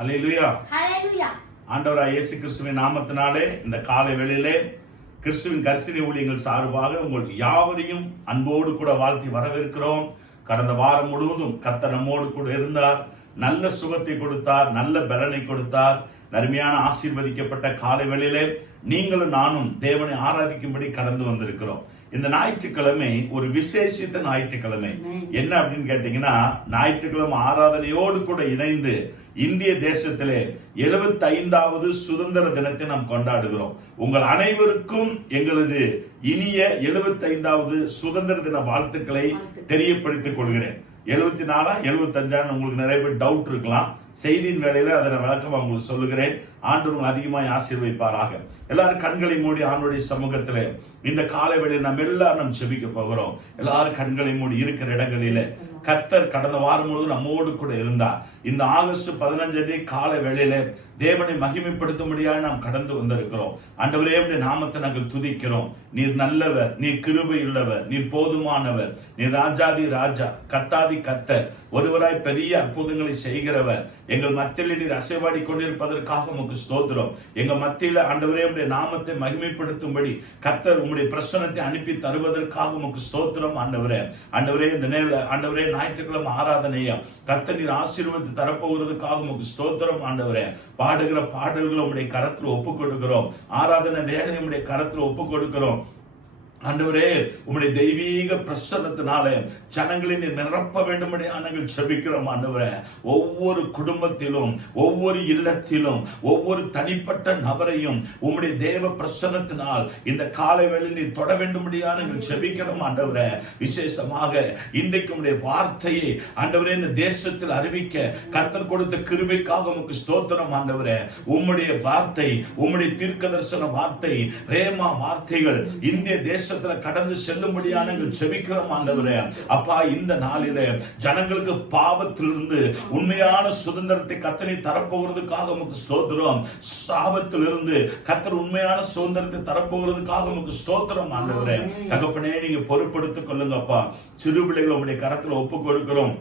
அல்லேலூயா. ஹalleluya. ஆண்டவராகிய இயேசு கிறிஸ்துவின் நாமத்தினாலே இந்த காலை வேளையிலே கிறிஸ்துவின் கரிசனை ஊழியங்கள் சார்பாக உங்கள் யாவரையும் அன்போடு கூட வாழ்த்தி வரவேற்கிறோம். கடந்த வாரம் முழுவதும் கர்த்தர் நம்மோடு கூட இருந்தார். நல்ல சுகத்தை கொடுத்தார், நல்ல பலனை கொடுத்தார். நன்மையான ஆசீர்வதிக்கப்பட்ட காலை வேளையிலே நீங்களும் நானும் தேவனை ஆராதிக்கும்படி கடந்து வந்திருக்கிறோம். இந்த ஞாயிற்றுக்கிழமை ஒரு விசேஷித்த ஞாயிற்றுக்கிழமை. என்ன அப்படின்னு கேட்டீங்கன்னா, ஞாயிற்றுக்கிழமை ஆராதனையோடு கூட இணைந்து இந்திய தேசத்திலே 75வது சுதந்திர தினத்தை நாம் கொண்டாடுகிறோம். உங்கள் அனைவருக்கும் எங்களது இனிய 75வது சுதந்திர தின வாழ்த்துக்களை தெரியப்படுத்திக் கொள்கிறேன். 74 75 உங்களுக்கு நிறைய பேர் டவுட் இருக்கலாம். செய்தியின் வேளையில அதனை விளக்கமா உங்களுக்கு சொல்லுகிறேன். ஆண்டவர் அதிகமாய் ஆசீர்வதிப்பாராக. எல்லாரும் கண்களை மூடி ஆண்டவருடைய சமூகத்திலே இந்த காலை வேளையில் நாம் எல்லாரும் செபிக்க போகிறோம். எல்லாரும் கண்களை மூடி இருக்கிற இடங்களிலே கர்த்தர் கடந்த வாரம் முழுவதும் நம்மோடு கூட இருந்தார். இந்த ஆகஸ்ட் 15 காலை வேளையில தேவனை மகிமைப்படுத்தும்படியாக நாம் கடந்து வந்திருக்கிறோம். ஆண்டவரே, உம்முடைய நாமத்தை நாங்கள் துதிக்கிறோம். நீர் நல்லவர், நீர் கிருபை உள்ளவர், நீர் போதுமானவர், நீர் ராஜாதி ராஜா, கர்த்தாதி கர்த்தர், ஒருவராய் பெரிய அற்புதங்களை செய்கிறவர். எங்கள் மத்தியில் நீர் அசைவாடி கொண்டிருப்பதற்காக உமக்கு ஸ்தோத்திரம். எங்க மத்தியில ஆண்டவரே உம்முடைய நாமத்தை மகிமைப்படுத்தும்படி கர்த்தர் உம்முடைய பிரசன்னத்தை அனுப்பி தருவதற்காக உமக்கு ஸ்தோத்திரம். ஆண்டவரே, ஆண்டவரே, இந்த நேரில் ஆண்டவரே ஞாயிற்றுக்கிழமை ஆராதனையா கர்த்தர் நீர் ஆசீர்வதித்து தரப்போகிறதுக்காக உமக்கு ஸ்தோத்திரம். ஆண்டவரே, பாடுகிற பாடல்களை உம்முடைய கரத்தில் ஒப்புக் கொடுக்கிறோம். ஆராதனை வேலையை உம்முடைய கரத்தில் ஒப்புக் கொடுக்கிறோம். ஆண்டவரே, உம்முடைய தெய்வீக பிரசன்னத்தினால ஜனங்களை நிரப்ப வேண்டும்படி நாங்கள் செபிக்கிறோம். ஆண்டவரே, ஒவ்வொரு குடும்பத்திலும், ஒவ்வொரு இல்லத்திலும், ஒவ்வொரு தனிப்பட்ட நபரையும் உம்முடைய தேவ பிரசன்னத்தினால் இந்த காலை வேளையில் நீர் தொட வேண்டும்படியா நாங்கள் செபிக்கிறோம். ஆண்டவரே, விசேஷமாக இன்றைக்கு உம்முடைய வார்த்தையை ஆண்டவரே இந்த தேசத்தில் அறிவிக்க கர்த்தர் கொடுத்த கிருபைக்காக உமக்கு ஸ்தோத்திரம். ஆண்டவரே, உம்முடைய வார்த்தை, உம்முடைய தீர்க்கதரிசன வார்த்தை, ரேமா வார்த்தைகள் இந்திய தேச கடந்து செல்லும்படியான செபிக்கிறோம். ஆண்டவரே, அப்பா, இந்த நாளிலே ஜனங்களுக்கு பாவத்திலிருந்து உண்மையான சுதந்திரத்தை கர்த்தர் தரப்போகிறதுக்காக உமக்கு ஸ்தோத்திரம். சாபத்திலிருந்து கர்த்தர் உண்மையான சுதந்திரத்தை தரப்போகிறதுக்காக உமக்கு ஸ்தோத்திரம். ஆண்டவரே, தகப்பனே, நீங்க பொறுப்படுத்திக் கொள்ளுங்கப்பா. சிறு பிள்ளைகளை உங்களுடைய கரத்தில் ஒப்புக் கொடுக்கிறோம்.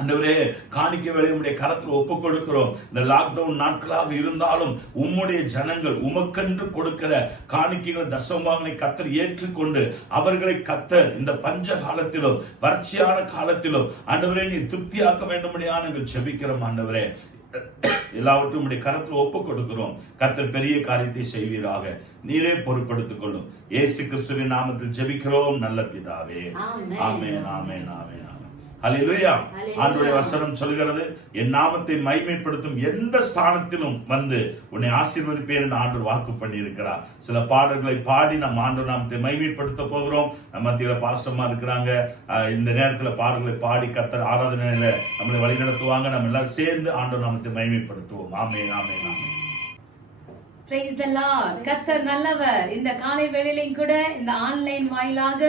ஆண்டவரே, காணிக்க வேலை உம்முடைய கரத்தில் ஒப்புக் கொடுக்கிறோம். இந்த லாக்டவுன் நாட்களாக இருந்தாலும் உம்முடைய ஜனங்கள் உமக்கென்று கொடுக்கிற காணிக்கைகள் தசமபாகங்களை கர்த்தர் ஏற்றுக்கொண்டு அவர்களை கர்த்தர் இந்த பஞ்ச காலத்திலும் வறட்சியான காலத்திலும் ஆண்டவரே நீர் திருப்தியாக்க வேண்டும்படியா நாங்கள் செபிக்கிறோம். ஆண்டவரே, எல்லாவற்றும் உம்முடைய கரத்தில் ஒப்புக் கொடுக்கிறோம். கர்த்தர் பெரிய காரியத்தை செய்வீராக. நீரே பொறுப்படுத்திக் கொள்ளும். இயேசு கிறிஸ்துவின் நாமத்தில் ஜெபிக்கிறோம் நல்ல பிதாவே. ஆமென், ஆமென், ஆமென். அல்லேலூயா. ஆண்டவருடைய வசனம் சொல்கிறது, என் நாமத்தை மகிமைப்படுத்தும் எந்த ஸ்தானத்திலும் வந்து உன்னை ஆசீர்வதிப்பேன் என்று ஆண்டவர் வாக்கு பண்ணி இருக்கிறார். சில பாடல்களை பாடி நம்ம ஆண்டவர் நாமத்தை மகிமைப்படுத்த போகிறோம். நம்ம மத்தியில பாசமா இருக்கிறாங்க. இந்த நேரத்தில் பாடல்களை பாடி கர்த்தர் ஆராதனையில நம்மளை வழிநடத்துவாங்க. நம்ம எல்லாரும் சேர்ந்து ஆண்டவர் நாமத்தை மகிமைப்படுத்துவோம். ஆமென், ஆமென், ஆமென். Praise the Lord. கர்த்தர் நல்லவர். இந்த காலை வேளையிலும் கூட இந்த ஆன்லைன் வாயிலாக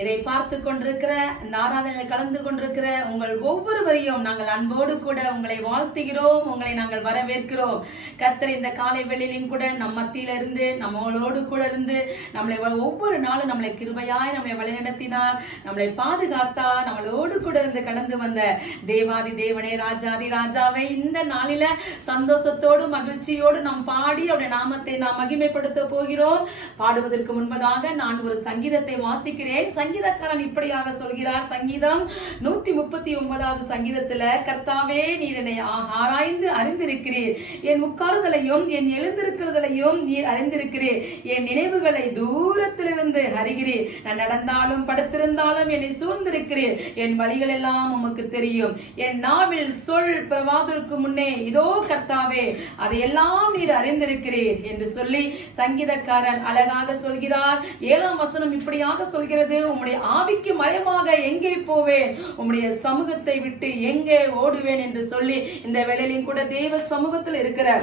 இதை பார்த்து கொண்டிருக்கிற, இந்த ஆராதனையில் கலந்து கொண்டிருக்கிற உங்கள் ஒவ்வொருவரையும் நாங்கள் அன்போடு கூட உங்களை வாழ்த்துகிறோம், உங்களை நாங்கள் வரவேற்கிறோம். கர்த்தர் இந்த காலை வேளையிலும் கூட நம் மத்தியில இருந்து நம்மளோடு கூட இருந்து நம்மளை ஒவ்வொரு நாளும் நம்மளை கிருபையாய் நம்மளை வழிநடத்தினார், நம்மளை பாதுகாத்தார். நம்மளோடு கூட இருந்து கடந்து வந்த தேவாதி தேவனே, ராஜாதி ராஜாவை இந்த நாளில சந்தோஷத்தோடு மகிழ்ச்சியோடு நாம் பாடி அவருடைய நாமத்தை நாம் மகிமைப்படுத்த போகிறோம். பாடுவதற்கு முன்பதாக நான் ஒரு சங்கீதத்தை வாசிக்கிறேன். சங்கீதக்காரன் இப்படியாக சொல்கிறார். சங்கீதம் 139வது சங்கீதத்துல, கர்த்தாவே, நீர் என்னை ஆராய்ந்து அறிந்திருக்கிறீர், என் உட்காருதலையும் என் எழுந்திருக்கிறதையும் நீர் அறிந்திருக்கிறீர், என் நினைவுகளை தூரத்திலிருந்து அறிகிறீர், நான் நடந்தாலும் படுத்திருந்தாலும் என்னை சூழ்ந்திருக்கிறீர், என் வழிகள் எல்லாம் உமக்கு தெரியும், என் நாவில் சொல் பிரவாதற்கு முன்னே இதோ கர்த்தாவே அதையெல்லாம் நீர் அறிந்திருக்கிறீர் என்று சொல்லி சங்கீதக்காரன் அழகாக சொல்கிறார். 7ஆம் வசனம் இப்படியாக சொல்கிறது, உம்முடைய ஆவிக்கு மயமாக எங்கே போவேன், உம்முடைய சமூகத்தை விட்டு எங்கே ஓடுவேன் என்று சொல்லி இந்த வேளையிலும் கூட தேவ சமூகத்தில் இருக்கிற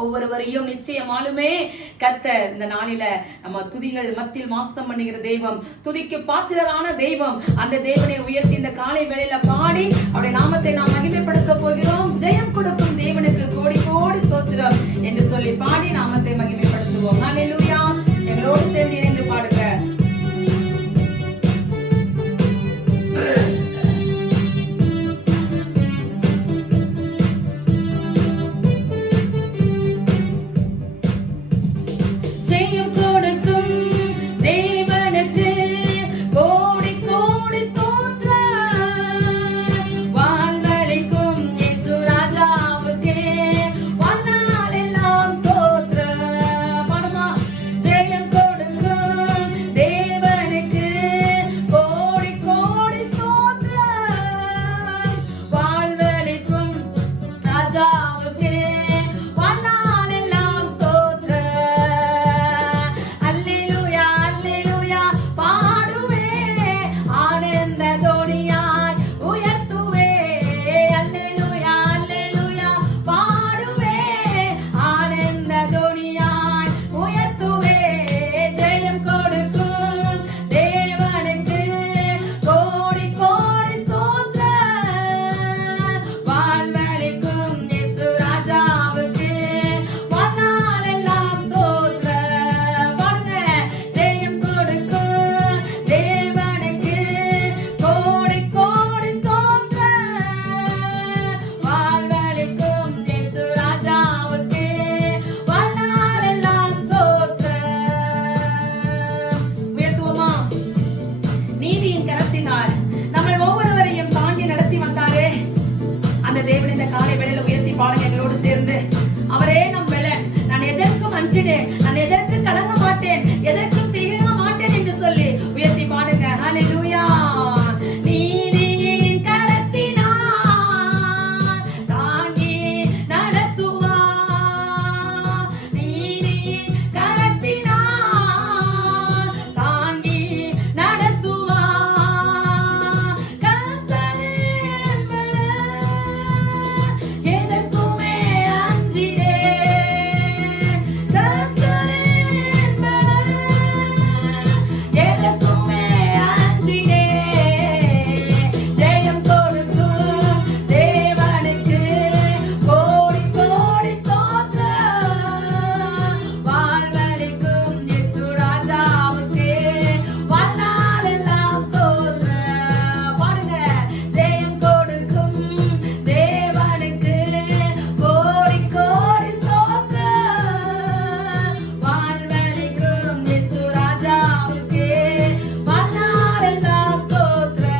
ஒவ்வொருவரையும் நிச்சயமாலுமே கர்த்தர் இந்த நாளில நம்ம துதிகள் மத்தியில் வாசம் பண்ணுகிற தெய்வம், துதிக்கு பாத்திரரான தெய்வம், அந்த தேவனை உயர்த்தி இந்த காலை வேளையில பாடி அவருடைய நாமத்தை நாம் மகிமைப்படுத்த போகிறோம். ஜெயம் கொடுக்கும் தேவனுக்கு கோடி கோடி ஸ்தோத்திரம் என்று சொல்லி பாடி நாமத்தை மகிமைப்படுத்துவோம். அல்லேலூயா. எங்களோடு சேர்ந்து இணைந்து பாடுங்க. நடத்தினார், நம்ம ஒவ்வொருவரையும் தாங்கி நடத்தி வந்தாரே அந்த தேவன் இந்த காலை வேளையில உயர்த்தி பாருங்க எங்களோடு சேர்ந்து. அவரே நம் பலன், நான் எதற்கும் அஞ்சினேன், நான் எதற்கு கலங்க மாட்டேன், எதற்கும் திகழ மாட்டேன் என்று சொல்லி உயர்த்தி பாடுங்க. ஹல்லேலூயா. நீதியின் கரத்தினால் தாங்கி நடத்துவார், நீதியின் கரத்தினால் தாங்கி நடத்துவார். கர்த்தரின் பலன் எதற்குமே அஞ்சினேன், கர்த்தரின் பலன் எதற்குமே அஞ்சினேன். ஜெயம் கொடுக்கும் தேவனுக்கு கோடி கோடி ஸ்தோத்திரம், வாழ்வளிக்கும் இயேசு ராஜாவுக்கு வாழ்நாளெல்லாம் ஸ்தோத்திரம். பாடுங்க. ஜெயம் கொடுக்கும் தேவனுக்கு கோடி கோடி ஸ்தோத்திரம், வாழ்வளிக்கும் இயேசு ராஜாவுக்கு வாழ்நாளெல்லாம் ஸ்தோத்திரம்.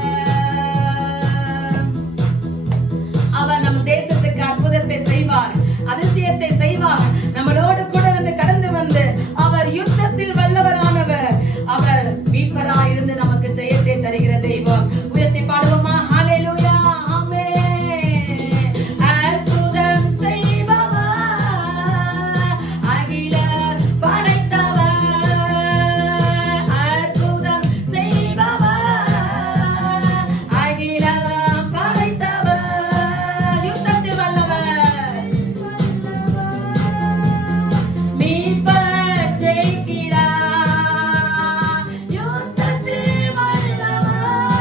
அவர் நம் தேசத்துக்கு அற்புதத்தை செய்வார், அதிசயத்தை செய்வார். நம்மளோடு கூட வந்து கடந்து வந்து அவர் யுத்தத்தில் வல்லவரானவர். அவர் மீட்பராய் இருந்து நமக்கு ஜெயத்தை தருகிற தெய்வம். உயர்த்தி பாடுவோமா? ஹல்லேலூயா. ஆமென். அற்புதம் செய்பவர், அகில படைத்தவர், அற்புதம் செய்பவர், அகிலம் படைத்தவர், யுத்தத்தில் வல்லவர், மீட்பர் ஜெயிக்கிறார், யுத்தத்தில் வல்லவர்,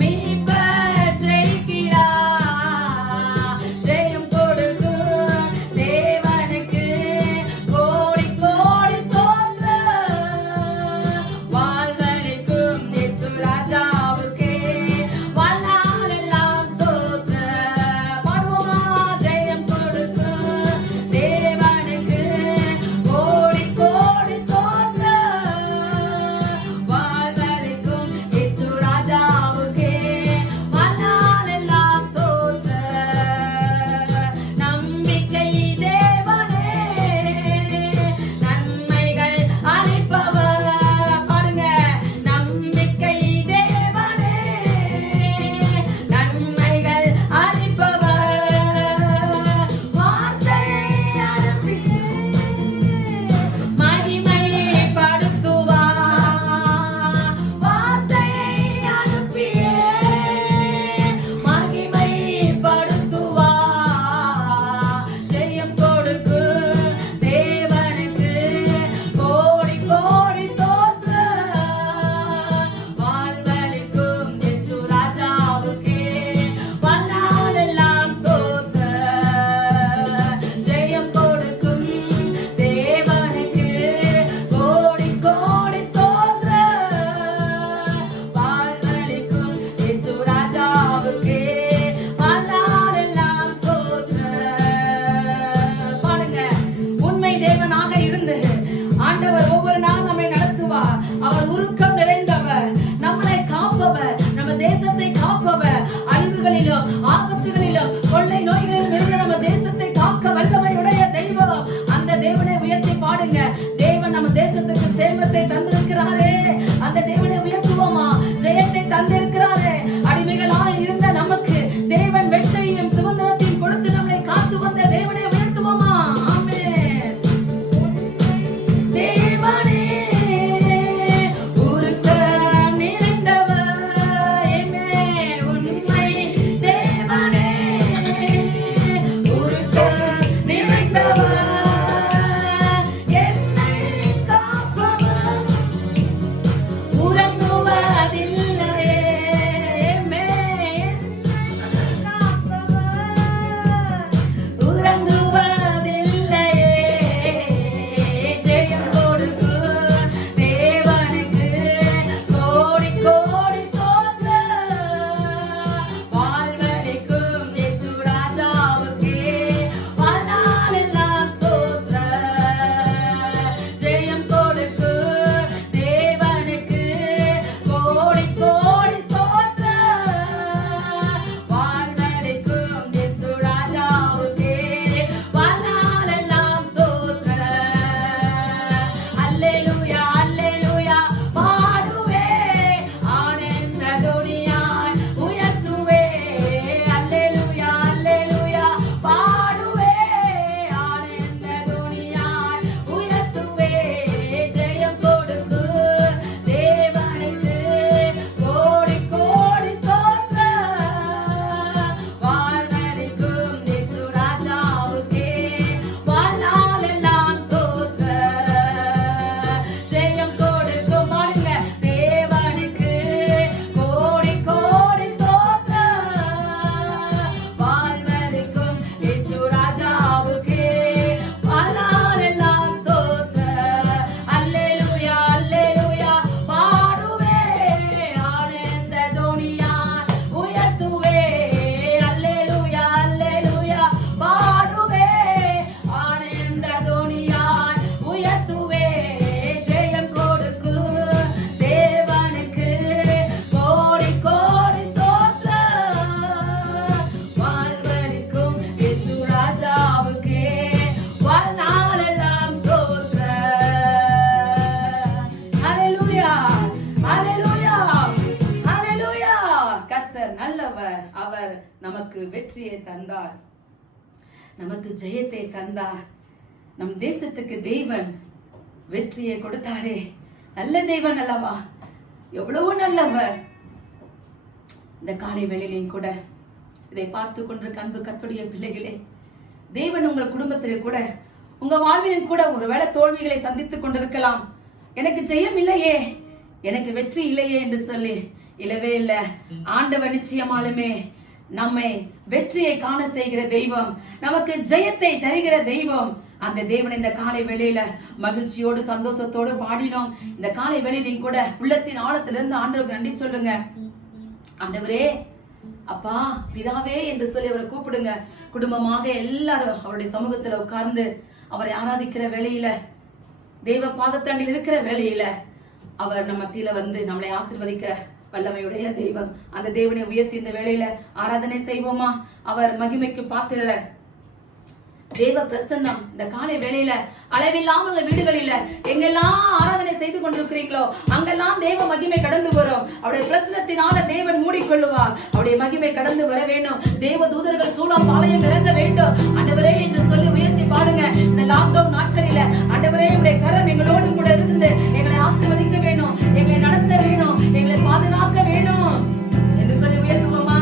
மீட்பர் ஜெயிக்கிறார். ஜெயம் கொடுக்கும் தேவனுக்கு கோடி கோடி ஸ்தோத்திரம், வாழ்வளிக்கும் இயேசு ராஜாவுக்கு வாழ்நாளெல்லாம் ஸ்தோத்திரம். பாடுவோமா? ஜெயம் கொடுக்கும் தேவனுக்கு கோடி கோடி ஸ்தோத்திரம், வாழ்வளிக்கும் இயேசு ராஜாவுக்கு வாழ்நாளெல்லாம் ஸ்தோத்திரம். நம்பிக்கை தேவனே, நன்மைகள் அளிப்பவர். பாடுங்க. நம்பிக்கை தேவனே, நன்மைகள் அளிப்பவர், வார்த்தையை அனுப்பி மகிமைப்படுத்துவார், வார்த்தையை அனுப்பியே மகிமைப்படுத்துவார். ஜெயம் கொடுக்கும் தேவனுக்கு கோடி கோடி ஸ்தோத்திரம், வாழ்வளிக்கும் இயேசு ராஜாவுக்கு வாழ்நாளெல்லாம் ஸ்தோத்திரம். ஜெயம் கொடுக்கும் தேவனுக்கு கோடி கோடி ஸ்தோத்திரம், வாழ்வளிக்கும் இயேசு ராஜாவுக்கு வாழ்நாளெல்லாம் ஸ்தோத்திரம். பாருங்க. உண்மை தேவனாக இருந்து ஆண்டவர் ஒவ்வொரு நாளும் நம்மை நடத்துவார். அவர் உருக்கம் நிறைந்தவர், நம்மளை காப்பவர், நம்ம தேசத்தை காப்பவர், அழிவுகளிலும் ஆபத்துகளிலும் கொள்ளை நோய்களிலும் இருந்து நம்ம தேசத்தை காக்க வல்லமையுடைய தெய்வம். அந்த தேவனை உயர்த்தி பாடுங்க. தேவன் நம்ம தேசத்துக்கு சேமத்தை தந்திருக்கிறாரே, அந்த தேவனை உயர்த்துவோமா? ஜெயத்தை தந்திருக்கிறாரே. அடிமைகளாக இருந்த நமக்கு தேவன் வெற்றியையும் சுதந்திரத்தையும் கொடுத்து நம்மளை காத்து வந்த தேவனை உயர்த்துவோமா? ஆமென். தேவனே உருக்கம் நிறைந்தவர், ஆமென். உண்மை தேவனே உருக்கம் நிறைந்தவர், என்னை காப்பவர், உறங்குவதில்லையே, கர்த்தர் நல்லவர், அவர் நமக்கு வெற்றியை தந்தார், நமக்கு ஜெயத்தை தந்தார். நம் தேசத்துக்கு தேவன் வெற்றியை கொடுத்தாரே, நல்ல தேவன் அல்லவா, எவ்வளவு நல்லவர். இந்த காலை வேளையிலையும் கூட இதை பார்த்து கொண்டிருக்க அன்பு கர்த்தருடைய பிள்ளைகளே, தேவன் உங்கள் குடும்பத்திலே கூட உங்க வாழ்விலும் கூட ஒருவேளை தோல்விகளை சந்தித்துக் கொண்டிருக்கலாம். எனக்கு ஜெயம் இல்லையே, எனக்கு வெற்றி இல்லையே என்று சொல்லி, இல்லவே இல்லை. ஆண்டவர் நிச்சயமாலுமே நம்மை வெற்றியை காண செய்கிற தெய்வம், நமக்கு ஜெயத்தை தருகிற தெய்வம். அந்த தேவன் இந்த காலை வேளையில மகிழ்ச்சியோடு சந்தோஷத்தோடு பாடினோம். இந்த காலை வேளையிலும் கூட உள்ளத்தின் ஆழத்திலிருந்து ஆண்டவருக்கு நன்றி சொல்லுங்க. ஆண்டவரே, அப்பா, பிதாவே என்று சொல்லி அவரை கூப்பிடுங்க. குடும்பமாக எல்லாரும் அவருடைய சமூகத்துல உட்கார்ந்து அவரை ஆராதிக்கிற வேளையில, தேவ பாதத்தண்டில் இருக்கிற வேளையில அவர் நம்ம மத்தியில வந்து நம்மளை ஆசீர்வதிக்க வல்லமையுடைய தெய்வம். அந்த தேவனை உயர்த்தி இந்த வேளையில ஆராதனை செய்வோமா? அவர் மகிமைக்கு பாத்திர தேவ பிரசன்னம் இந்த காலை வேளையில அளவில்லாமல் வீடுகளில எங்கெல்லாம் ஆராதனை செய்து கொண்டிருக்கிறீங்களோ அங்கெல்லாம் தேவ மகிமை கடந்து வரும். அவருடைய பிரசனத்தினால தேவன் மூடிக்கொள்ளுவார். அவருடைய மகிமை கடந்து வர வேண்டும். தேவ தூதர்கள் சூழம் பாளையம் இறங்க வேண்டும். ஆண்டவரே என்று சொல்லி உயர்த்தி பாடுங்க. இந்த லாக்டவுன் நாட்களில ஆண்டவரே, உடைய கரம் எங்களோடு கூட இருந்து எங்களை ஆசீர்வதிக்க வேணும், எங்களை நடத்த வேணும், எங்களை பாதுகாக்க வேணும் என்று சொல்லி உயர்த்துவோமா?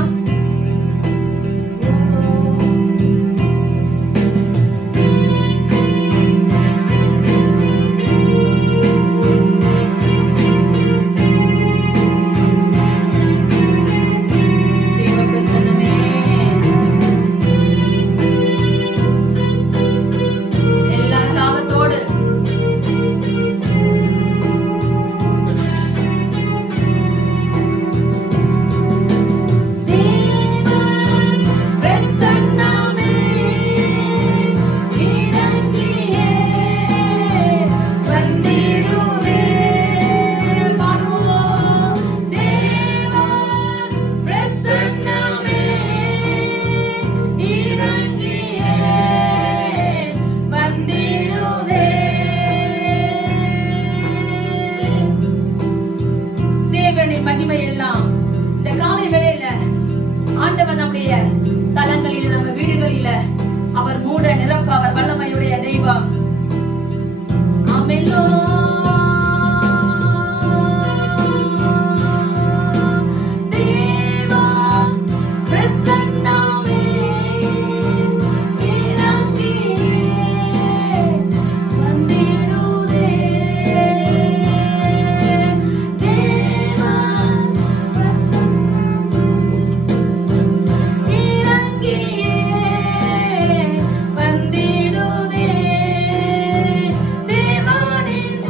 மகிமை எல்லாம் இந்த காலை வேளையில ஆண்டவர் நம்முடைய ஸ்தலங்களில், நம்ம வீடுகளில அவர் மூட நிரப்ப அவர் வல்லமையுடைய தெய்வம். ஆமெல்லோ வந்திடுதே தேவனின்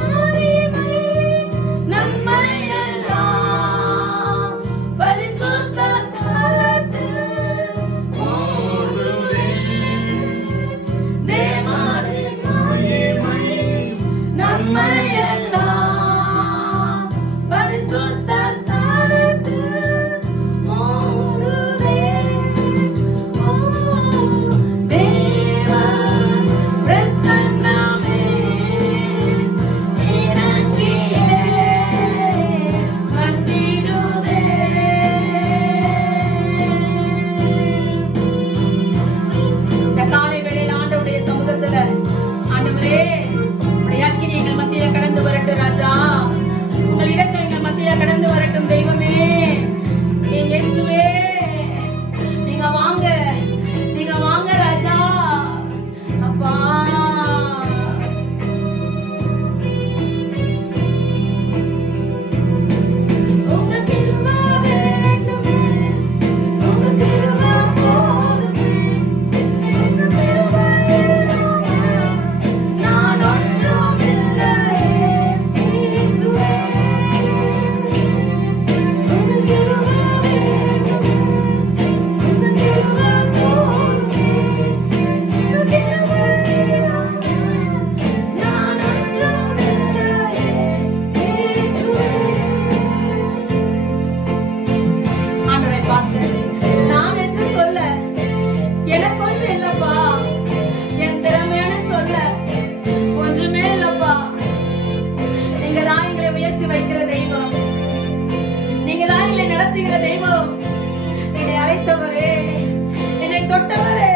தொட்டவரே,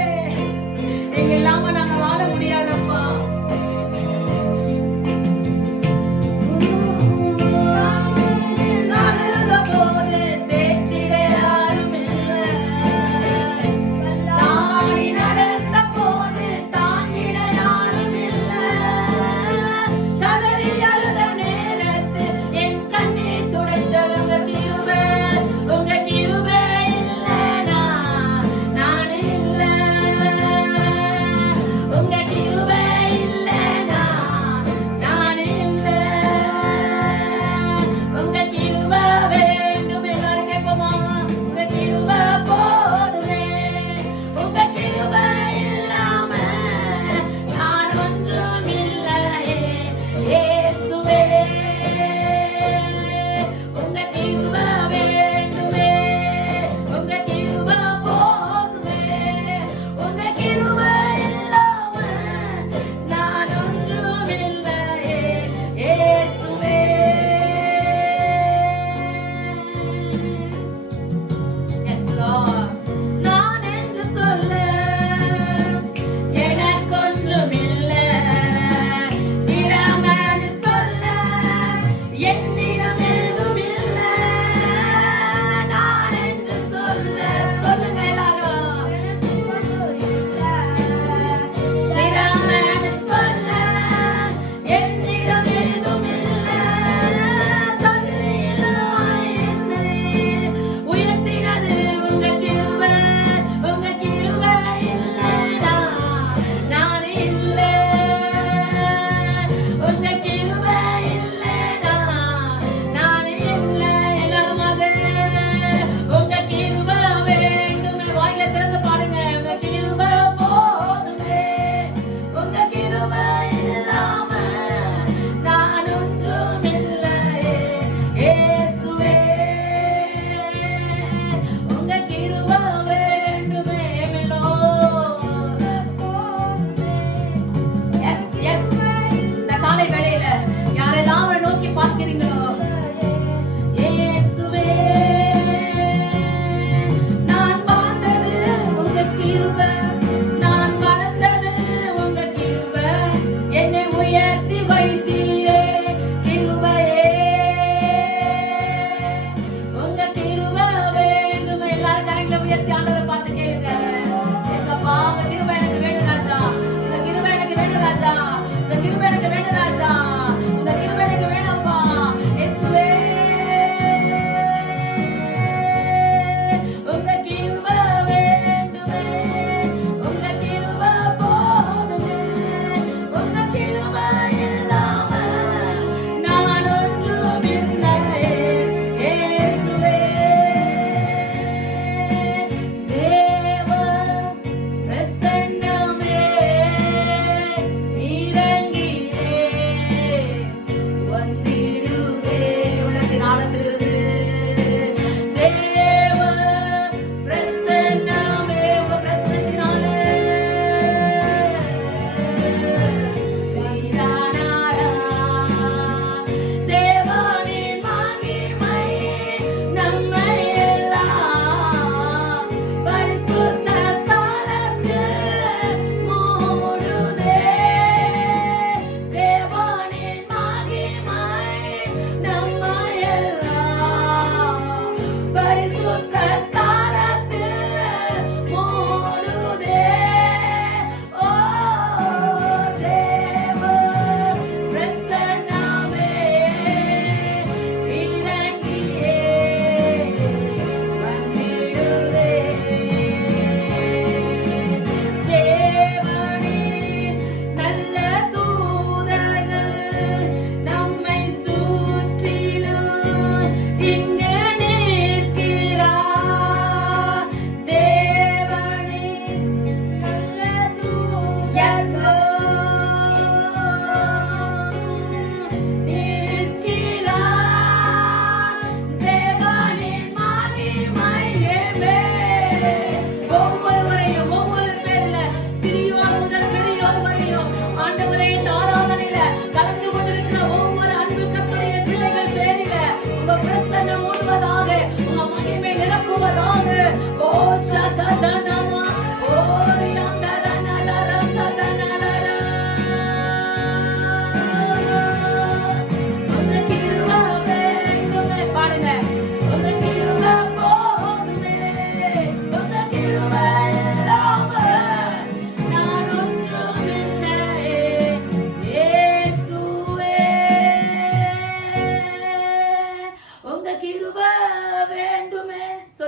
நீங்க இல்லாம நாங்க வாழ முடியாதப்பா. நான் அழுதபோது தேற்றிட யாரும் இல்லை. தாடி நடந்த போது தாங்கிட யாரும் இல்லை. கதறி அழுத நேரத்தில் என் கண்ணீர் துடைத்தது உங்க கிருபை. உங்க கிருபை இல்லைனா நான் இல்லை.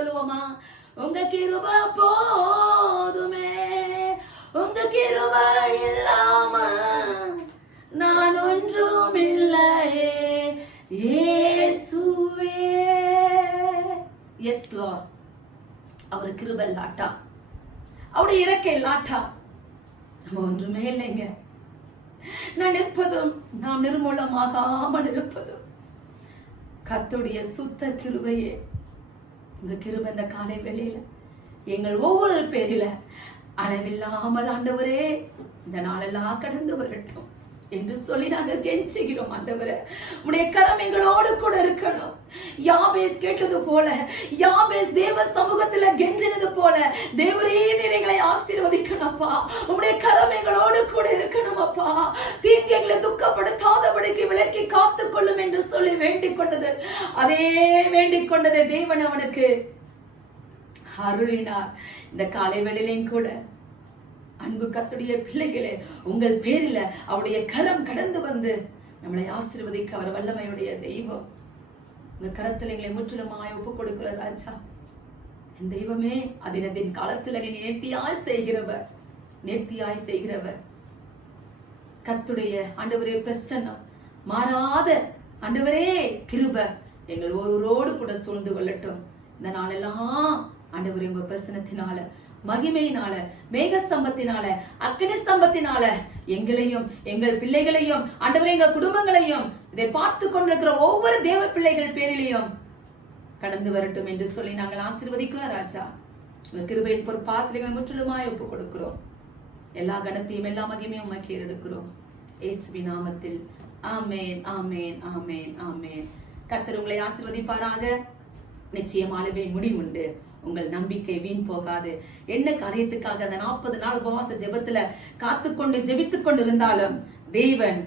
சொல்லுவோமா? உங்க கிருபை போதுமே, உங்க கிருபை இல்லாம நான் ஒன்றும் இல்லையே இயேசுவே. எஸ் லார்ட், அவர் கிருபை இல்லாட்டா, அவருடைய இறக்கை இல்லாட்டா நம்ம ஒன்றுமே இல்லைங்க. நான் நிற்பதும் நாம் நிர்மூலமாகாமல் இருப்பதும் கர்த்தருடைய சுத்த கிருபையே. உங்க கிருபை இந்த காலை வேளையில எங்கள் ஒவ்வொரு பேரில அளவில்லாமல் ஆண்டவரே இந்த நாளெல்லாம் கடந்து வரட்டும் என்று சொல்லி நாங்கள் கெஞ்சுகிறோம். ஆண்டவரே, உடைய கரம் எங்களோடு கூட இருக்கணும். யாபேஸ் கேட்டது போல, யாபேஸ் தேவ சமூகத்துல கெஞ்சினது போல, தேவரே எங்களை ஆசீர்வதிக்கணும் அப்பா. உடைய கரம் எங்களோடு கூட இருக்கணும் அப்பா. தீங்கு எங்களை துக்கப்படுத்தாதபடிக்கு விலக்கி காத்துக் கொள்ளும் என்று சொல்லி வேண்டிக் கொண்டது, அதே வேண்டிக் கொண்டதை தேவன் அவனுக்கு அருளினார். இந்த காலை வேளையிலும் கூட அன்பு கர்த்தருடைய பிள்ளைகளே, உங்கள் பேரில அவருடைய கரம் கடந்து வந்து நம்மளை ஆசீர்வதிக்க அவர் வல்லமையுடைய தெய்வம். உங்க கரத்தில் எங்களை முற்றிலுமாய் ஒப்புக் கொடுக்கிற ராஜா, என் தெய்வமே, அதினத்தின் காலத்துல நீ நேர்த்தியாய் செய்கிறவர், நேர்த்தியாய் செய்கிறவர். கர்த்தருடைய ஆண்டவரே பிரசன்னம், மாறாத ஆண்டவரே கிருபை எங்கள் ஒருவரோடு கூட சூழ்ந்து கொள்ளட்டும். இந்த நாளெல்லாம் ஆண்டவரே உங்க பிரசன்னத்தினால, மகிமையினால, மேகஸ்தம்பத்தினால, அக்கினி ஸ்தம்பத்தினால எங்களையும் எங்கள் பிள்ளைகளையும் ஆண்டவரே எங்க குடும்பங்களையும் இதை பார்த்து கொண்டிருக்கிற ஒவ்வொரு தேவ பிள்ளைகள் பேரிலையும் கடந்து வரட்டும் என்று சொல்லி நாங்கள் ஆசீர்வதிக்கிறோம் ராஜா. உங்க கிருபையின் பொறுப்பாத்திரங்களை முற்றிலுமாய் ஒப்புக் கொடுக்கிறோம். எல்லா கனத்தையும் எல்லா மகிமையும் உமக்கு ஏறெடுக்கிறோம். இயேசுவின் நாமத்தில் ஆமென், ஆமென், ஆமென், ஆமென். கர்த்தர் உங்களை ஆசீர்வதிப்பாராக. நிச்சயமாகவே முடிவுண்டு. உங்கள் நம்பிக்கை வீண் போகாது. என்ன காரியத்துக்காக அந்த 40 நாள் உபவாச ஜெபத்துல காத்துக்கொண்டு ஜெபித்துக் கொண்டு இருந்தாலும் தேவன்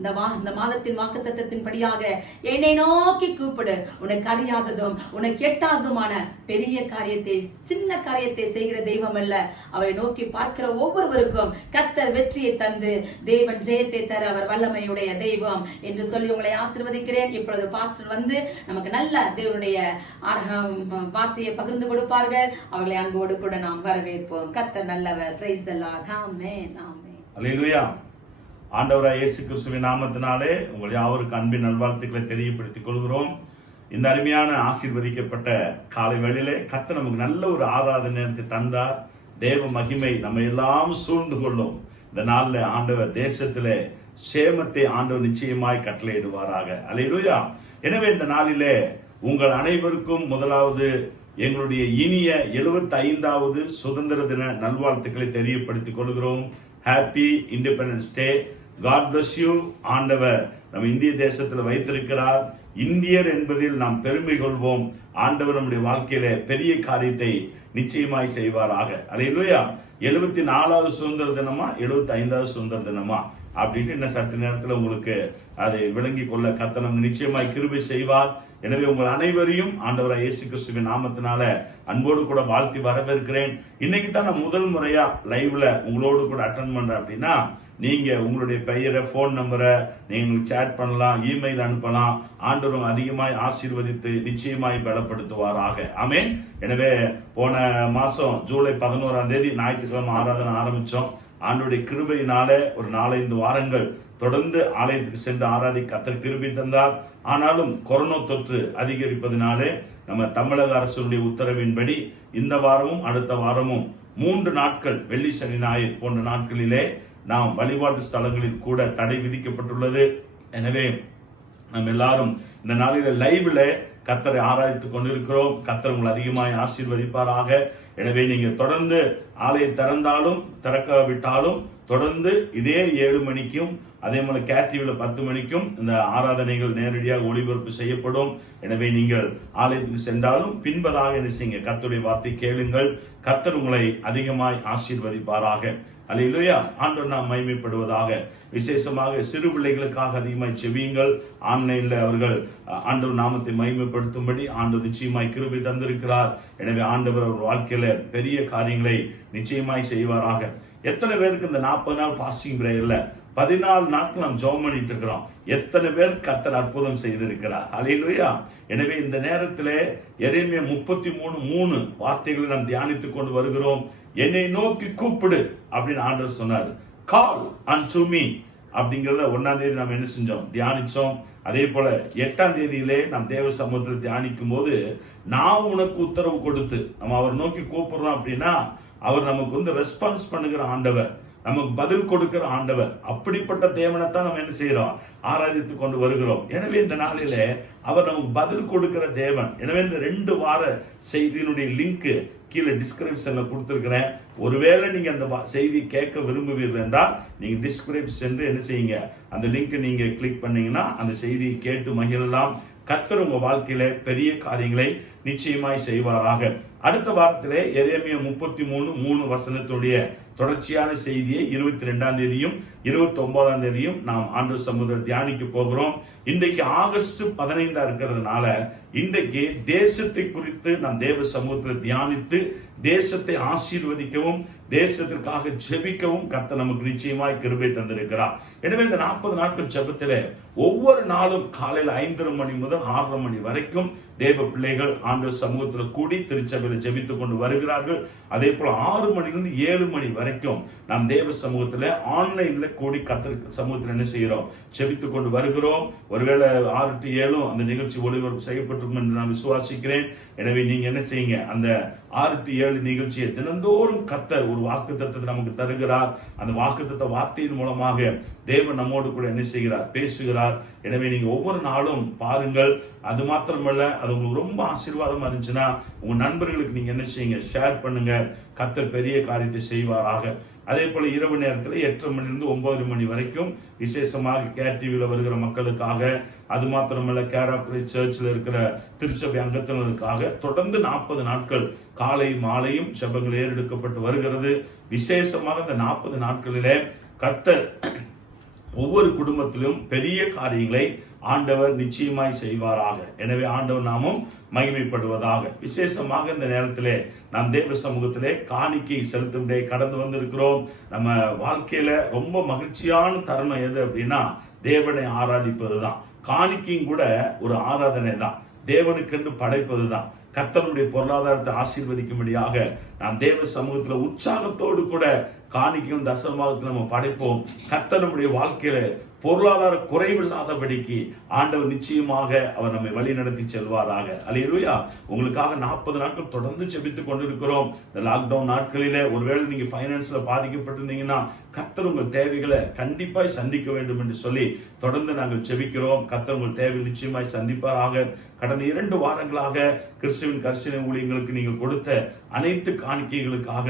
இந்த மாதத்தின் வாக்குத்தத்தத்தின் படியாக என்னை நோக்கி கூப்பிடு, உனக்கு அறியாததும் உனக்கு எட்டாததுமான பெரிய காரியத்தை, சின்ன காரியத்தை செய்கிற தெய்வம் அல்ல. அவரை நோக்கி பார்க்கிற ஒவ்வொருவருக்கும் கர்த்தர் வெற்றியை தந்து தேவன் ஜெயத்தை தர அவர் வல்லமையுடைய தெய்வம் என்று சொல்லி உங்களை ஆசீர்வதிக்கிறேன். இப்பொழுது பாஸ்டர் வந்து நமக்கு நல்ல தேவனுடைய வார்த்தையை பகிர்ந்து கொடுப்பார்கள். அவர்களை அன்போடு கூட நாம் வரவேற்போம். கர்த்தர் நல்லவர். Praise the Lord. ஆமென், ஆமென். அல்லேலூயா. ஆண்டவராய் இயேசு கிறிஸ்துவின் நாமத்தினாலே உங்கள் யாவருக்கு அன்பின் நல்வாழ்த்துக்களை தெரியப்படுத்திக் கொள்கிறோம். இந்த அருமையான ஆசீர்வதிக்கப்பட்ட காலை வேளையிலே கர்த்தர் நமக்கு நல்ல ஒரு ஆராதனை நேரத்தை தந்தார். தேவ மகிமை நம்ம எல்லாம் சூழ்ந்து கொள்ளும். இந்த நாளில் ஆண்டவர் தேசத்திலே சேமத்தை ஆண்டவர் நிச்சயமாய் கட்டளையிடுவாராக. அல்லேலூயா. எனவே இந்த நாளிலே உங்கள் அனைவருக்கும் முதலாவது எங்களுடைய இனிய 75வது சுதந்திர தின நல்வாழ்த்துக்களை தெரியப்படுத்திக் கொள்கிறோம். Happy independence day. God bless you. ஆண்டவர் நம்ம இந்திய தேசத்தில் வைத்திருக்கிறார். இந்தியர் என்பதில் நாம் பெருமை கொள்வோம். ஆண்டவர் நம்முடைய வாழ்க்கையில பெரிய காரியத்தை நிச்சயமாய் செய்வாராக. அல்லேலூயா. 74வது சுதந்திர தினமா 75வது சுதந்திர தினமா அப்படின்ட்டு இன்னும் சற்று நேரத்தில் உங்களுக்கு அதை விளங்கி கொள்ள கர்த்தர் நமக்கு நிச்சயமாய் கிருபை செய்வார். எனவே உங்கள் அனைவரையும் ஆண்டவராய் இயேசு கிறிஸ்துவின் நாமத்தினால அன்போடு கூட வாழ்த்தி வரவேற்கிறேன். இன்னைக்கு தான் நான் முதல் முறையா லைவ்ல உங்களோடு கூட அட்டெண்ட் பண்றேன். அப்படின்னா நீங்க உங்களுடைய பெயரை, போன் நம்பரை நீங்க சேட் பண்ணலாம், இமெயில் அனுப்பலாம். ஆண்டவரும் அதிகமாய் ஆசீர்வதித்து நிச்சயமாய் பலப்படுத்துவாராக. ஆமென். எனவே போன மாசம் ஜூலை 11ஆம் தேதி ஞாயிற்றுக்கிழமை ஆராதனை ஆரம்பிச்சோம். ஆண்டவருடைய கிருபையினால ஒரு 4-5 வாரங்கள் தொடர்ந்து ஆலயத்துக்கு சென்று ஆராதி கர்த்தர் கிருபை தந்தார். ஆனாலும் கொரோனா தொற்று அதிகரிப்பதனாலே நம்ம தமிழக அரசுடைய உத்தரவின்படி இந்த வாரமும் அடுத்த வாரமும் 3 நாட்கள் வெள்ளி, சனி, ஞாயிறு போன்ற நாட்களிலே நாம் வழிபாட்டு ஸ்தலங்களில் கூட தடை விதிக்கப்பட்டுள்ளது. எனவே நம்ம எல்லாரும் இந்த நாளில லைவ்ல கர்த்தரை ஆராய்த்துக் கொண்டிருக்கிறோம். கர்த்தர் உங்களை அதிகமாய் ஆசீர்வதிப்பாராக. எனவே நீங்க தொடர்ந்து ஆலயம் திறந்தாலும் திறக்காவிட்டாலும் தொடர்ந்து இதே 7 மணிக்கும் அதே போல கேடிவில 10 மணிக்கும் இந்த ஆராதனைகள் நேரடியாக ஒளிபரப்பு செய்யப்படும். எனவே நீங்கள் ஆலயத்துக்கு சென்றாலும் பின்பதாக என்ன செய்யுங்க, கர்த்தருடைய வார்த்தை கேளுங்கள். கர்த்தர் உங்களை அதிகமாய் ஆசீர்வதிப்பாராக. அல்லேலூயா. ஆண்டவர் நாம் மகிமைப்படுவதாக. விசேஷமாக சிறு பிள்ளைகளுக்காக அதிகமாய் செபியுங்கள். ஆன்லைன்ல அவர்கள் ஆண்டவர் நாமத்தை மகிமைப்படுத்தும்படி ஆண்டவர் நிச்சயமாய் கிருபை தந்திருக்கிறார். எனவே ஆண்டவர் அவர் வாழ்க்கையில பெரிய காரியங்களை நிச்சயமாய் செய்வாராக. எத்தனை பேருக்கு இந்த 40 நாள் ஃபாஸ்டிங் பிரேயர்ல 14 நாட்கள் நாம் ஜெபம் பண்ணிட்டு இருக்கிறோம். எத்தனை பேர் கர்த்தர் அற்புதம் செய்திருக்கிறார். ஹல்லேலூயா. எனவே இந்த நேரத்திலே எரேமியா 33:3 வார்த்தைகளை நாம் தியானித்துக் கொண்டு வருகிறோம். என்னை நோக்கி கூப்பிடு அப்படின்னு ஆண்டவர் சொன்னார். கால் unto me அப்படிங்கிறத 1ஆம் தேதி நாம் என்ன செஞ்சோம், தியானிச்சோம். அதே போல 8ஆம் தேதியிலே நாம் தேவ சமூகத்தில் தியானிக்கும் போது, நான் உனக்கு உத்தரவு கொடுத்து நம்ம அவர் நோக்கி கூப்பிடுறோம் அப்படின்னா அவர் நமக்கு ரெஸ்பான்ஸ் பண்ணுகிற ஆண்டவர், நமக்கு பதில் கொடுக்கிற ஆண்டவர். அப்படிப்பட்ட தேவனைத்தான் நம்ம என்ன செய்யறோம், ஆராதித்து கொண்டு வருகிறோம். எனவே இந்த நாளிலே அவர் நமக்கு பதில் கொடுக்கிற தேவன். எனவே இந்த 2 வார செய்தியினுடைய லிங்க் கீழே டிஸ்கிரிப்ஷன்ல கொடுத்திருக்கிறேன். ஒருவேளை நீங்க அந்த செய்தி கேட்க விரும்புவீர்கள் என்றால் நீங்க டிஸ்கிரிப்ஷன் சென்று என்ன செய்யுங்க, அந்த லிங்க் நீங்க கிளிக் பண்ணீங்கன்னா அந்த செய்தியை கேட்டு மகிழலாம். கர்த்தர் உங்க வாழ்க்கையில பெரிய காரியங்களை நிச்சயமாய் செய்வாராக. அடுத்த வாரத்திலே எரேமியா 33:3 வசனத்துடைய தொடர்ச்சியான செய்தியை 22ஆம் தேதியும் 29ஆம் தேதியும் நாம் ஆண்டவர் சமூகத்தில் தியானிக்க போகிறோம். இன்றைக்கு ஆகஸ்ட் 15 இருக்கிறதுனால இன்றைக்கு தேசத்தை குறித்து நாம் தேவ சமூகத்தில் தியானித்து தேசத்தை ஆசீர்வதிக்கவும் தேசத்திற்காக ஜெபிக்கவும் கர்த்தர் நமக்கு நிச்சயமாய் கிருபை தந்திருக்கிறார். எனவே இந்த 40 நாட்கள் ஜெபத்திலே ஒவ்வொரு நாளும் காலையில் 5:30 மணி முதல் 6:30 மணி வரைக்கும் தேவ பிள்ளைகள் ஆண்டவர் சமூகத்தில் கூடி திருச்சபையில் ஜெபித்துக் கொண்டு வருகிறார்கள். அதே போல 6 மணிலிருந்து 7 மணி வரைக்கும் நாம் தேவ சமூகத்தில் ஆன்லைன்ல கூடி கர்த்தர் சமூகத்தில் என்ன செய்கிறோம், ஜெபித்துக் கொண்டு வருகிறோம். ஒருவேளை 6 to 7 அந்த நிகழ்ச்சி ஒளிபரப்பு செய்யப்பட்டிருக்கும் என்று நான் விசுவாசிக்கிறேன். எனவே நீங்க என்ன செய்யுங்க, அந்த 6 to 7 நிகழ்ச்சியை தினந்தோறும் கர்த்தர் ஒரு வாக்குத்தத்தத்தை நமக்கு தருகிறார். அந்த வாக்குத்தத்த வார்த்தையின் மூலமாக தேவன் நம்மோடு கூட என்ன செய்கிறார், பேசுகிறார். எனவே நீங்க ஒவ்வொரு நாளும் பாருங்கள். அது மாத்திரமல்ல, அது உங்களுக்கு ரொம்ப ஆசீர்வாதமா இருந்துச்சுன்னா உங்க நண்பர்களுக்கு நீங்க என்ன செய்யுங்க, ஷேர் பண்ணுங்க. கர்த்தர் பெரிய காரியத்தை செய்வாராக. அதே போல இரவு நேரத்தில் 8:30 மணிலிருந்து 9 மணி வரைக்கும் விசேஷமாக கேடிவில வருகிற மக்களுக்காக, அது மாத்திரமல்ல கேர் ஆஃப் கிரைஸ்ட் சர்ச்சில் இருக்கிற திருச்சபை அங்கத்தினருக்காக தொடர்ந்து 40 நாட்கள் காலை மாலையும் ஜெபங்கள் ஏறெடுக்கப்பட்டு வருகிறது. விசேஷமாக இந்த 40 நாட்களிலே கர்த்தர் ஒவ்வொரு குடும்பத்திலும் பெரிய காரியங்களை ஆண்டவர் நிச்சயமாய் செய்வாராக. எனவே ஆண்டவர் நாமும் மகிமைப்படுவதாக. விசேஷமாக இந்த நேரத்திலே நாம் தேவ சமூகத்திலே காணிக்கை செலுத்தும் கடந்து வந்திருக்கிறோம். நம்ம வாழ்க்கையில ரொம்ப மகிழ்ச்சியான தருணம் எது அப்படின்னா தேவனை ஆராதிப்பதுதான். காணிக்கையும் கூட ஒரு ஆராதனை தான், தேவனுக்கென்று படைப்பதுதான். கர்த்தருடைய பொருளாதாரத்தை ஆசீர்வதிக்கும்படியாக நாம் தேவ சமூகத்தில் உற்சாகத்தோடு கூட காணிக்கையும் தசமபாகத்தில் நம்ம படைப்போம். கர்த்தர் நம்முடைய வாழ்க்கையில பொருளாதார குறைவில்லாதபடிக்கு ஆண்டவர் நிச்சயமாக அவர் நம்மை வழி நடத்தி செல்வாராக. அல்லேலூயா. உங்களுக்காக 40 நாட்கள் தொடர்ந்து ஜெபித்துக் கொண்டிருக்கிறோம். இந்த லாக்டவுன் நாட்களிலே ஒருவேளை நீங்க பைனான்ஸ்ல பாதிக்கப்பட்டிருந்தீங்கன்னா கர்த்தர் உங்கள் தேவைகளை கண்டிப்பாய் சந்திக்க வேண்டும் என்று சொல்லி தொடர்ந்து நாங்கள் ஜெபிக்கிறோம். கர்த்தர் உங்கள் தேவை நிச்சயமாய் சந்திப்பாராக. கடந்த 2 வாரங்களாக கிறிஸ்துவின் கரிசனை ஊழியங்களுக்கு நீங்கள் கொடுத்த அனைத்து காணிக்கைகளுக்காக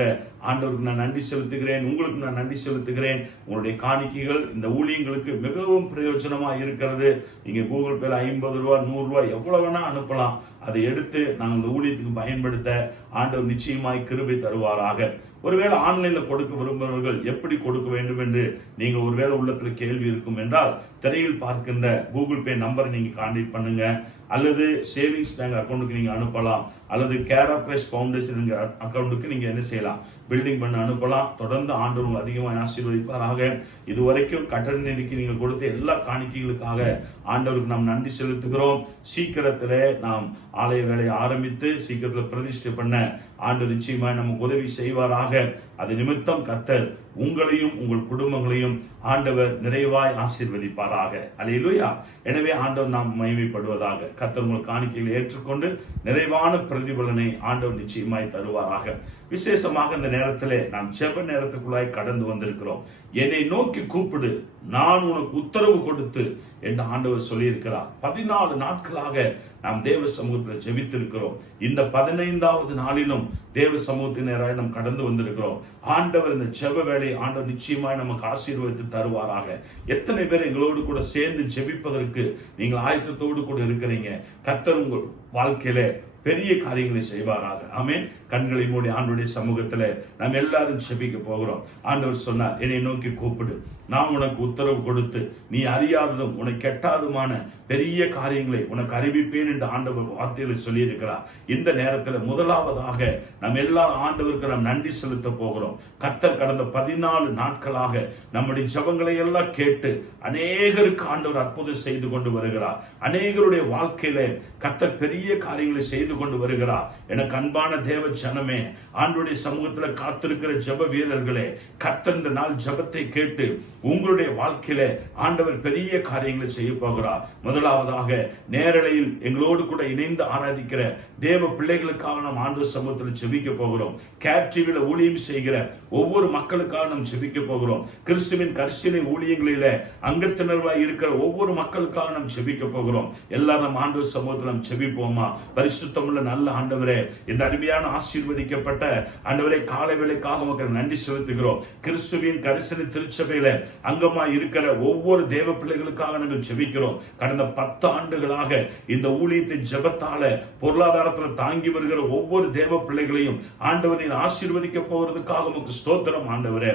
ஆண்டவருக்கு நான் நன்றி செலுத்துகிறேன். உங்களுக்கு நான் நன்றி செலுத்துகிறேன். உங்களுடைய காணிக்கைகள் இந்த ஊழியங்களுக்கு மிகவும் பிரயோஜனமா இருக்கிறது. நீங்க கூகுள் பேல 50 ரூபா 100 ரூபாய் எவ்வளவு வேணா அனுப்பலாம். அதை எடுத்து நாங்கள் இந்த ஊழியத்துக்கு பயன்படுத்த ஆண்டவர் நிச்சயமாய் கிருபை தருவாராக. ஒருவேளை ஆன்லைன்ல கொடுக்க விரும்புபவர்கள் எப்படி கொடுக்க வேண்டும் என்று நீங்கள் ஒருவேளை உள்ளத்துல கேள்வி இருக்கும் என்றால் திரையில் பார்க்கின்ற கூகுள் பே நம்பரை நீங்க கான்டாக்ட் பண்ணுங்க. அல்லது சேவிங்ஸ் பேங்க் அக்கௌண்ட்டுக்கு நீங்க அனுப்பலாம். அல்லது கேர் ஆஃப் கிரைஸ்ட் ஃபவுண்டேஷன் அக்கௌண்ட்டுக்கு நீங்க என்ன செய்யலாம், பில்டிங் பண்ண அனுப்பலாம். தொடர்ந்து ஆண்டவர் அதிகமாக ஆசீர்வதிப்பாராக. இதுவரைக்கும் கட்டண நிதிக்கு நீங்கள் கொடுத்த எல்லா காணிக்கைகளுக்காக ஆண்டவருக்கு நாம் நன்றி செலுத்துகிறோம். சீக்கிரத்திலே நாம் ஆலய வேலையை ஆரம்பித்து சீக்கிரத்தில் பிரதிஷ்டை பண்ண ஆண்டவர் நிச்சயமாய் நமக்கு உதவி செய்வாராக. அது நிமித்தம் கர்த்தர் உங்களையும் உங்கள் குடும்பங்களையும் ஆண்டவர் நிறைவாய் ஆசீர்வதிப்பாராக. அல்லேலூயா. எனவே ஆண்டவர் நாம் மகிமைப்படுவதாக. கர்த்தர் உங்கள் காணிக்கைகளை ஏற்றுக்கொண்டு நிறைவான பிரதிபலனை ஆண்டவர் நிச்சயமாய் தருவாராக. விசேஷமாக இந்த நேரத்திலே நாம் ஜெப நேரத்துக்குள்ளாய் கடந்து வந்திருக்கிறோம். என்னை நோக்கி கூப்பிடு, நான் உனக்கு உத்தரவு கொடுத்து என்று ஆண்டவர் சொல்லியிருக்கிறார். 14 நாட்களாக நாம் தேவ சமூகத்தில் ஜெபித்திருக்கிறோம். இந்த 15வது நாளிலும் தேவ சமூகத்தினராய் நாம் கடந்து வந்திருக்கிறோம். ஆண்டவர் இந்த ஜெப வேலை ஆண்டவர் நிச்சயமாய் நமக்கு ஆசீர்வதித்து தருவாராக. எத்தனை பேர் எங்களோடு கூட சேர்ந்து ஜெபிப்பதற்கு நீங்கள் ஆயத்தத்தோடு கூட இருக்கிறீங்க. கர்த்தர் உங்கள் வாழ்க்கையில பெரிய காரியங்களை செய்வாராக. ஆமென். கண்களை மூடி ஆண்டவருடைய சமூகத்துல நாம் எல்லாரும் செபிக்க போகிறோம். ஆண்டவர் சொன்னார், என்னை நோக்கி கூப்பிடு, நான் உனக்கு உத்தரவு கொடுத்து நீ அறியாததும் உனக்கு கெட்டாதுமான பெரிய காரியங்களை உனக்கு அறிவிப்பேன் என்று ஆண்டவர் வார்த்தையில சொல்லி இருக்கிறார். இந்த நேரத்தில் முதலாவதாக நாம் எல்லாரும் ஆண்டவருக்கு நாம் நன்றி செலுத்த போகிறோம். கர்த்தர் கடந்த 14 நாட்களாக நம்முடைய ஜெபங்களை எல்லாம் கேட்டு அநேகருக்கு ஆண்டவர் அற்புதம் செய்து கொண்டு வருகிறார். அநேகருடைய வாழ்க்கையில கர்த்தர் பெரிய காரியங்களை செய்து கொண்டு வருகிறார். எனக்கு அன்பான தேவ ஜனமே, ஆண்டவருடைய சமூகத்தில் காத்திருக்கிற ஜெப வீரர்களே, கர்த்தர் இந்த நாள் ஜெபத்தை கேட்டு உங்களுடைய வாழ்க்கையில ஆண்டவர் பெரிய காரியங்களை செய்ய போகிறார். முதலாவதாக நேரலையில் எங்களோடு கூட இணைந்து ஆராதிக்கிற தேவ பிள்ளைகளுக்காக நாம் ஆண்டவர் சமூகத்தில் ஜெபிக்க போகிறோம். கேப்டிவில ஊழியம் செய்கிற ஒவ்வொரு மக்களுக்காக நாம் ஜெபிக்க போகிறோம். கிறிஸ்துவின் கர்சினை ஊழியங்களில அங்கத்தினர்களாக இருக்கிற ஒவ்வொரு மக்களுக்காக நாம் ஜெபிக்க போகிறோம். எல்லாரும் நம்ம ஆண்டவர் சமூகத்தில் நாம் ஜெபிப்போமா? பரிசுத்தமுள்ள நல்ல ஆண்டவரே, இந்த அருமையான ஆசீர்வதிக்கப்பட்ட ஆண்டவரே காலை வேளைக்காக உங்களுக்கு நன்றி செலுத்துகிறோம். கிறிஸ்துவின் கரிசனை திருச்சபையில அங்கமா இருக்கிற ஒவ்வொரு தேவ பிள்ளைகளுக்காக நாங்கள் ஜெபிக்கிறோம். கடந்த 10 ஆண்டுகளாக இந்த ஊழியத்தின் ஜெபத்தால பொருளாதாரத்தில் தாங்கி வருகிற ஒவ்வொரு தேவ பிள்ளைகளையும் ஆண்டவரின் ஆசீர்வதிக்க போவதற்காக உங்களுக்கு ஸ்தோத்திரம் ஆண்டவரே.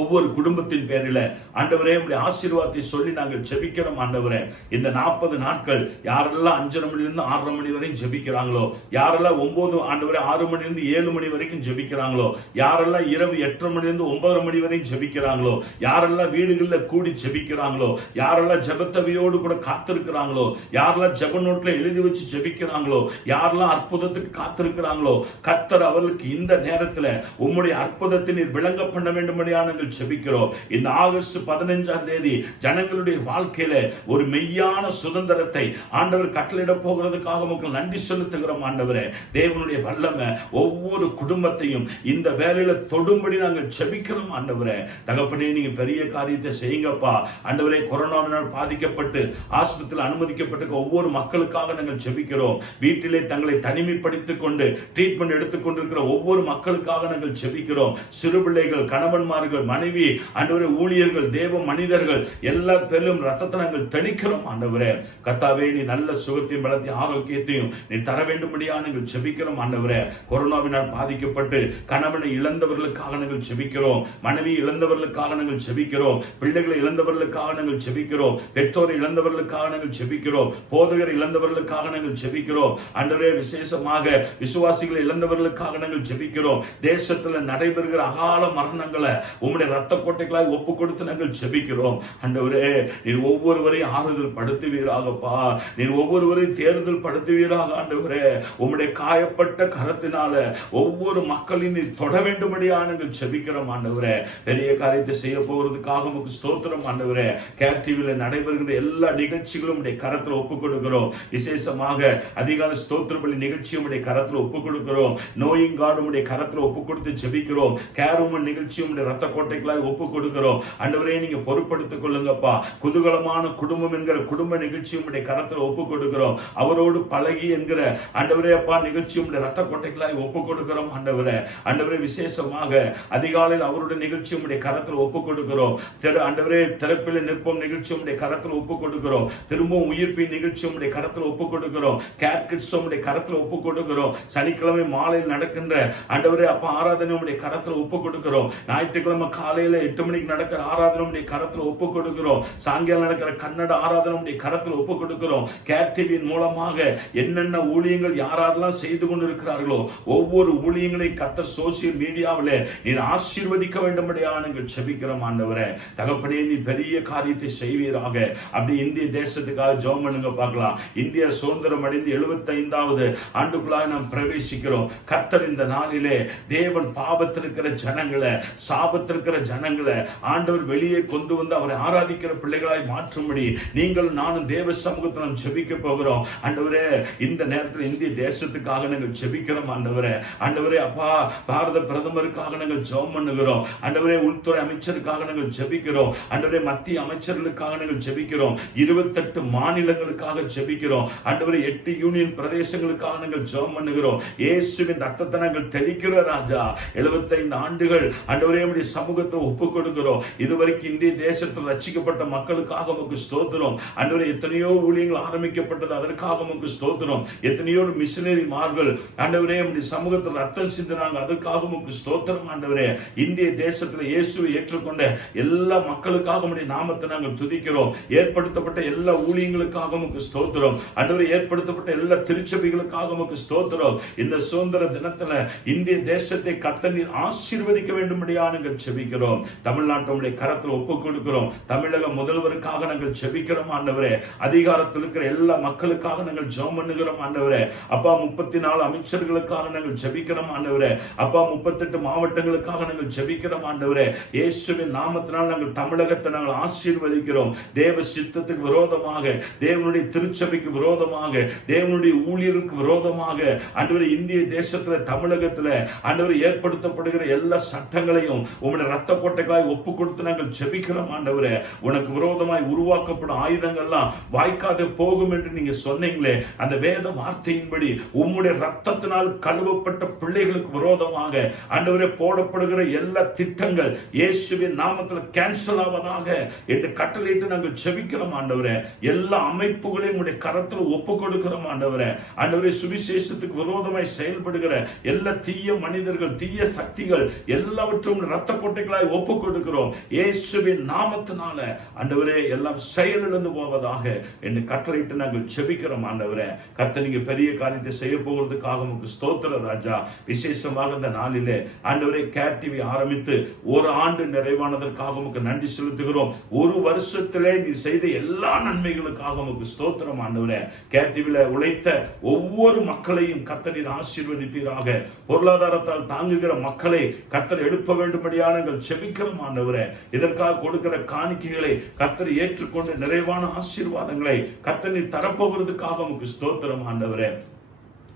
ஒவ்வொரு குடும்பத்தின் பேரில ஆண்டவரே உம்முடைய ஆசீர்வாதத்தை சொல்லி நாங்கள் ஜெபிக்கிறோம் ஆண்டவரே. இந்த 40 நாட்கள் யாரெல்லாம் 5:30 மணிலிருந்து 6:30 மணி வரைக்கும் ஜெபிக்கிறாங்களோ, யாரெல்லாம் 9 ஆண்டவரே 6 மணிலிருந்து 7 மணி வரைக்கும் ஜெபிக்கிறாங்களோ, யாரெல்லாம் இரவு 8:30 மணிலிருந்து 9:30 மணி வரைக்கும் ஜெபிக்கிறாங்களோ, யாரெல்லாம் வீடுகளில் கூடி ஜெபிக்கிறாங்களோ, யாரெல்லாம் ஜெபத்தவையோடு கூட காத்திருக்கிறாங்களோ, யாரெல்லாம் ஜெப நோட்ல எழுதி வச்சு ஜெபிக்கிறாங்களோ, யாரெல்லாம் அற்புதத்துக்கு காத்திருக்கிறாங்களோ, கர்த்தர் அவர்களுக்கு இந்த நேரத்தில் உம்முடைய அற்புதத்தை நீர் விளங்க பண்ண வேண்டும்படியான ஜெபிக்கிறோம். இந்த ஆகஸ்ட் 15ஆம் தேதி ஜனங்களுடைய வாழ்க்கையில ஒரு மெய்யான சுதந்திரத்தை ஆண்டவர் கட்டளையிட போகிறதுக்காக உங்களுக்கு நன்றி செலுத்துகிறோம் ஆண்டவரே. தேவனுடைய வல்லமை ஒவ்வொரு குடும்பத்தையும் இந்த வேலையில தொடும்படி நாங்கள் ஜெபிக்கிறோம் ஆண்டவரே. தகப்பனே, நீங்க பெரிய காரியத்தை செய்யுங்கப்பா ஆண்டவரே. கொரோனாவினால் பாதிக்கப்பட்டு ஆஸ்பத்திரியில் அனுமதிக்கப்பட்ட ஒவ்வொரு மக்களுக்காக நாங்கள் ஜெபிக்கிறோம். வீட்டிலே தங்களை தனிமைப்படுத்திக் கொண்டு ட்ரீட்மெண்ட் எடுத்துக்கொண்டிருக்கிற ஒவ்வொரு மக்களுக்காக நாங்கள் ஜெபிக்கிறோம். சிறு பிள்ளைகள், கணவன்மார்கள், மனைவி, ஆண்டவரே, ஊழியர்கள், தேவ மனிதர்கள் எல்லா பேரும் ரத்தத்தை நாங்கள் தெளிக்கிறோம் ஆண்டவரே. கர்த்தாவே, நீ நல்ல சுகத்தையும் பலத்தையும் ஆரோக்கியத்தையும் நீ தர வேண்டும்படியா நாங்கள் ஜெபிக்கிறோம் ஆண்டவரே. கொரோனாவினால் பாதிக்கப்பட்டு கணவனை இழந்தவர்களுக்காக நாங்கள் ஜெபிக்கிறோம். மனைவி இழந்தவர்களுக்காக நாங்கள் ஜெபிக்கிறோம். பிள்ளைகளை இழந்தவர்களுக்காக நாங்கள் ஜெபிக்கிறோம். பெற்றோரை இழந்தவர்களுக்காக நாங்கள் ஜெபிக்கிறோம். போதகர் இழந்தவர்களுக்காக நாங்கள் ஜெபிக்கிறோம் ஆண்டவரே. விசேஷமாக விசுவாசிகளை இழந்தவர்களுக்காக நாங்கள் ஜெபிக்கிறோம். தேசத்தில் நடைபெறுகிற அகால மரணங்களை ரத்த கோட்டைகளாய் ஒப்பு கொடுத்து நாங்கள் ஜெபிக்கிறோம் ஆண்டவரே. நீர் ஒவ்வொருவரையும் ஆறுதல் படுத்துவீராகப்பா. நீர் ஒவ்வொருவரையும் தேர்தல் படுத்துவீராக ஆண்டவரே. உம்முடைய காயப்பட்ட கரத்தினால ஒவ்வொரு மக்களையும் நீர் தொட வேண்டும்படியா நாங்கள் ஜெபிக்கிறோம் ஆண்டவரே. பெரிய காரியத்தை செய்ய போகிறதுக்காக உங்களுக்கு ஸ்தோத்திரம் ஆண்டவரே. கேப்டிவில நடைபெறுகிற எல்லா நிகழ்ச்சிகளும் உடைய கரத்தில் ஒப்பு கொடுக்கிறோம். விசேஷமாக அதிகாலை ஸ்தோத்திர பலி நிகழ்ச்சி உடைய கரத்தில் ஒப்பு கொடுக்கிறோம். நோயிங் கார்டு உடைய கரத்தில் ஒப்பு கொடுத்து ஜெபிக்கிறோம். கேருமன் நிகழ்ச்சி உடைய ரத்த கோட்டைகளாய் ஒப்பு கொடுக்கிறோம் ஆண்டவரே. நீங்க பொறுப்படுத்திக் கொள்ளுங்கப்பா. குதூகலமான குடும்பம் என்கிற குடும்ப நிகழ்ச்சி உடைய கரத்தில் ஒப்பு கொடுக்கிறோம். அவரோடு பழகி என்கிற ஆண்டவரே அப்பா நிகழ்ச்சி உடைய ரத்த கோட்டைகளாய் ஒப்பு கொடுக்கிறோம் ஆண்டவரே. ஆண்டவரே, விசேஷமாக அதிகாலையில் அவருடைய நிகழ்ச்சி உடைய கரத்தில் ஒப்பு கொடுக்கிறோம். ஆண்டவரே, திறப்பில் நிற்போம் நிகழ்ச்சி உடைய கரத்தில் ஒப்பு கொடுக்கிறோம். திரும்பவும் உயிர்ப்பின் நிகழ்ச்சி உடைய கரத்தில் ஒப்பு கொடுக்கிறோம். கேட்கிட்ஸ் உடைய கரத்தில் ஒப்பு கொடுக்கிறோம். சனிக்கிழமை மாலையில் நடக்கின்ற ஆண்டவரே அப்பா ஆராதனை உடைய கரத்தில் ஒப்பு கொடுக்கிறோம். ஞாயிற்றுக்கிழமை காலையில 8 மணிக்கு நடக்கிற ஆராதனை கரத்தில் ஒப்பு கொடுக்கிறோம். சாயங்காலம் நடக்கிற கன்னட ஆராதனை கரத்தில் ஒப்பு கொடுக்கிறோம். கேப்டிவின் மூலமாக என்னென்ன ஊழியங்கள் யாரெல்லாம் செய்து கொண்டிருக்கிறார்களோ ஒவ்வொரு ஊழியங்களையும் கத்த சோசியல் மீடியாவில் நீர் ஆசீர்வதிக்க வேண்டும்படியா நாங்கள் ஜெபிக்கிறோம் ஆண்டவரே. தகப்பனே, நீ பெரிய காரியத்தை செய்வீராக. அப்படி இந்திய தேசத்துக்காக ஜெபம் பண்ணுங்க பார்க்கலாம். இந்தியா சுதந்திரம் அடைந்து 75வது ஆண்டுக்குள்ளாக நாம் பிரவேசிக்கிறோம். கர்த்தர் இந்த நாளிலே தேவன் பாவத்திருக்கிற ஜனங்களை, சாபத்திருக்கிற ஜனங்களை ஆண்டவர் வெளியே கொண்டு வந்து அவரை ஆராதிக்கிற பிள்ளைகளாய் மாற்றும்படி நீங்கள் நானும் தேவ சமூகத்தில் நாம் ஜெபிக்க போகிறோம் ஆண்டவரே. இந்த நேரத்தில் இந்திய தேசத்துக்காக நாங்கள் ஜெபிக்கிறோம் ஆண்டவரே. ஆண்டவரே அப்பா, பாரத பிரதமருக்காக நாங்கள் ஜெபம் பண்ணுகிறோம் ஆண்டவரே. உள்துறை அமைச்சருக்காக நாங்கள் ஜெபிக்கிறோம் ஆண்டவரே. மத்திய அமைச்சர்களுக்காக நாங்கள் ஜெபிக்கிறோம். 28 மாநிலங்களுக்காக ஜெபிக்கிறோம் ஆண்டவரே. 8 யூனியன் பிரதேசங்களுக்காக நாங்கள் ஜெபம் பண்ணுகிறோம். இயேசுவின் ரத்தத்தை நாங்கள் தெளிக்கிறோம் ராஜா. 75 ஆண்டுகள் ஆண்டவரே உம்முடைய சமூகத்தை ஒப்பு கொடுக்கிறோம். இதுவரைக்கும் இந்திய தேசத்தில் ரட்சிக்கப்பட்ட மக்களுக்காக உமக்கு ஸ்தோத்திரம். ஆண்டவரே, எத்தனையோ ஊழியங்கள் ஆரம்பிக்கப்பட்டது, அதற்காக உமக்கு ஸ்தோத்திரம். எத்தனையோ மிஷனரிமார்கள் ஆண்டவரே நம்முடைய சமூகத்தில் ரத்தம் சிந்தினாங்க, அதற்காக உமக்கு ஸ்தோத்திரம். ஆண்டவரே, இந்திய தேசத்தில் இயேசுவை ஏற்றுக்கொண்ட எல்லா மக்களுக்காக உம்முடைய நாமத்தை நாங்கள் துதிக்கிறோம். ஏற்படுத்தப்பட்ட எல்லா ஊழியங்களுக்காக உமக்கு ஸ்தோத்திரம். ஆண்டவரே, ஏற்படுத்தப்பட்ட எல்லா திருச்சபைகளுக்காக உமக்கு ஸ்தோத்திரம். இந்த சுதந்திர தினத்துல இந்திய தேசத்தை கர்த்தர் நீர் ஆசீர்வதிக்க வேண்டும்படியா நாங்கள் செபிக்கிறோம். தமிழ்நாட்டை உம்முடைய கரத்தில் ஒப்புக் கொடுக்கிறோம். தமிழக முதல்வருக்காக நாங்கள் செபிக்கிறோம் ஆண்டவரே. அதிகாரத்தில் இருக்கிற எல்லா மக்களுக்காக நாங்கள் ஜெபம் பண்ணுகிறோம் ஆண்டவரே. அப்பா, 34 அமைச்சர்களுக்காக நாங்கள் ஜெபிக்கிறோம் ஆண்டவரே. அப்பா, 38 மாவட்டங்களுக்காக நாங்கள் ஜெபிக்கிறோம் ஆண்டவரே. இயேசுவின் நாமத்தினால் நாங்கள் தமிழகத்தை நாங்கள் ஆசீர்வதிக்கிறோம். தேவ சித்தத்துக்கு விரோதமாக, தேவனுடைய திருச்சபைக்கு விரோதமாக, தேவனுடைய ஊழியருக்கு விரோதமாக ஆண்டவரே இந்திய தேசத்துல தமிழகத்துல ஆண்டவரே ஏற்படுத்தப்படுகிற எல்லா சட்டங்களையும் உம்முடைய ரத்த கோட்டைகளாய் ஒப்பு கொடுத்து நாங்கள் ஜெபிக்கிறோம் ஆண்டவரே. உனக்கு விரோதமாய் உருவாக்கப்படும் ஆயுதங்கள்லாம் வாய்க்காது போகும் என்று நீங்க சொன்னீங்களே, அந்த வேத வார்த்தையின்படி உம்முடைய ரத்தத்தினால் கழுவப்பட்ட பிள்ளைகளுக்கு விரோதமாக ஆண்டவரே போடப்படுகிற எல்லா திட்டங்கள் இயேசுவின் நாமத்தில் கேன்சல் ஆவதாக என்று கட்டளையிட்டு நாங்கள் ஜெபிக்கிறோம் ஆண்டவரே. எல்லா அமைப்புகளையும் உம்முடைய கரத்தில் ஒப்பு கொடுக்கிறோம் ஆண்டவரே. ஆண்டவரே, சுவிசேஷத்துக்கு விரோதமாய் செயல்படுகிற எல்லா தீய மனிதர்கள், தீய சக்திகள் எல்லாவற்றும் ரத்த கோட்டைகளாய் ஒப்பு கொடுக்கிறோம். இயேசுவின் நாமத்தினால ஆண்டவரே எல்லாம் செயலிழந்து போவதாக என்று கட்டளையிட்டு நாங்கள் ஜெபிக்கிறோம் ஆண்டவரே. கர்த்தர் நீங்க பெரிய காரியத்தை செய்ய போகிறதுக்காக உங்களுக்கு ஸ்தோத்திர ராஜா. விசேஷமாக இந்த நாளிலே ஆண்டவரே கேர் டிவி ஆரம்பித்து ஒரு ஆண்டு நிறைவானதற்காக உங்களுக்கு நன்றி செலுத்துகிறோம். ஒரு வருஷத்திலே நீ செய்த எல்லா நன்மைகளுக்காக உங்களுக்கு ஸ்தோத்திரம் ஆண்டவரே. கேர் டிவில உழைத்த ஒவ்வொரு மக்களையும் கர்த்தர் நீர் ஆசீர்வதிப்பீராக. பொருளாதாரத்தால் தாங்குகிற மக்களை கர்த்தர் எழுப்ப வேண்டும்படியாக நாங்கள் ஜெபிக்கிறோம் ஆண்டவரே. இதற்காக கொடுக்கிற காணிக்கைகளை கர்த்தர் ஏற்றுக்கொண்டு நிறைவான ஆசீர்வாதங்களை கர்த்தர் நீர் தரப்போகிறதுக்காக உங்களுக்கு ஸ்தோத்திரம் ஆண்டவரே.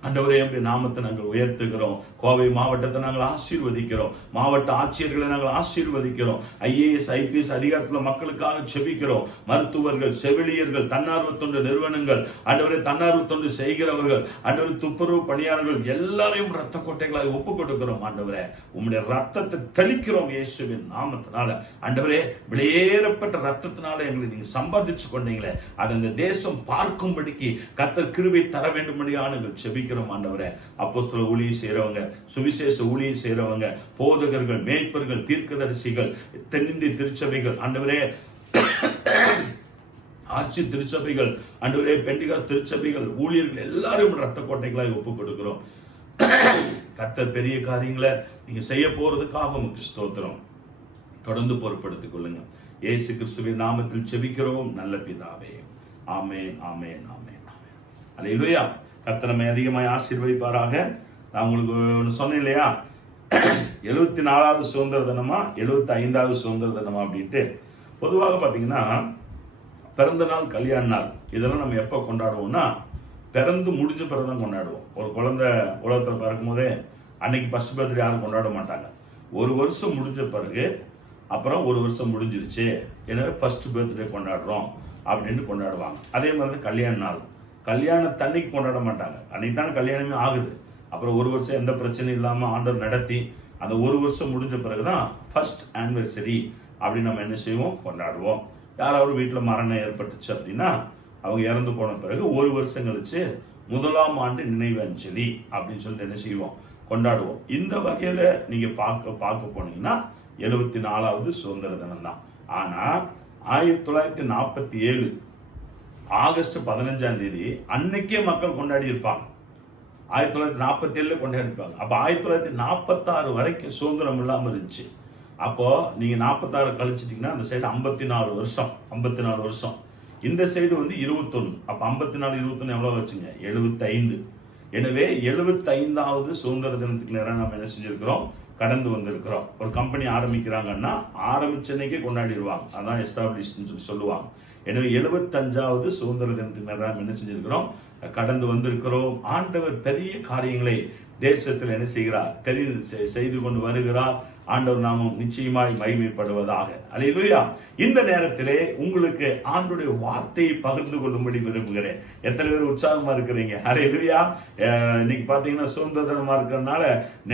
ஆண்டவரே, நம்முடைய நாமத்தை நாங்கள் உயர்த்துகிறோம். கோவை மாவட்டத்தை நாங்கள் ஆசீர்வதிக்கிறோம். மாவட்ட ஆட்சியர்களை நாங்கள் ஆசீர்வதிக்கிறோம். IAS IPS அதிகாரத்தில் மக்களுக்காக செபிக்கிறோம். மருத்துவர்கள், செவிலியர்கள், தன்னார்வ தொண்டு நிறுவனங்கள், ஆண்டவரே தன்னார்வ தொண்டு செய்கிறவர்கள், ஆண்டவரே துப்புரவு பணியாளர்கள் எல்லாரையும் ரத்த கோட்டைகளாய் ஒப்பு கொடுக்கிறோம் ஆண்டவரே. உம்முடைய ரத்தத்தை தெளிக்கிறோம் இயேசுவின் நாமத்தினால. ஆண்டவரே, வெளியேறப்பட்ட ரத்தத்தினால எங்களை நீங்க சம்பாதிச்சு கொண்டீங்களே, அதை இந்த தேசம் பார்க்கும்படிக்கு கர்த்தர் கிருபை தர வேண்டும்படியாக நாங்கள் செபிக்கிறோம் ஆண்டவரே. அப்போஸ்தல ஊழியம் செய்றவங்க, சுவிசேஷ ஊழியம் செய்றவங்க, போதகர்கள், மேய்ப்பர்கள், தீர்க்கதரிசிகள், தென்னிந்திய திருச்சபைகள் ஆண்டவரே, ஆட்சி திருச்சபைகள் ஆண்டவரே, பெண்டிகாஸ் திருச்சபைகள், ஊழியர்கள் எல்லாரும் ரத்த கோட்டைகளாய் ஒப்பு கொடுக்கிறோம். கர்த்தர் பெரிய காரியங்களை நீங்க செய்ய போறதுக்காக உமக்கு ஸ்தோத்திரம். தொடர்ந்து பொறுப்படுத்திக் கொள்ளுங்க. இயேசு கிறிஸ்துவின் நாமத்தில் ஜெபிக்கிறோம் நல்ல பிதாவே. ஆமென், ஆமென், ஆமென், ஆமென். அல்லேலூயா. கர்த்தர் நம்மை அதிகமாய் ஆசீர்வதிப்பாராக. நான் உங்களுக்கு சொன்னேன் இல்லையா, 74வது சுதந்திர தினமா 75வது சுதந்திர தினமா அப்படின்ட்டு. பொதுவாக பார்த்தீங்கன்னா பிறந்த நாள், கல்யாண நாள் இதெல்லாம் நம்ம எப்போ கொண்டாடுவோம்னா பிறந்து முடிஞ்ச பிறகு தான் கொண்டாடுவோம். ஒரு குழந்தை உலகத்தில் பிறக்கும் போதே அன்னைக்கு ஃபர்ஸ்ட் பர்த்டே யாரும் கொண்டாட மாட்டாங்க. ஒரு வருஷம் முடிஞ்ச பிறகு அப்புறம் ஒரு வருஷம் முடிஞ்சிருச்சு, எனவே ஃபர்ஸ்ட் பர்த்டே கொண்டாடுறோம் அப்படின்னு கொண்டாடுவாங்க. அதே மாதிரி கல்யாண நாள், கல்யாணத்தன்னைக்கு கொண்டாட மாட்டாங்க. அன்னைக்கு தானே கல்யாணமே ஆகுது. அப்புறம் ஒரு வருஷம் எந்த பிரச்சனையும் இல்லாமல் ஆண்டவர் நடத்தி அந்த ஒரு வருஷம் முடிஞ்ச பிறகுதான் ஃபர்ஸ்ட் ஆனிவர்சரி அப்படின்னு நம்ம என்ன செய்வோம், கொண்டாடுவோம். யாராவது வீட்டில் மரணம் ஏற்பட்டுச்சு அப்படின்னா அவங்க இறந்து போன பிறகு ஒரு வருஷம் கழிச்சு 1ஆம் ஆண்டு நினைவு அஞ்சலி அப்படின்னு சொல்லிட்டு என்ன செய்வோம், கொண்டாடுவோம். இந்த வகையில நீங்க பார்க்க போனீங்கன்னா 74வது சுதந்திர தினம் தான். ஆனா 1947 ஆகஸ்ட் 15ஆம் தேதி அன்னைக்கே மக்கள் கொண்டாடி இருப்பாங்க. 1947 கொண்டாடி இருப்பாங்க. அப்ப 1946 வரைக்கும் சுதந்திரம் இல்லாம இருந்துச்சு. அப்போ நீங்க 46 கழிச்சிட்டீங்கன்னா அந்த சைடு 54 வருஷம், இந்த சைடு வந்து 21. அப்ப 54 21 எவ்வளவு வச்சுங்க, 75. எனவே 75வது சுதந்திர தினத்துக்கு நேரம் நம்ம என்ன செஞ்சிருக்கிறோம், கடந்து வந்திருக்கிறோம். ஒரு கம்பெனி ஆரம்பிக்கிறாங்கன்னா ஆரம்பிச்சன்னைக்கே கொண்டாடிடுவாங்க, அதான் எஸ்டாப்ளிஷ்னு சொல்லி சொல்லுவாங்க. எனவே 75வது சுதந்திர தினத்துக்கு நேரம் என்ன செஞ்சிருக்கிறோம், கடந்து வந்திருக்கிறோம். ஆண்டவர் பெரிய காரியங்களை தேசத்தில் என்ன செய்கிறார், செய்து கொண்டு வருகிறார். ஆண்டவர் நாமம் நிச்சயமாய் மகிமைப்படுவதாக. அல்லேலூயா. இந்த நேரத்திலே உங்களுக்கு ஆண்டவருடைய வார்த்தையை பகிர்ந்து கொள்ளும்படி விரும்புகிறேன். எத்தனை பேர் உற்சாகமா இருக்கிறீங்க? அல்லேலூயா. இன்னைக்கு பாத்தீங்கன்னா சுதந்திர தினமா இருக்கிறதுனால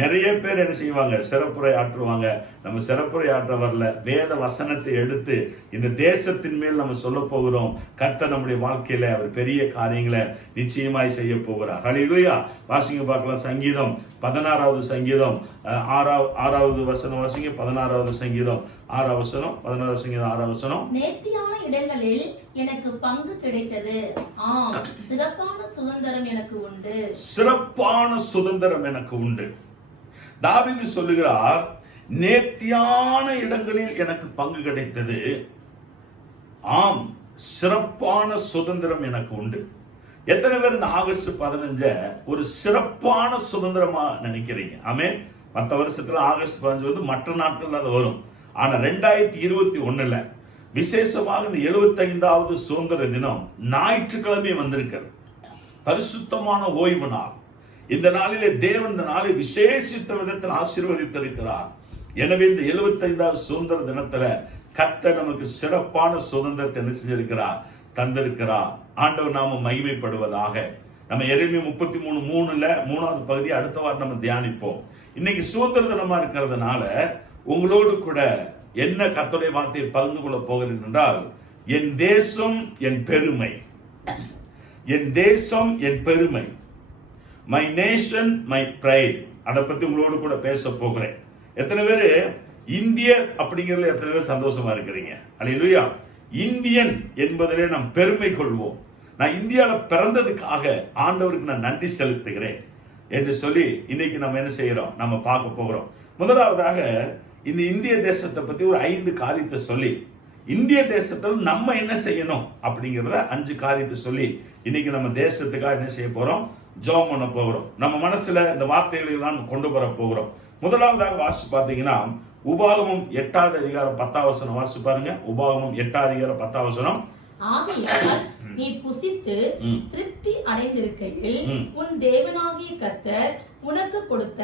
நிறைய பேர் என்ன செய்வாங்க, சிறப்புரை ஆற்றுவாங்க. நம்ம சிறப்புரை ஆற்ற வரல, வேத வசனத்தை எடுத்து இந்த தேசத்தின் மேல் நம்ம சொல்ல போகிறோம். கர்த்தர் நம்முடைய வாழ்க்கையில அவர் பெரிய காரியங்களை நிச்சயமாய் செய்ய போகிறார். அல்லேலூயா. வாசிங்க பார்க்கலாம். சங்கீதம் 16வது சங்கீதம் 6வது வசனம் வாசிங்க. 16வது சங்கீதம் 6வது வசனம். 16வது சங்கீதம் 6வது வசனம். நேர்த்தியான இடங்களில் எனக்கு பங்கு கிடைத்தது, ஆம் சிறப்பான சுதந்திரம் எனக்கு உண்டு. சிறப்பான சுதந்திரம் எனக்கு உண்டு. தாவீது சொல்லுகிறார், நேர்த்தியான இடங்களில் எனக்கு பங்கு கிடைத்தது, ஆம் சிறப்பான சுதந்திரம் எனக்கு உண்டு. எத்தனை பேர் இந்த ஆகஸ்ட் 15 ஒரு சிறப்பான சுதந்திரமா நினைக்கிறீங்க? ஆமென். மற்ற வருஷத்துல ஆகஸ்ட் 15 வந்து மற்ற நாட்கள் அது வரும். ஆனா 2021 விசேஷமாக இந்த 75வது சுதந்திர தினம் ஞாயிற்றுக்கிழமை வந்திருக்கிறது. பரிசுத்தமான ஓய்வு நாள். இந்த நாளிலே தேவன் இந்த நாளை விசேஷித்த விதத்தில் ஆசீர்வதித்திருக்கிறார். எனவே இந்த 75வது சுதந்திர தினத்துல கர்த்தர் நமக்கு சிறப்பான சுதந்திரத்தை என்ன செஞ்சிருக்கிறார், தந்திருக்கிறார். ஆண்டவர் நாம மகிமைப்படுவதாக. நம்ம எரேமியா 33:3 3வது பகுதி அடுத்த வாரம் நம்ம தியானிப்போம். இன்னைக்கு சுதந்திர தினமா இருக்கிறதுனால உங்களோடு கூட என்ன கர்த்தருடைய வார்த்தையை பகிர்ந்து கொள்ள போகிறேன் என்றால், என் தேசம் என் பெருமை, என் தேசம் என் பெருமை, மை நேஷன் மை பிரைட். அதை பத்தி உங்களோடு கூட பேச போகிறேன். எத்தனை பேரு இந்தியர் அப்படிங்கிறதுல எத்தனை பேர் சந்தோஷமா இருக்கிறீங்க? அல்லேலூயா. இந்தியன் என்பதிலே நாம் பெருமை கொள்வோம். நான் இந்தியாவில் பிறந்ததுக்காக ஆண்டவருக்கு நான் நன்றி செலுத்துகிறேன் என்று சொல்லி இன்னைக்கு நம்ம என்ன செய்யறோம், நம்ம பார்க்க போகிறோம். முதலாவதாக இந்த இந்திய தேசத்தை பத்தி ஒரு 5 காரியத்தை சொல்லி, இந்திய தேசத்தில் நம்ம என்ன செய்யணும் அப்படிங்கிறத 5 காரியத்தை சொல்லி இன்னைக்கு நம்ம தேசத்துக்காக என்ன செய்ய போறோம், ஜெபம் பண்ண போகிறோம். நம்ம மனசுல இந்த வார்த்தைகளை தான் கொண்டு வர போகிறோம். முதலாவதாக வாசி பார்த்தீங்கன்னா உபாகமம் 8வது அதிகாரம் 10வது வசனம் வாசி பாருங்க. உபாகமம் 8வது அதிகாரம் 10வது வசனம். ஆகையால் நீ புசித்து திருப்தி அடைந்திருக்கையில் உன் தேவனாகிய கர்த்தர் உனக்கு கொடுத்த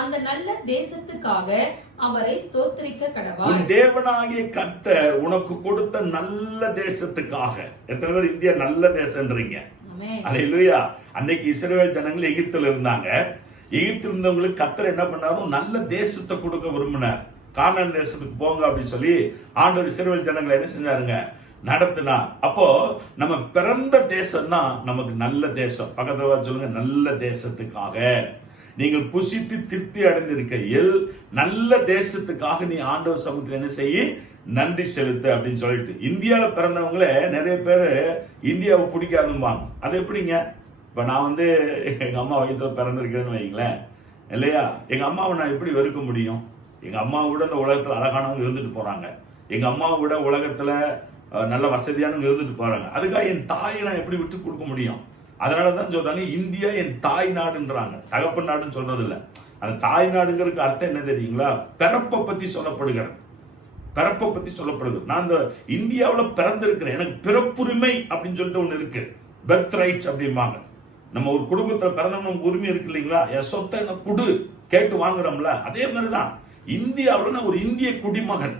அந்த நல்ல தேசத்துக்காக அவரை ஸ்தோத்திரிக்க கடவாய். உன் தேவனாகிய கர்த்தர் உனக்கு கொடுத்த நல்ல தேசத்துக்காக. எத்தனை பேர் இந்தியா நல்ல தேசம்ன்றீங்க? அல்லேலூயா. அன்னைக்கு இஸ்ரவேல் ஜனங்கள் எகிப்தில் இருந்தாங்க. எகிப்தில் இருந்தவங்களுக்கு கர்த்தர் என்ன பண்ணாரும், நல்ல தேசத்தை கொடுக்க விரும்பினார். கானான் தேசத்துக்கு போங்க அப்படின்னு சொல்லி ஆண்டவர் இஸ்ரவேல் ஜனங்களை என்ன செஞ்சாருங்க, நடத்தினா. அப்போ நம்ம பிறந்த தேசம்னா நமக்கு நல்ல தேசம். பக்கத்துல சொல்லுங்க, நல்ல தேசத்துக்காக நீங்கள் புசித்து திருப்தி அடைந்திருக்கையில் நல்ல தேசத்துக்காக நீ ஆண்டவர் சமூகத்தில் என்ன செய்ய, நன்றி செலுத்து அப்படின்னு சொல்லிட்டு. இந்தியாவில் பிறந்தவங்களே நிறைய பேர் இந்தியாவை பிடிக்காதும்பாங்க. அது எப்படிங்க? இப்போ நான் வந்து எங்கள் அம்மா வயிற்றில் பிறந்திருக்கிறேன்னு வைங்களேன், இல்லையா? எங்கள் அம்மாவை நான் எப்படி வெறுக்க முடியும்? எங்கள் அம்மாவை விட இந்த உலகத்தில் அழகானவங்க இருந்துட்டு போகிறாங்க. எங்கள் அம்மாவை விட உலகத்தில் நல்ல வசதியானவங்க இருந்துட்டு போகிறாங்க. அதுக்காக என் தாயை நான் எப்படி விட்டு கொடுக்க முடியும்? அதனால தான் சொல்கிறாங்க, இந்தியா என் தாய் நாடுன்றாங்க, தகப்பன் நாடுன்னு சொல்றது இல்லை. அந்த தாய் நாடுங்கிறதுக்கு அர்த்தம் என்ன தெரியுங்களா? பிறப்பை பற்றி சொல்லப்படுகிறது. பிறப்பை பற்றி சொல்லப்படுகிறது. நான் இந்த இந்தியாவில் பிறந்திருக்கிறேன், எனக்கு பிறப்புரிமை அப்படின்னு சொல்லிட்டு ஒன்று இருக்கு, பெர்த் ரைட் அப்படிம்பாங்க. நம்ம ஒரு குடும்பத்தில் பிறந்தவங்க நமக்கு உரிமை இருக்கு இல்லைங்களா? என் சொத்தை என்ன குடு கேட்டு வாங்குறோம்ல, அதே மாதிரிதான் இந்தியாவில் நான் ஒரு இந்திய குடிமகன்,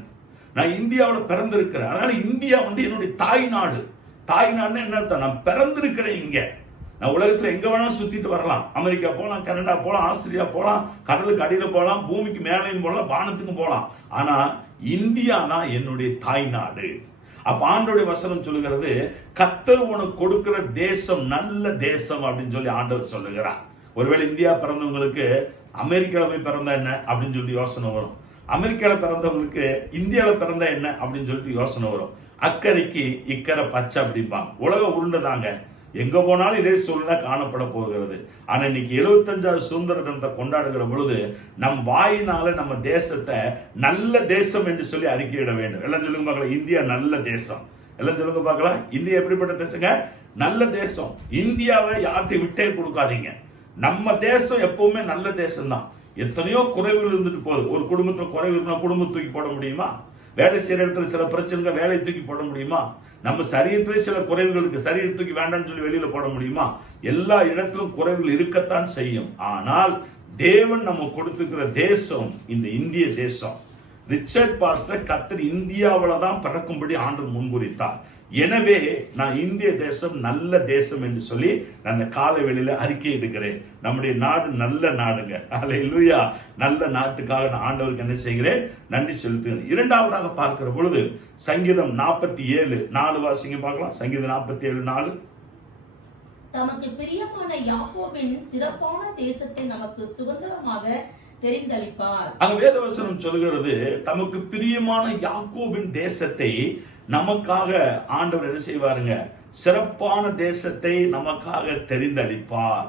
நான் இந்தியாவில் பிறந்திருக்கிறேன். அதனால இந்தியா வந்து என்னுடைய தாய் நாடு. தாய் நாடுன்னு என்ன அர்த்தம்? நான் பிறந்திருக்கிறேன் இங்க. நான் உலகத்தில் எங்க வேணாலும் சுத்திட்டு வரலாம். அமெரிக்கா போகலாம், கனடா போகலாம், ஆஸ்திரேலியா போகலாம், கடலுக்கு அடியில் போகலாம், பூமிக்கு மேலையும் போகலாம், வானத்துக்கும் போகலாம். ஆனா இந்தியா தான் என்னுடைய தாய் நாடு. அப்ப ஆண்டவருடைய வசனம் சொல்லுகிறது, கர்த்தர் உனக்கு கொடுக்கிற தேசம் நல்ல தேசம் அப்படின்னு சொல்லி ஆண்டவர் சொல்லுகிறார். ஒருவேளை இந்தியா பிறந்தவங்களுக்கு அமெரிக்காவில் போய் பிறந்தா என்ன அப்படின்னு சொல்லிட்டு யோசனை வரும். அமெரிக்காவில் பிறந்தவங்களுக்கு இந்தியாவில் பிறந்தா என்ன அப்படின்னு சொல்லிட்டு யோசனை வரும். அக்கறைக்கு இக்கரை பச்சை அப்படிம்பாங்க. உலகம் உருண்டுதாங்க, எங்க போனாலும் இதே சூழ்நிலை காணப்பட போகிறது. ஆனா இன்னைக்கு 75வது சுதந்திர தினத்தை கொண்டாடுகிற பொழுது நம் வாயினால நம்ம தேசத்தை நல்ல தேசம் என்று சொல்லி அறிக்கையிட வேண்டும். எல்லாம் சொல்லுங்க பார்க்கலாம், இந்தியா நல்ல தேசம். எல்லாம் சொல்லுங்க பார்க்கலாம், இந்தியா எப்படிப்பட்ட தேசங்க? நல்ல தேசம். இந்தியாவை யார்ட்டையும் விட்டே கொடுக்காதீங்க. நம்ம தேசம் எப்பவுமே நல்ல தேசம் தான். எத்தனையோ குறைவுகள் இருந்துட்டு போகுது. ஒரு குடும்பத்தில் குறைவு இருந்தா குடும்பம் தூக்கி போட முடியுமா? வேலை செய்யற இடத்துல சில பிரச்சனைகள் வேலையை தூக்கி போட முடியுமா? நம்ம சரீரத்திலே சில குறைவுகளுக்கு சரீரத்தை தூக்கி வேண்டாம்னு சொல்லி வெளியில போட முடியுமா? எல்லா இடத்திலும் குறைவுகள் இருக்கத்தான் செய்யும். ஆனால் தேவன் நம்ம கொடுத்திருக்கிற தேசம் இந்த இந்திய தேசம். ரிச்சர்ட் பாஸ்டர் கர்த்தர் இந்தியாவில தான் பிறக்கும்படி ஆண்டவர் முன்குறித்தார். எனவே நான் இந்திய தேசம் நல்ல தேசம் என்று சொல்லி நான் அந்த காலை வேளையில அறிக்கை எடுக்கிறேன். நம்முடைய நாடு நல்ல நாடுங்க. அல்லேலூயா. நல்ல நாட்டுக்காக நான் ஆண்டவருக்கு என்ன செய்கிறேன்? நன்றி செலுத்துகிறேன். இரண்டாவதாக பார்க்கிற பொழுது சங்கீதம் 47:4 வாசிங்க பார்க்கலாம். சங்கீதம் 47:4. தமக்கு பிரியமான யாக்கோபின் சிறப்பான தேசத்தை நமக்கு சுதந்திரமாக தெரிந்தளிப்பார். அங்க வேதவசனம் சொல்கிறது, தமக்கு பிரியமான யாக்கோபின் தேசத்தை நமக்காக ஆண்டவர் என்ன செய்வாருங்க? சிறப்பான தேசத்தை நமக்காக தெரிந்தளிப்பார்.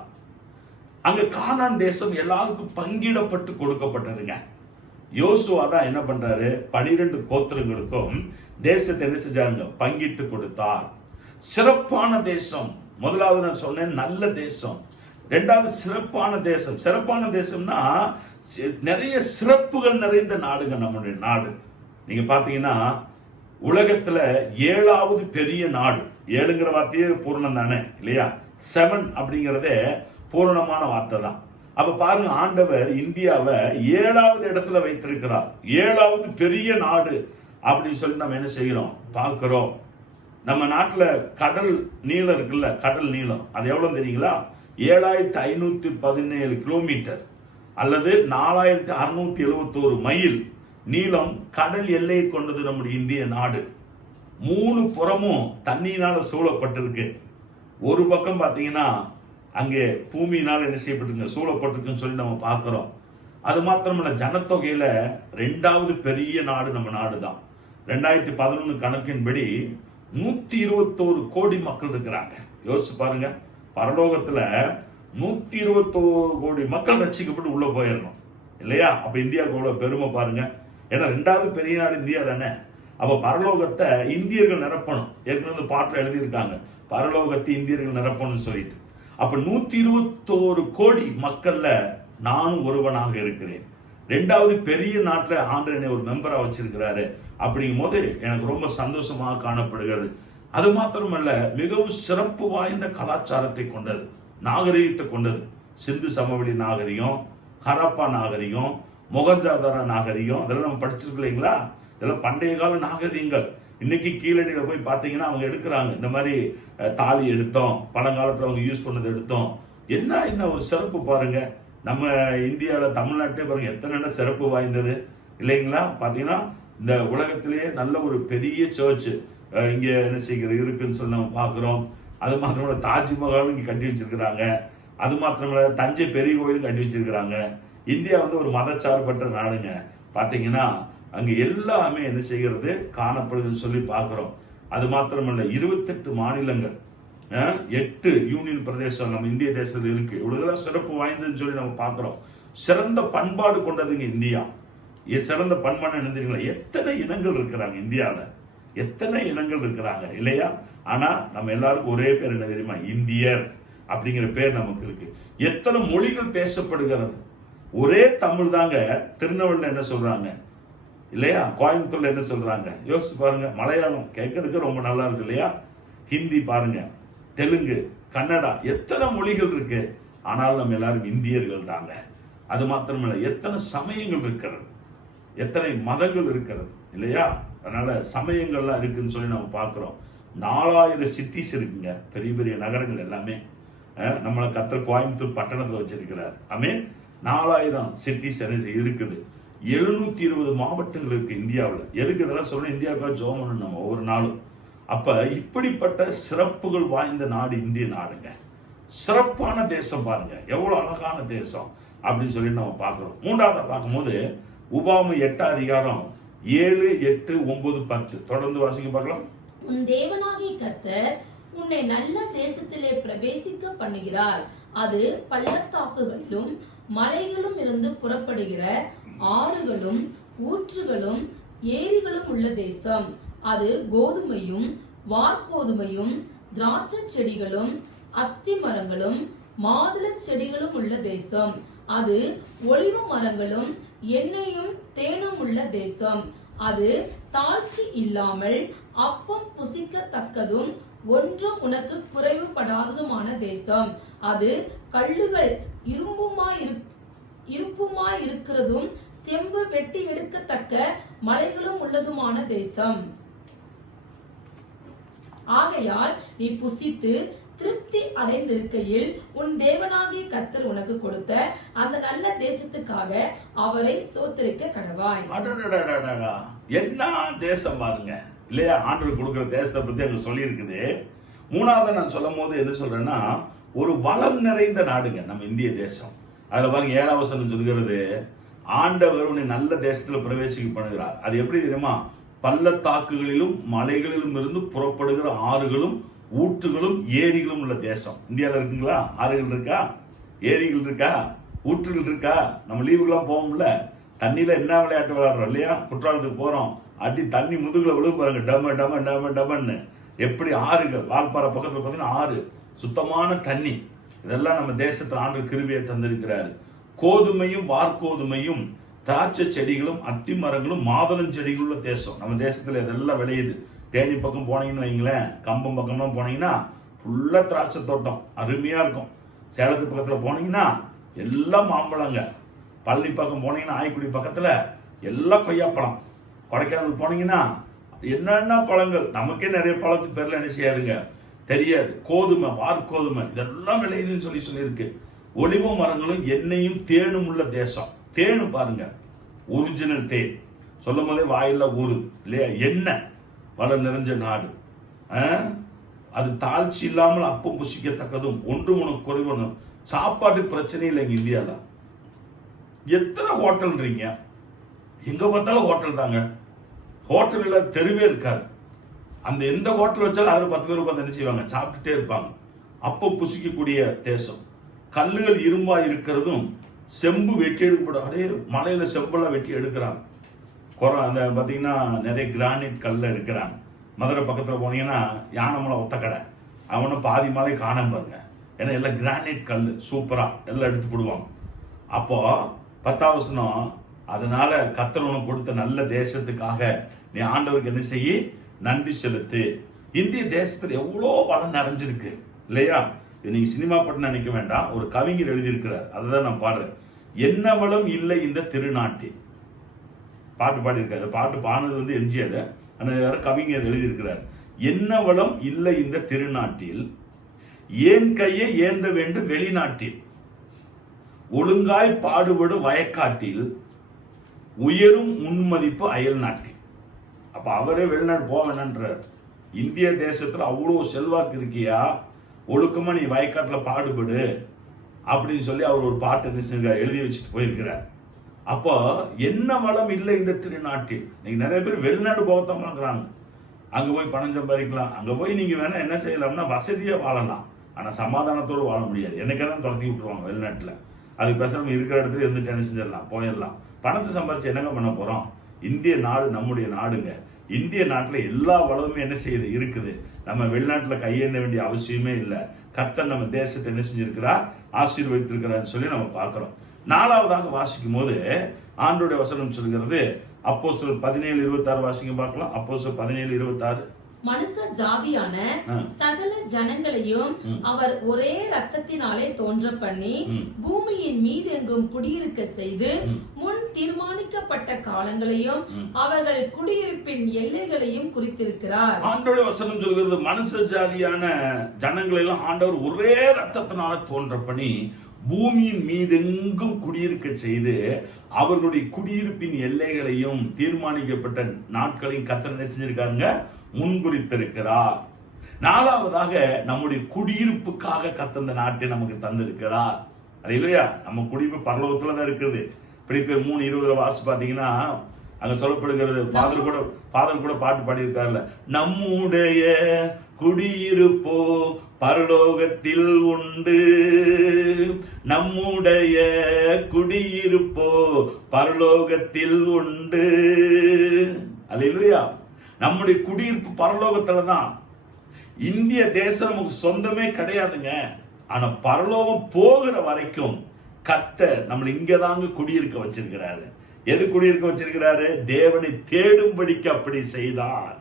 அங்க கானான் தேசம் எல்லாருக்கும் பங்கிடப்பட்டு கொடுக்கப்பட்டதுங்க. யோசுவா தான் என்ன பண்றாரு? 12 கோத்திரங்களுக்கும் தேசத்தை என்ன செஞ்சாருங்க? பங்கிட்டு கொடுத்தார். சிறப்பான தேசம். முதலாவது நான் சொன்னேன் நல்ல தேசம். ரெண்டாவது சிறப்பான தேசம். சிறப்பான தேசம்னா நிறைய சிறப்புகள் நிறைந்த நாடுங்க நம்முடைய நாடு. நீங்க பாத்தீங்கன்னா உலகத்துல 7வது பெரிய நாடு. 7ங்கிற வார்த்தையே பூரணம் தானே இல்லையா? 7 அப்படிங்கிறதே பூரணமான வார்த்தை தான். அப்ப பாருங்க, ஆண்டவர் இந்தியாவை 7வது இடத்துல வைத்திருக்கிறார். 7வது பெரிய நாடு அப்படின்னு சொல்லி நம்ம என்ன செய்கிறோம்? பார்க்கிறோம். நம்ம நாட்டில் கடல் நீளம் இருக்குல்ல, கடல் நீளம் அது எவ்வளவு தெரியுங்களா? 7517 கிலோமீட்டர் அல்லது 4671 மைல் நீளம் கடல் எல்லையை கொண்டது நம்முடைய இந்திய நாடு. 3 புறமும் தண்ணியினால சூழப்பட்டிருக்கு. ஒரு பக்கம் பார்த்தீங்கன்னா அங்கே பூமியினால் என்ன செய்யப்பட்டிருக்கு? சூழப்பட்டிருக்குன்னு சொல்லி நம்ம பார்க்கிறோம். அது மாத்திரமல்ல, ஜனத்தொகையில 2வது பெரிய நாடு நம்ம நாடு தான். 2011 கணக்கின்படி 121 கோடி மக்கள் இருக்கிறாங்க. யோசிச்சு பாருங்க, பரலோகத்துல 121 கோடி மக்கள் ரட்சிக்கப்பட்டு உள்ள போயிடணும் இல்லையா? அப்ப இந்தியாவுக்கு பெருமை பாருங்க. ஏன்னா 2வது பெரிய நாடு இந்தியா தானே. அப்ப பரலோகத்தை இந்தியர்கள் நிரப்பணும். ஏற்கனவே பாட்டில் எழுதியிருக்காங்க, பரலோகத்தை இந்தியர்கள் நிரப்பணும்னு சொல்லிட்டு. அப்ப 121 கோடி மக்கள்ல நானும் ஒருவனாக இருக்கிறேன். 2வது பெரிய நாட்டில் ஆண்டவர் என்னை ஒரு மெம்பரா வச்சிருக்கிறாரு. அப்படிங்கும் போது எனக்கு ரொம்ப சந்தோஷமாக காணப்படுகிறது. அது மாத்திரமல்ல, மிகவும் சிறப்பு வாய்ந்த கலாச்சாரத்தை கொண்டது, நாகரிகத்தை கொண்டது. சிந்து சமவெளி நாகரிகம், ஹரப்பா நாகரிகம், மொகஞ்சாதாரா நாகரிகம், அதெல்லாம் நம்ம படிச்சிருக்கோம் இல்லைங்களா? இதெல்லாம் பண்டைய கால நாகரிகங்கள். இன்னைக்கு கீழடியில போய் பார்த்தீங்கன்னா அவங்க எடுக்கிறாங்க, இந்த மாதிரி தாலி எடுத்தோம், பழங்காலத்தில் அவங்க யூஸ் பண்ணது எடுத்தோம். என்ன ஒரு சிறப்பு பாருங்க. நம்ம இந்தியாவில் தமிழ்நாட்டிலே பாருங்க எத்தனை சிறப்பு வாய்ந்தது இல்லைங்களா? பார்த்தீங்கன்னா இந்த உலகத்திலேயே நல்ல ஒரு பெரிய சர்ச்சு இங்கே என்ன செய்கிறது இருக்குன்னு சொல்லி நம்ம பார்க்குறோம். அது மாத்திரமல்ல, தாஜ்மஹாலும் இங்கே கட்டி வச்சிருக்கிறாங்க. அது மாத்திரமல்ல, தஞ்சை பெரிய கோயிலும் கட்டி வச்சிருக்கிறாங்க. இந்தியா ஒரு மதச்சார்பற்ற நாடுங்க. பார்த்தீங்கன்னா அங்கே எல்லாமே என்ன செய்கிறது? காணப்படுதுன்னு சொல்லி பார்க்குறோம். அது மாத்திரமல்ல, 28 மாநிலங்கள், 8 யூனியன் பிரதேசம் நம்ம இந்திய தேசத்தில் இருக்கு. இவ்வளவுதான் சிறப்பு வாய்ந்ததுன்னு சொல்லி நம்ம பார்க்கிறோம். சிறந்த பண்பாடு கொண்டதுங்க இந்தியா. சிறந்த பண்பாடு என்ன தெரியுங்களா? எத்தனை இனங்கள் இருக்கிறாங்க இந்தியாவில், எத்தனை இனங்கள் இருக்கிறாங்க இல்லையா? ஆனா நம்ம எல்லாருக்கும் ஒரே பேர் என்ன தெரியுமா? இந்தியர் அப்படிங்கிற பேர் நமக்கு இருக்கு. எத்தனை மொழிகள் பேசப்படுகிறது? ஒரே தமிழ் தாங்க. திருநெல்வேலியில் என்ன சொல்றாங்க இல்லையா? கோயம்புத்தூர்ல என்ன சொல்றாங்க? யோசிச்சு பாருங்க. மலையாளம் கேட்கறதுக்கு ரொம்ப நல்லா இருக்கு இல்லையா? ஹிந்தி பாருங்க, தெலுங்கு, கன்னடா, எத்தனை மொழிகள் இருக்கு. ஆனால் நம்ம எல்லாரும் இந்தியர்கள் தாங்க. அது மாத்திரமல்ல, எத்தனை சமயங்கள் இருக்கிறது, எத்தனை மதங்கள் இருக்கிறது இல்லையா? அதனால சமயங்கள்லாம் இருக்குன்னு சொல்லி நம்ம பார்க்கிறோம். 4000 சிட்டிஸ் இருக்குங்க, பெரிய பெரிய நகரங்கள் எல்லாமே. நம்மளை கர்த்தர் கோயம்புத்தூர் பட்டணத்தில் வச்சிருக்கிறார். ஆமென். 4000 சிட்டிஸ் இருக்குது. 720 மாவட்டங்கள் இருக்கு இந்தியாவில். எதுக்கு இதெல்லாம் சொல்றோம்? இந்தியாவுக்காக ஜெபம் பண்ணணும் நம்ம ஒவ்வொரு நாளும். அப்ப இப்படிப்பட்ட சிறப்புகள் வாய்ந்த நாடு இந்திய நாடுங்க. சிறப்பான தேசம் பாருங்க, எவ்வளவு அழகான தேசம் அப்படின்னு சொல்லி நம்ம பார்க்கிறோம். 3வது பார்க்கும்போது உபாகமம் 8 அதிகாரம் 7, 8, 9, 10 தொடர்ந்து வாசிக்க பார்க்கலாம். உன் தேவனாகிய கர்த்தர் உன்னை நல்ல தேசத்திலே பிரவேசிக்க பண்ணுகிறார். அது பள்ளத்தாக்குகளிலும் மலைகளும் இருந்து புறப்படுகிற ஆறுகளும் ஊற்றுகளும் ஏரிகளும் உள்ள தேசம். அது கோதுமையும் வார்கோதுமையும் திராட்சை செடிகளும் அத்தி மரங்களும் மாதுளை செடிகளும் உள்ள தேசம். அது ஒலிவ மரங்களும் எண்ணெயும் தேனும் உள்ள தேசம். அது தாழ்ச்சி இல்லாமல் அப்பம் புசிக்கத்தக்கதும் ஒன்றும் உனக்கு குறைவுபடாததுமான தேசம். அது கல்லுகள் இருப்புமாய் இருக்கிறதும் செம்பு வெட்டி எடுக்கத்தக்க மலைகளும் உள்ளதுமான தேசம். ஆகையால் நீ புசித்து திருப்தி அடைந்திருக்கையில் உன் தேவனாகிய கர்த்தர் உனக்கு கொடுத்த அந்த நல்ல தேசத்துக்காக அவரை ஸ்தோத்திரிக்க கடவாய். என்ன தேசம் பாருங்க இல்லையா? ஆண்டவர் கொடுக்கிற தேசத்தை பத்தி அங்க சொல்லி இருக்குது. மூணாவது நான் சொல்லும் போது என்ன சொல்றேன்னா, ஒரு வளம் நிறைந்த நாடுங்க நம்ம இந்திய தேசம். அதுல பாருங்க 7ஆம் வசனம் சொல்கிறது, ஆண்டவர் உன்னை நல்ல தேசத்துல பிரவேசிக்க பண்ணுகிறார். அது எப்படி தெரியுமா? பள்ளத்தாக்குகளிலும் மலைகளிலும் இருந்து புறப்படுகிற ஆறுகளும் ஊற்றுகளும் ஏரிகளும் உள்ள தேசம். இந்தியாவில் இருக்குங்களா? ஆறுகள் இருக்கா? ஏரிகள் இருக்கா? ஊற்றுகள் இருக்கா? நம்ம லீவுக்கெல்லாம் போவோம்ல, தண்ணியில என்ன விளையாட்டு விளையாடுறோம் இல்லையா? குற்றாலத்துக்கு போறோம், அடி தண்ணி முதுகுல விழுகு பாருங்க, டம டம டம டமன்னு. எப்படி ஆறுகள், வால்பாறை பக்கத்துல பார்த்தீங்கன்னா ஆறு, சுத்தமான தண்ணி. இதெல்லாம் நம்ம தேசத்துல ஆண்டு கிருபையை தந்திருக்கிறாரு. கோதுமையும் வார்கோதுமையும் திராட்சை செடிகளும் அத்தி மரங்களும் மாதுளம் செடிகளும் உள்ள தேசம். நம்ம தேசத்துல இதெல்லாம் விளையுது. தேனி பக்கம் போனீங்கன்னு வைங்களேன், கம்பம் பக்கம்லாம் போனீங்கன்னா ஃபுல்லா திராட்சை தோட்டம் அருமையா இருக்கும். சேலத்து பக்கத்துல போனீங்கன்னா எல்லாம் மாம்பழங்க. பழனி பக்கம் போனீங்கன்னா ஆய்க்குடி பக்கத்துல எல்லாம் கொய்யாப்பழம். கொடைக்கானல் போனீங்கன்னா என்னென்ன பழங்கள், நமக்கே நிறைய பழத்துக்கு பேர்ல என்ன செய்யாதுங்க தெரியாது. கோதுமை, வார்கோதுமை இதெல்லாம் விளையுதுன்னு சொல்லியிருக்கு. ஒலிவ மரங்களும் எண்ணெயும் தேனும் உள்ள தேசம். தேனு பாருங்க, ஒரிஜினல் தேன் சொல்லும் போதே வாயில ஊறுது இல்லையா? எண்ணெய் வளம் நிறைஞ்ச நாடு. அது தாழ்ச்சி இல்லாமல் அப்பம் புசிக்கத்தக்கதும் ஒன்று உனக்கு குறைவனும். சாப்பாட்டு பிரச்சனை இல்லை இங்க இந்தியால. எத்தனை ஹோட்டல்ன்றீங்க? எங்க பார்த்தாலும் ஹோட்டல் தாங்க. ஹோட்டல் இல்ல தெருவே இருக்காது. அந்த எந்த ஹோட்டல் வச்சாலும் அதில் 10 பேர் உட்காந்து என்ன செய்வாங்க? சாப்பிட்டுட்டே இருப்பாங்க. அப்பம் புசிக்கக்கூடிய தேசம். கல்லுகள் இரும்பா இருக்கிறதும் செம்பு வெட்டி எடுக்கப்படும். அப்படியே மலையில செம்பெல்லாம் வெட்டி எடுக்கிறாங்க. அந்த பார்த்தீங்கன்னா நிறைய கிரானைட் கல்ல எடுக்கிறாங்க. மதுரை பக்கத்தில் போனீங்கன்னா யானைமலை ஒத்த கடை, அவனை பாதி மலை காணாம பாருங்க. ஏன்னா எல்லாம் கிரானைட் கல் சூப்பரா எல்லாம் எடுத்து போடுவாங்க. அப்போ 10ஆம் வசனம், அதனால கர்த்தர் உனக்கு கொடுத்த நல்ல தேசத்துக்காக நீ ஆண்டவருக்கு என்ன செய்ய? நன்றி செலுத்து. இந்திய தேசத்துல எவ்வளோ வளம் நிறைஞ்சிருக்கு இல்லையா? இது நீங்க சினிமா பட்டு நினைக்க வேண்டாம். ஒரு கவிஞர் எழுதியிருக்கிறார், அதுதான் நான் பாடுறேன். என்ன வளம் இல்லை இந்த திருநாட்டில். பாட்டு பாடியிருக்காரு. பாட்டு பாடுனது எம்ஜிஆர், ஆனால் கவிஞர் எழுதியிருக்கிறார். என்ன வளம் இல்லை இந்த திருநாட்டில், ஏன் கையை ஏந்த வேண்டும் வெளிநாட்டில், ஒழுங்காய் பாடுபடும் வயக்காட்டில், உயரும் முன்மதிப்பு அயல் நாட்டில். அப்ப அவரே வெளிநாடு போக வேணான்றார். இந்திய தேசத்துல அவ்வளோ செல்வாக்கு இருக்கியா, ஒழுக்கமா நீ வயக்காட்டுல பாடுபடு அப்படின்னு சொல்லி அவர் ஒரு பாட்டு எழுதி வச்சுட்டு போயிருக்கிறார். அப்போ என்ன வளம் இல்லை இந்த திருநாட்டில். நீங்க நிறைய பேர் வெளிநாடு போகத்தான் பார்க்குறாங்க. அங்க போய் பணம் சம்பாதிக்கலாம். அங்க போய் நீங்க வேணா என்ன செய்யலாம்னா வசதியா வாழலாம், ஆனா சமாதானத்தோடு வாழ முடியாது. எனக்கெல்லாம் துரத்தி விட்டுருவாங்க வெளிநாட்டுல. அது பேசாம இருக்கிற இடத்துல இருந்துட்டு என்ன செஞ்சிடலாம், போயிடலாம். பணத்தை சம்பாரிச்சு என்னங்க பண்ண போறோம்? இந்திய நாடு நம்முடைய நாடுங்க. இந்திய நாட்டுல எல்லா வளமுமே என்ன செய்யுது இருக்குது. நம்ம வெளிநாட்டுல கையேந்த வேண்டிய அவசியமே இல்லை. கர்த்தர் நம்ம தேசத்தை என்ன செஞ்சிருக்கிறார்? ஆசீர்வதித்திருக்கிறான்னு சொல்லி நம்ம பார்க்கிறோம். 4வதாக வாசிக்கும் போது ஆண்டவருடைய வசனம் சொல்கிறது, அப்போஸ்தலர் 17:26 வாசிங்க பார்க்கலாம். அப்போஸ்தலர் 17:26. மனுஷ ஜாதியான சகல ஜனங்களையும் அவர் ஒரே ரத்தத்தினாலே தோன்ற பண்ணி பூமியின் மீதெங்கும் குடியிருக்க செய்து முன் தீர்மானிக்கப்பட்ட காலங்களையும் அவர்கள் குடியிருப்பின் எல்லைகளையும் குறித்திருக்கிறார். ஆண்டவருடைய வசனம் சொல்கிறது, மனுஷ ஜாதியான ஜனங்களை எல்லாம் ஆண்டவர் ஒரே ரத்தத்தினால தோன்ற பண்ணி பூமியின் மீதெங்கும் குடியிருக்க செய்து அவர்களுடைய குடியிருப்பின் எல்லைகளையும் தீர்மானிக்கப்பட்ட நாட்களையும் கர்த்தர் என்ன செஞ்சிருக்காருங்க? முன்குறித்திருக்கிறார். 4வதாக நம்முடைய குடியிருப்புக்காக கர்த்தர் இந்த நாட்டை நமக்கு தந்திருக்கிறார். அது இல்லையா? நம்ம குடியிருப்பு பரலோகத்துல தான் இருக்குது. பிலிப்பியர் 3:20 வாசி பாத்தீங்கன்னா அங்க சொல்லப்படுகிறது, ஃபாதர் கூட பாட்டு பாடியிருக்காருல்ல, நம்முடைய குடியிருப்போ பரலோகத்தில் உண்டு, நம்முடைய குடியிருப்போ பரலோகத்தில் உண்டு. அல்லேலூயா. நம்முடைய குடியிருப்பு பரலோகத்துல தான். இந்திய தேசம் நமக்கு சொந்தமே கிடையாதுங்க. ஆனா பரலோகம் போகிற வரைக்கும் கர்த்தர் நம்மளை இங்கதாங்க குடியிருக்க வச்சிருக்கிறாரு. எது குடியிருக்க வச்சிருக்கிறாரு? தேவனை தேடும்படிக்கு அப்படி செய்தார்.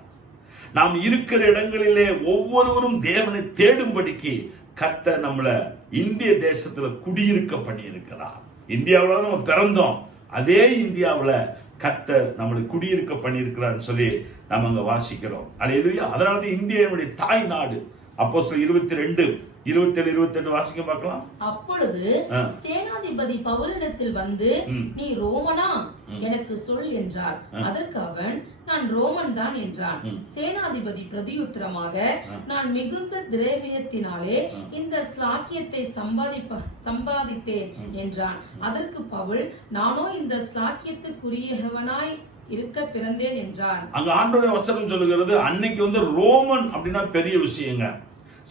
நாம் இருக்கிற இடங்களிலே ஒவ்வொருவரும் தேவனை தேடும்படிக்கு கர்த்தர் நம்மளை இந்திய தேசத்துல குடியிருக்க பண்ணி இருக்கிறார். இந்தியாவில் தான் நம்ம பிறந்தோம். அதே இந்தியாவில் கர்த்தர் நம்மளை குடியிருக்க பண்ணியிருக்கிறான்னு சொல்லி நம்ம அங்க வாசிக்கிறோம். அல்லேலூயா. அதனால தான் இந்தியாவுடைய தாய் நாடு. அப்போஸ்தலர் 22:27-28 வாசிக்க பார்க்கலாம். அப்பொழுது சேனாதிபதி பவுலிடத்தில் வந்து, நீ ரோமனா, எனக்கு சொல் என்றார். அதற்கு அவன், நான் ரோமன் தான் என்றான். சேனாதிபதி பிரதியுத்தரமாக, நான் மிகுந்த திரவியத்தினாலே இந்த ஸ்லாக்கியத்தை சம்பாதித்தேன் என்றான். அதற்கு பவுல், நானோ இந்த ஸ்லாக்கியத்துக்குரியவனாய் இருக்க பிறந்தேன் என்றான். அங்க ஆண்டவருடைய வசனம் சொல்லுகிறது, அன்னைக்கு வந்து ரோமன் அப்படின்னா பெரிய விஷயங்க.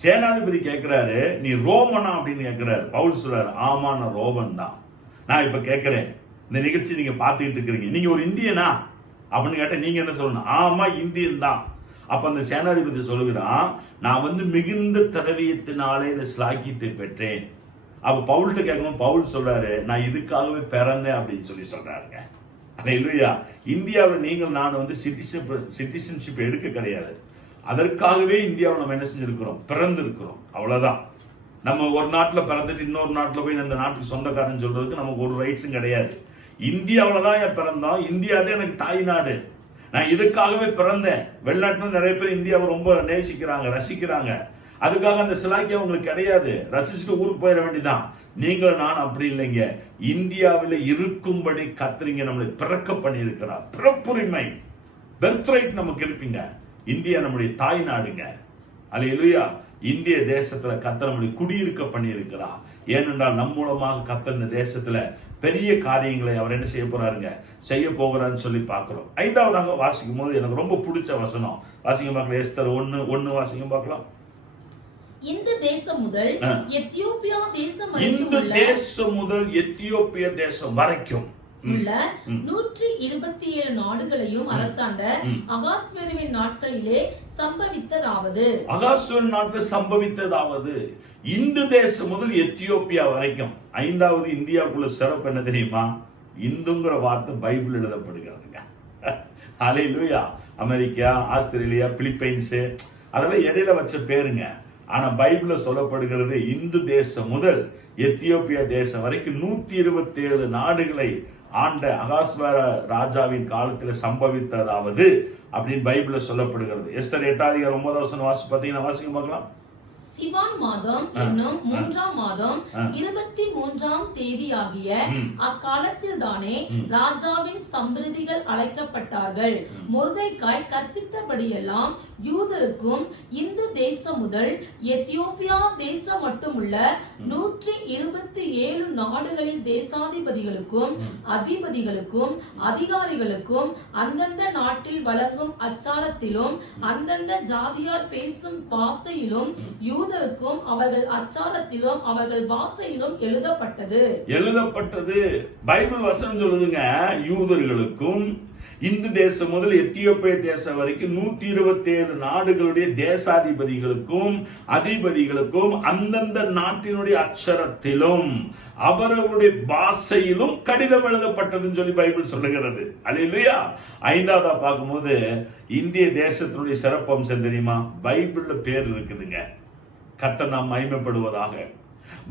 சேனாதிபதி கேட்கிறாரு, நீ ரோமனா அப்படின்னு கேட்கிறாரு. பவுல் சொல்றாரு, ஆமா நான் ரோமன் தான். நான் இப்ப கேட்கிறேன், இந்த நிகழ்ச்சி நீங்க பார்த்துக்கிட்டு இருக்கிறீங்க, நீங்க ஒரு இந்தியனா அப்படின்னு கேட்ட நீங்க என்ன சொல்லணும்? ஆமா இந்தியன் தான். அப்ப அந்த சேனாதிபதி சொல்லுகிறான், நான் வந்து மிகுந்த திரவியத்தினாலே இந்த ஸ்லாக்கியத்தை பெற்றேன். அப்ப பவுல்கிட்ட கேட்கணும், பவுல் சொல்றாரு, நான் இதுக்காகவே பிறந்தேன் அப்படின்னு சொல்லி சொல்றாருங்க. அல்லேலூயா. இந்தியாவில் நீங்கள் நான் வந்து சிட்டிசன்ஷிப் எடுக்க கிடையாது. அதற்காகவே இந்தியாவில் நம்ம என்ன செஞ்சிருக்கிறோம்? பிறந்திருக்கிறோம். அவ்வளவுதான். நம்ம ஒரு நாட்டில் பிறந்துட்டு இன்னொரு நாட்டில் போய் இந்த நாட்டுக்கு சொந்தக்காரன் சொல்றதுக்கு நமக்கு ஒரு ரைட்ஸும் கிடையாது. இந்தியாவில் தான் என் பிறந்தோம். இந்தியா தான் எனக்கு தாய் நாடு. நான் இதுக்காகவே பிறந்தேன். வெளிநாட்டில் நிறைய பேர் இந்தியாவை ரொம்ப நேசிக்கிறாங்க, ரசிக்கிறாங்க. அதுக்காக அந்த சிலாக்கியம் உங்களுக்கு கிடையாது. ரசிச்சுட்டு ஊருக்கு போயிட வேண்டியதான். நீங்கள் நான் அப்படி இல்லைங்க. இந்தியாவில் இருக்கும்படி கர்த்தர் நம்மளை பிறக்க பண்ணியிருக்கிறார். பிறப்புரிமை, பெர்த்ரைட் நமக்கு இருக்குங்க. இந்தியா நம்முடைய தாய் நாடுங்க. அல்லேலூயா. இந்திய தேசத்துல கர்த்தர் நம்மளை குடியிருக்க பண்ணியிருக்கிறார். ஏனென்றால் நம் மூலமாக கர்த்தர் இந்த தேசத்துல பெரிய காரியங்களை அவர் என்ன செய்ய போறாருங்க, செய்ய போகிறான்னு சொல்லி பார்க்கிறோம். 5வதாக வாசிக்கும் போது எனக்கு ரொம்ப பிடிச்ச வசனம் வாசிக்க பார்க்கலாம். எஸ்தர் 1:1 வாசிக்க பார்க்கலாம். இந்த தேசம் முதல் எத்தியோப்பியா தேசம் வரைக்கும் உள்ள 127 நாடுகளையும் அரசாண்ட அகாஸ்வேருவின் நாட்களிலே சம்பவித்ததாவது இந்து தேசம் முதல் எத்தியோப்பியா வரைக்கும். 5வது இந்தியாவுக்குள்ள சிறப்பு என்ன தெரியுமா? இந்துங்கிற வார்த்தை பைபிள் எழுதப்படுகிறதுங்க. அல்லேலூயா. அமெரிக்கா, ஆஸ்திரேலியா, பிலிப்பைன்ஸ் அதெல்லாம் இடையில வச்ச பேருங்க. ஆனா பைபிள்ல சொல்லப்படுகிறது இந்து தேசம் முதல் எத்தியோப்பியா தேசம் வரைக்கும் 127 நாடுகளை ஆண்ட அகாஸ்வேர ராஜாவின் காலத்தில் சம்பவித்ததாவது அப்படின்னு பைபிள்ல சொல்லப்படுகிறது. எஸ்தர் 8:9 வாசிக்க பார்க்கலாம். சிவான் மாதம் என்னும் 3ஆம் மாதம் 23ஆம் தேதி ஆகிய அக்காலத்தில் தானே ராஜாவின் சம்பிரதிகள் அழைக்கப்பட்டார்கள். மொர்தெகாய் கற்பித்தபடியெல்லாம் யூதருக்கும் இந்து தேசம் முதல் எத்தியோப்பியா தேசம் மட்டுமுள்ள 127 நாடுகளில் தேசாதிபதிகளுக்கும் அதிபதிகளுக்கும் அதிகாரிகளுக்கும் அந்தந்த நாட்டில் வழங்கும் அச்சாரத்திலும் அந்தந்த ஜாதியார் பேசும் பாஷையிலும் யூதருக்கும் அவர்கள் அச்சாரத்திலும் அவர்கள் பாஷையிலும் எழுதப்பட்டது. பைபிள் வசனம் சொல்லுதுங்க, யூதர்களுக்கும் இந்து தேசம் முதல் எத்தியோப்பியா தேசம் வரைக்கும் 127 நாடுகளுடைய தேசாதிபதிகளுக்கும் அதிபதிகளுக்கும் அந்தந்த நாட்டினுடைய அச்சரத்திலும் அவர்களுடைய பாஷையிலும் கடிதம் எழுதப்பட்டதுன்னு சொல்லி பைபிள் சொல்லுகிறது. அல்லேலூயா. 5வதா பார்க்கும்போது இந்திய தேசத்தினுடைய சிறப்பம்சம் தெரியுமா? பைபிள்ல பேர் இருக்குதுங்க. கர்த்தர் நாம் மகிமைப்படுவதாக.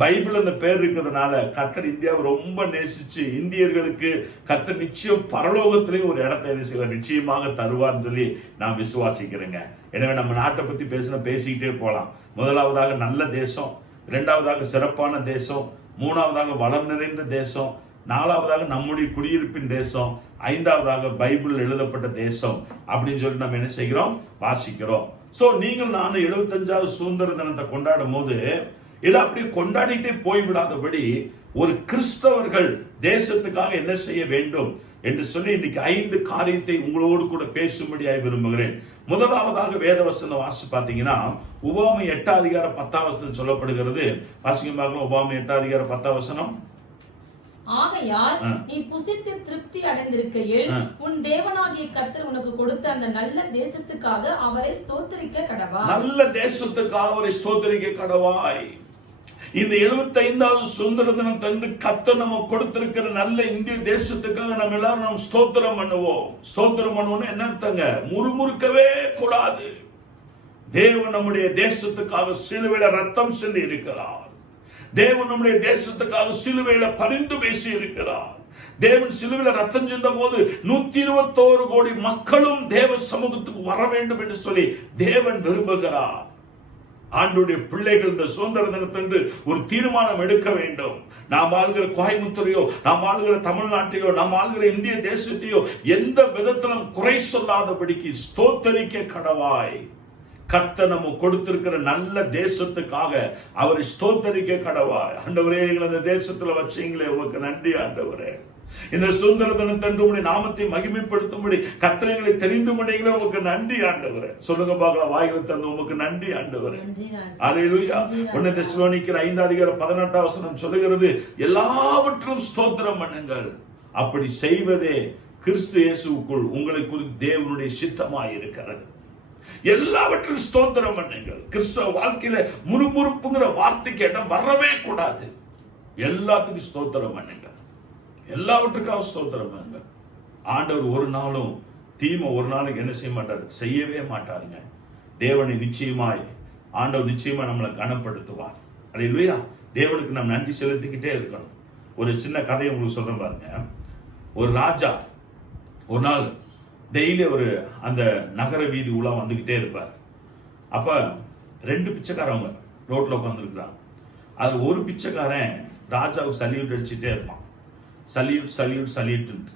பைபிள் அந்த பேர் இருக்கிறதுனால கர்த்தர் இந்தியாவை ரொம்ப நேசிச்சு இந்தியர்களுக்கு கர்த்தர் நிச்சயம் பரலோகத்திலேயும் ஒரு இடத்தை சில நிச்சயமாக தருவார்னு சொல்லி நான் விசுவாசிக்கிறேங்க. எனவே நம்ம நாட்டை பத்தி பேசிக்கிட்டே போலாம். முதலாவதாக நல்ல தேசம், 2வதாக சிறப்பான தேசம், 3வதாக வளம் நிறைந்த தேசம், 4வதாக நம்முடைய குடியிருப்பின் தேசம், 5வதாக பைபிள் எழுதப்பட்ட தேசம் அப்படின்னு சொல்லி நம்ம என்ன செய்கிறோம்? வாசிக்கிறோம். சோ நீங்கள் நான் 75வது சுதந்திர தினத்தை கொண்டாடும் போது இதை அப்படியே கொண்டாடிட்டே போய்விடாதபடி ஒரு கிறிஸ்தவர்கள் தேசத்துக்காக என்ன செய்ய வேண்டும் என்று சொல்லி இன்னைக்கு 5 காரியத்தை உங்களோடு கூட பேசும்படியாக விரும்புகிறேன். முதலாவதாக வேதவசனம் வாசி பார்த்தீங்கன்னா உபாகமம் 8:10 சொல்லப்படுகிறது. வாசிக்க பார்க்கலாம். உபாகமம் 8:10. ஆகையால் நீ புசித்து திருப்தி அடைந்திருக்கையில் உன் தேவனாகிய கர்த்தர் உனக்கு கொடுத்த அந்த நல்ல தேசத்துக்காக அவரை ஸ்தோத்திரிக்க கடவாய். நல்ல தேசத்துக்காக அவரை ஸ்தோத்திரிக்க கடவாய். இந்த 75வது சுதந்திர தினம் தந்து கர்த்தர் நம்ம கொடுத்திருக்கிற நல்ல இந்திய தேசத்துக்காக நம்ம எல்லாரும் ஸ்தோத்திரம் பண்ணுவோம். ஸ்தோத்திரம் பண்ணுவோம் என்ன அர்த்தங்க? முறுமுறுக்கவே கூடாது. தேவன் நம்முடைய தேசத்துக்காக சிலுவையில ரத்தம் சிந்தி இருக்கிறார். தேவன் நம்முடைய தேசத்துக்காக சிலுவையில பரிந்து பேசி இருக்கிறார். தேவன் சிலுவையில ரத்தம் சிந்த போது 121 கோடி மக்களும் தேவ சமூகத்துக்கு வர வேண்டும் என்று சொல்லி தேவன் விரும்புகிறார். ஆண்டுடைய பிள்ளைகள் இந்த சுதந்திர தினத்தன்று ஒரு தீர்மானம் எடுக்க வேண்டும். நாம் ஆளுகிற கோயம்புத்தூரையோ, நாம் ஆளுகிற தமிழ்நாட்டையோ, நாம் ஆளுகிற இந்திய தேசத்தையோ எந்த விதத்திலும் குறை சொல்லாதபடிக்கு ஸ்தோத்தரிக்க கடவாய். கர்த்தர் நம்ம கொடுத்திருக்கிற நல்ல தேசத்துக்காக அவரை ஸ்தோத்தரிக்க கடவாய். ஆண்டவரே, எங்களை அந்த தேசத்துல வச்சீங்களே, உங்களுக்கு நன்றி ஆண்டவரே. இந்த சுதந்திர தினத்தன்று உம்முடைய நாமத்தை மகிமைப்படுத்தும்படி கர்த்தரை தெரிந்து கொண்டீங்களே, உங்களுக்கு நன்றி ஆண்டவரே. சொல்லுங்க பார்க்கலாம், வாயில தந்து உமக்கு நன்றி ஆண்டவரே. அல்லேலூயா. 1 தெசலோனிக்கர் 5:18 சொல்லுகிறது, எல்லாவற்றிலும் ஸ்தோத்திரம் பண்ணுங்கள். அப்படி செய்வதே கிறிஸ்து இயேசுவுக்குள் உங்களை குறித்து தேவனுடைய சித்தமாய் இருக்கிறது. எல்லாவற்றிலும் ஸ்தோத்திரம் பண்ணுங்கள். கிறிஸ்தவ வாழ்க்கையில முறுமுறுப்புங்கிற வார்த்தை கேட்டா வரவே கூடாது. எல்லாத்துக்கும் ஸ்தோத்திரம் பண்ணுங்கள். எல்லாவற்றுக்காக ஸ்தோத்திரம் பண்ணுங்கள். ஆண்டவர் ஒரு நாளும் தீமை ஒரு நாளைக்கு என்ன செய்ய மாட்டார், செய்யவே மாட்டாருங்க. தேவனை நிச்சயமாய் ஆண்டவர் நிச்சயமா நம்மளை கனப்படுத்துவார். அல்லேலூயா. தேவனுக்கு நம்ம நன்றி செலுத்திக்கிட்டே இருக்கணும். ஒரு சின்ன கதையை உங்களுக்கு சொல்றேன் பாருங்க. ஒரு ராஜா ஒரு நாள் டெய்லி ஒரு அந்த நகர வீதி உலா வந்துகிட்டே இருப்பார். அப்ப 2 பிச்சைக்காரவங்க ரோட்ல உட்காந்துருக்கிறான். அது ஒரு பிச்சைக்காரன் ராஜாவுக்கு சல்யூட் அடிச்சுட்டே இருப்பான். Salute salute salute.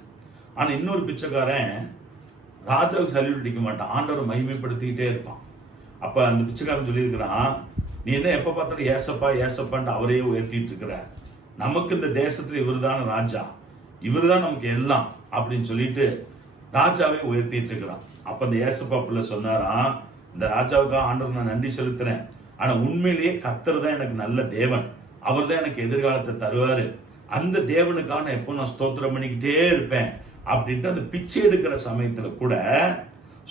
ஆனா இன்னொரு பிச்சைக்காரன் ராஜாவுக்கு சல்யூட் அடிக்க மாட்டான், ஆண்டவரை மகிமைப்படுத்திக்கிட்டே இருப்பான். அப்ப அந்த பிச்சைக்காரன் சொல்லியிருக்கிறான், நீ என்ன எப்ப பார்த்தாலும் ஏசப்பா ஏசப்பான்ட்டு அவரையே உயர்த்திட்டு இருக்கிற, நமக்கு இந்த தேசத்துல இவருதான ராஜா, இவருதான் நமக்கு எல்லாம் அப்படின்னு சொல்லிட்டு ராஜாவே உயர்த்திட்டு இருக்கிறான். அப்ப இந்த ஏசப்பா பிள்ளை சொன்னாராம், இந்த ராஜாவுக்காக ஆண்டவர் நான் நன்றி செலுத்துறேன், ஆனா உண்மையிலேயே கர்த்தர் தான் எனக்கு நல்ல தேவன், அவர் தான் எனக்கு எதிர்காலத்தை தருவாரு, அந்த தேவனுக்காக எப்போ நான் ஸ்தோத்திரம் பண்ணிக்கிட்டே இருப்பேன் அப்படின்ட்டு அந்த பிச்சை எடுக்கிற சமயத்துல கூட,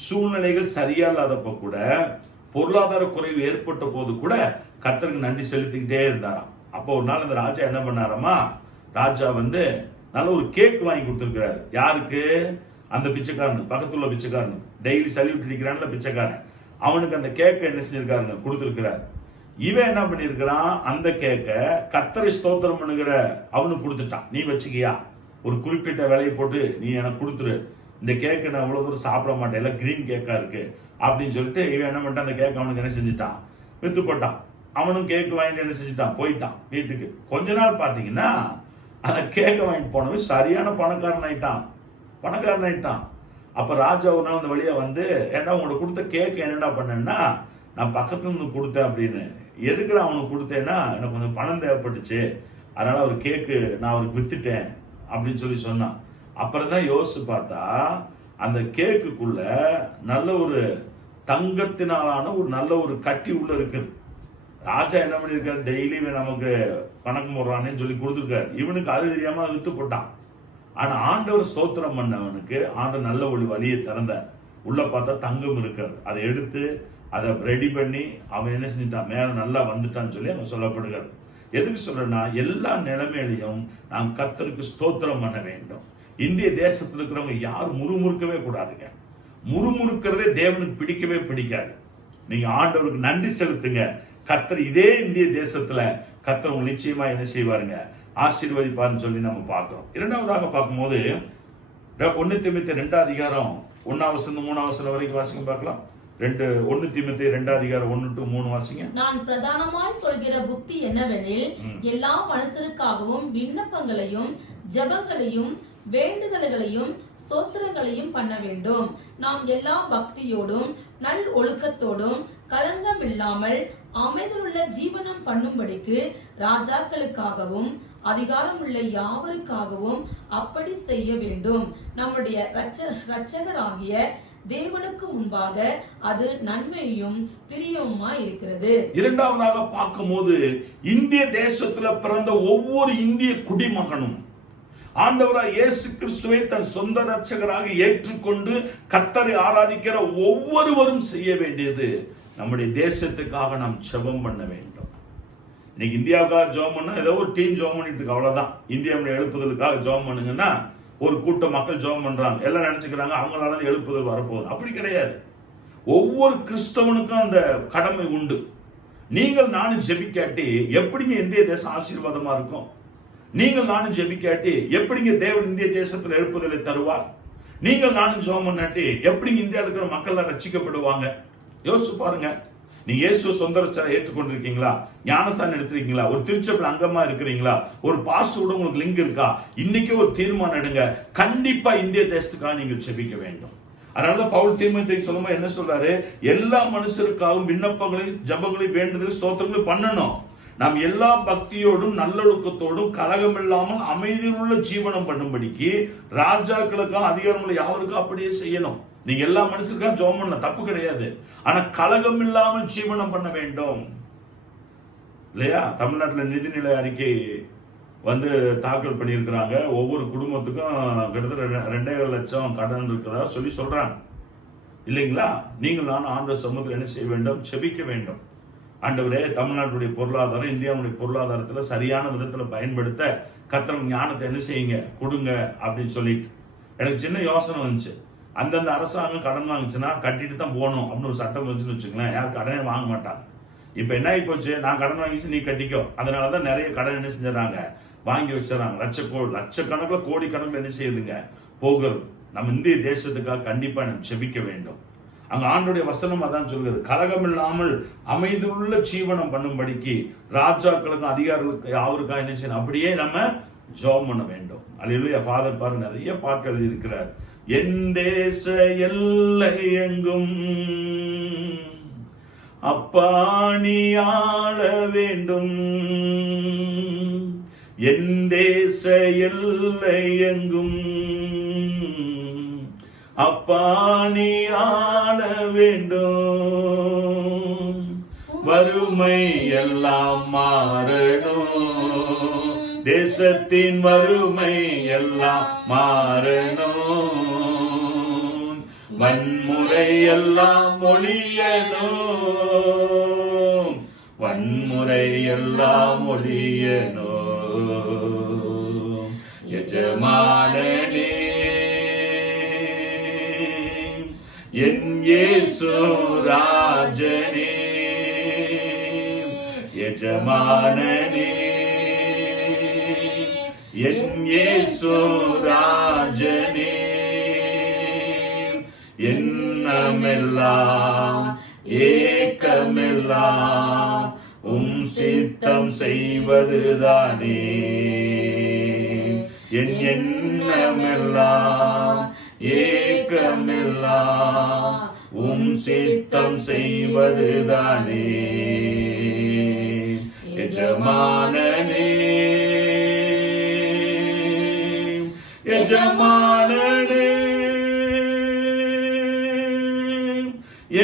சூழ்நிலைகள் சரியா இல்லாதப்ப கூட, பொருளாதார குறைவு ஏற்பட்ட போது கூட கர்த்தருக்கு நன்றி செலுத்திக்கிட்டே இருந்தாராம். அப்போ ஒரு நாள் அந்த ராஜா என்ன பண்ணாராமா, ராஜா நல்ல ஒரு கேக் வாங்கி கொடுத்துருக்கிறாரு. யாருக்கு? அந்த பிச்சைக்காரனுக்கு, பக்கத்துல பிச்சைக்காரனுக்கு. டெய்லி சல்யூட் அடிக்கிறான்ல பிச்சைக்காரன், அவனுக்கு அந்த கேக்கை என்ன செஞ்சிருக்காருங்க, கொடுத்துருக்கிறார். இவன் என்ன பண்ணிருக்கிறான், அந்த கேக்க கர்த்தரை ஸ்தோத்திரம் பண்ணுகிற அவனுக்கு கொடுத்துட்டான். நீ வச்சுக்கியா, ஒரு குறிப்பிட்ட விலையை போட்டு நீ எனக்கு கொடுத்துரு, இந்த கேக்கு நான் இவ்வளவு தூரம் சாப்பிட மாட்டேன், எல்லாம் கிரீன் கேக்கா இருக்கு அப்படின்னு சொல்லிட்டு இவன் என்ன பண்ணிட்டான், அந்த கேக் அவனுக்கு என்ன செஞ்சுட்டான், வித்து போட்டான். அவனும் கேக்கு வாங்கிட்டு என்ன செஞ்சுட்டான், போயிட்டான் வீட்டுக்கு. கொஞ்ச நாள் பாத்தீங்கன்னா அந்த கேக்கை வாங்கிட்டு போனவன் சரியான பணக்காரன் ஆயிட்டான். அப்ப ராஜா ஒரு நாள் அந்த வழியா ஏன்னா உங்களோட கொடுத்த கேக் என்னடா பண்ணேன்னா, நான் பக்கத்துல இருந்து கொடுத்தேன் அப்படின்னு. எதுக்குடா அவனுக்கு கொடுத்தேன்னா, எனக்கு கொஞ்சம் பணம் தேவைப்பட்டுச்சு, அதனால ஒரு கேக்கு நான் அவருக்கு வித்துட்டேன் அப்படின்னு சொல்லி சொன்னான். அப்புறம் தான் யோசிச்சு பார்த்தா அந்த கேக்குக்குள்ள நல்ல ஒரு தங்கத்தினாலான ஒரு நல்ல ஒரு கட்டி உள்ள இருக்குது. ராஜா என்ன பண்ணிருக்காரு, டெய்லி நமக்கு பணக்கம் போடுறான்னு சொல்லி கொடுத்துருக்காரு. இவனுக்கு அது தெரியாம அதை வித்து போட்டான். ஆனா ஆண்டவர் ஸ்தோத்திரம் பண்ணவனுக்கு ஆண்டவர் நல்ல ஒரு வழியை திறந்தார். உள்ள பார்த்தா தங்கம் இருக்காது. அதை எடுத்து அதை ரெடி பண்ணி அவன் என்ன செஞ்சுட்டான், மேல நல்லா வந்துட்டான்னு சொல்லி அவன் சொல்லப்படுகிறது. எதுக்கு சொல்றேன்னா, எல்லா நிலைமையிலையும் நாம் கர்த்தருக்கு ஸ்தோத்திரம் பண்ண வேண்டும். இந்திய தேசத்தில் இருக்கிறவங்க யாரும் முறுமுறுக்கவே கூடாதுங்க. முறுமுறுக்கிறதே தேவனுக்கு பிடிக்கவே பிடிக்காது. நீங்க ஆண்டவருக்கு நன்றி செலுத்துங்க. கர்த்தர் இதே இந்திய தேசத்துல கர்த்தர் உங்க நிச்சயமா என்ன செய்வாருங்க, ஆசீர்வதிப்பாருன்னு சொல்லி நம்ம பார்க்கிறோம். இரண்டாவதாக பார்க்கும்போது 1 தீமோத்தேயு 2 1 வரைக்கும் வாசிங்க பார்க்கலாம். 1 தீமோத்தேயு 2 1-3 வாசிங்க. நான் பிரதானமாய் சொல்கிற புத்தி என்னவெனில், எல்லா மனுஷருக்காகவும் விண்ணப்பங்களையும் ஜெபங்களையும் வேண்டுதல்களையும் ஸ்தோத்திரங்களையும் பண்ண வேண்டும். நாம் எல்லா பக்தியோடும் நல் ஒழுக்கத்தோடும் களங்கம் இல்லாமல் அமைதலுள்ள ஜீவனம் பண்ணும்படிக்கு ராஜாக்களுக்காகவும் அதிகாரம் உள்ள யாவருக்காகவும் அப்படி செய்ய வேண்டும். நம்முடைய இரட்சகராகிய தேவனுக்கு முன்பாக அது நன்மையும் பிரியவுமா இருக்கிறது. இரண்டாவதாக பார்க்கும்போது, இந்திய தேசத்துல பிறந்த ஒவ்வொரு இந்திய குடிமகனும் ஆண்டவராக இயேசு கிறிஸ்துவை தன் சொந்த இரட்சகராக ஏற்றுக்கொண்டு கர்த்தரை ஆராதிக்கிற ஒவ்வொருவரும் செய்ய வேண்டியது, நம்முடைய தேசத்துக்காக நாம் ஜெபம் பண்ண வேண்டும். இன்னைக்கு இந்தியாவுக்காக ஜெபம் பண்ணா ஏதோ ஒரு டீம் ஜெபம் பண்ணிட்டு இருக்கு, அவ்வளவுதான். இந்தியாவுடைய எழுப்புதலுக்காக ஜெபம் பண்ணுங்கன்னா ஒரு கூட்ட மக்கள் ஜெபம் பண்றாங்க, எல்லாம் நினைச்சுக்கிறாங்க அவங்களால எழுப்புதல் வரப்போகுது. அப்படி கிடையாது. ஒவ்வொரு கிறிஸ்தவனுக்கும் அந்த கடமை உண்டு. நீங்கள் நானும் ஜெபிக்காட்டி எப்படிங்க இந்திய தேசம் ஆசீர்வாதமா இருக்கும்? நீங்கள் நானும் ஜெபிக்காட்டி எப்படிங்க தேவன் இந்திய தேசத்தில் எழுப்புதலை தருவார்? நீங்கள் நானும் ஜெபம் பண்ணாட்டி எப்படிங்க இந்தியாவில் இருக்கிற மக்கள் ரட்சிக்கப்படுவாங்க? யோசிச்சு பாருங்க. நீங்க இயேசு சொந்த ரட்சகரை ஏற்றுக்கொண்டிருக்கீங்களா? ஞானஸ்தானம் எடுத்திருக்கீங்களா? ஒரு திருச்சபையில் அங்கமா இருக்கிறீங்களா? ஒரு பாஸ்டரோட உங்களுக்கு லிங்க் இருக்கா? இன்னைக்கு ஒரு தீர்மானம் எடுங்க. கண்டிப்பா இந்திய தேசத்துக்காக நீங்கள் ஜெபிக்க வேண்டும். அதனாலதான் பவுல் தீமோத்தேயுக்கு சொல்லும்போது என்ன சொல்றாரு? எல்லா மனுஷருக்காகவும் விண்ணப்பங்களையும் ஜெபங்களையும் வேண்டுதல் ஸ்தோத்திரங்களையும் பண்ணணும். நாம் எல்லா பக்தியோடும் நல்லொழுக்கத்தோடும் கலகம் இல்லாமல் அமைதியில் உள்ள ஜீவனம் பண்ணும்படிக்கு ராஜாக்களுக்கும் அதிகாரங்களை யாருக்கும் அப்படியே செய்யணும். நீங்க எல்லா மனுஷருக்காக ஜெபம் பண்ண தப்பு கிடையாது. ஆனா கலகம் இல்லாமல் ஜீவனம் பண்ண வேண்டும் இல்லையா? தமிழ்நாட்டில் நிதிநிலை அறிக்கை தாக்கல் பண்ணியிருக்கிறாங்க. ஒவ்வொரு குடும்பத்துக்கும் கிட்டத்தட்ட 2.5 லட்சம் கடன் இருக்கிறதா சொல்றாங்க இல்லைங்களா? நீங்கள் நான் ஆண்டவர் சமூகத்தில் என்ன செய்ய வேண்டும்? செபிக்க வேண்டும். ஆண்டவரே, தமிழ்நாட்டுடைய பொருளாதாரம் இந்தியாவுடைய பொருளாதாரத்தில் சரியான விதத்தில் பயன்படுத்த கர்த்தர் ஞானத்தை என்ன செய்யுங்க, கொடுங்க அப்படின்னு சொல்லிட்டு எனக்கு சின்ன யோசனை வந்துச்சு. அந்தந்த அரசாங்கம் கடன் வாங்குச்சுன்னா கட்டிட்டு தான் போகணும் அப்படின்னு ஒரு சட்டம் வந்துச்சுன்னு வச்சுங்களேன், யாரும் கடனே வாங்க மாட்டாங்க. இப்போ என்ன ஆகி போச்சு? நான் கடன் வாங்கிச்சு, நீ கட்டிக்கோ. அதனால தான் நிறைய கடன் என்ன செஞ்சிடறாங்க, வாங்கி வச்சிடறாங்க. லட்சக்கணக்கில் கோடிக்கணக்கில் என்ன செய்யுதுங்க, போகிறது. நம்ம இந்திய தேசத்துக்காக கண்டிப்பாக நம்ம செபிக்க வேண்டும். அங்க ஆண்டுடைய வசனம் அதான் சொல்கிறது, கலகம் இல்லாமல் அமைதியுள்ள ஜீவனம் பண்ணும்படிக்கு ராஜாக்களுக்கும் அதிகாரிகளுக்கு யாருக்கா என்ன செய்யணும், அப்படியே நம்ம ஜெபம் பண்ண வேண்டும். அல்லேலூயா. ஃபாதர் பாரு நிறைய பாட்டு எழுதி இருக்கிறார். என் தேச எல்லை எங்கும் அப்பா நீ ஆள வேண்டும், என் தேச எல்லை எங்கும் அப்பா நீ ஆள வேண்டும், வறுமை எல்லாம் மாறணும், தேசத்தின் வறுமை எல்லாம் மாறணும், வன்முறை எல்லாம் ஒழியணும், வன்முறை எல்லாம் ஒழியணும். எஜமானனே என் இயேசு ராஜனே, எஜமானனே என் இயேசு ராஜனே, எண்ணமெல்லாம் ஏக்கமெல்லாம் சித்தம் செய்வதுதானே, என் எண்ணமெல்லாம் ஏக்கமெல்லாம் சித்தம் செய்வதுதானே. எஜமானனே எஜமானனே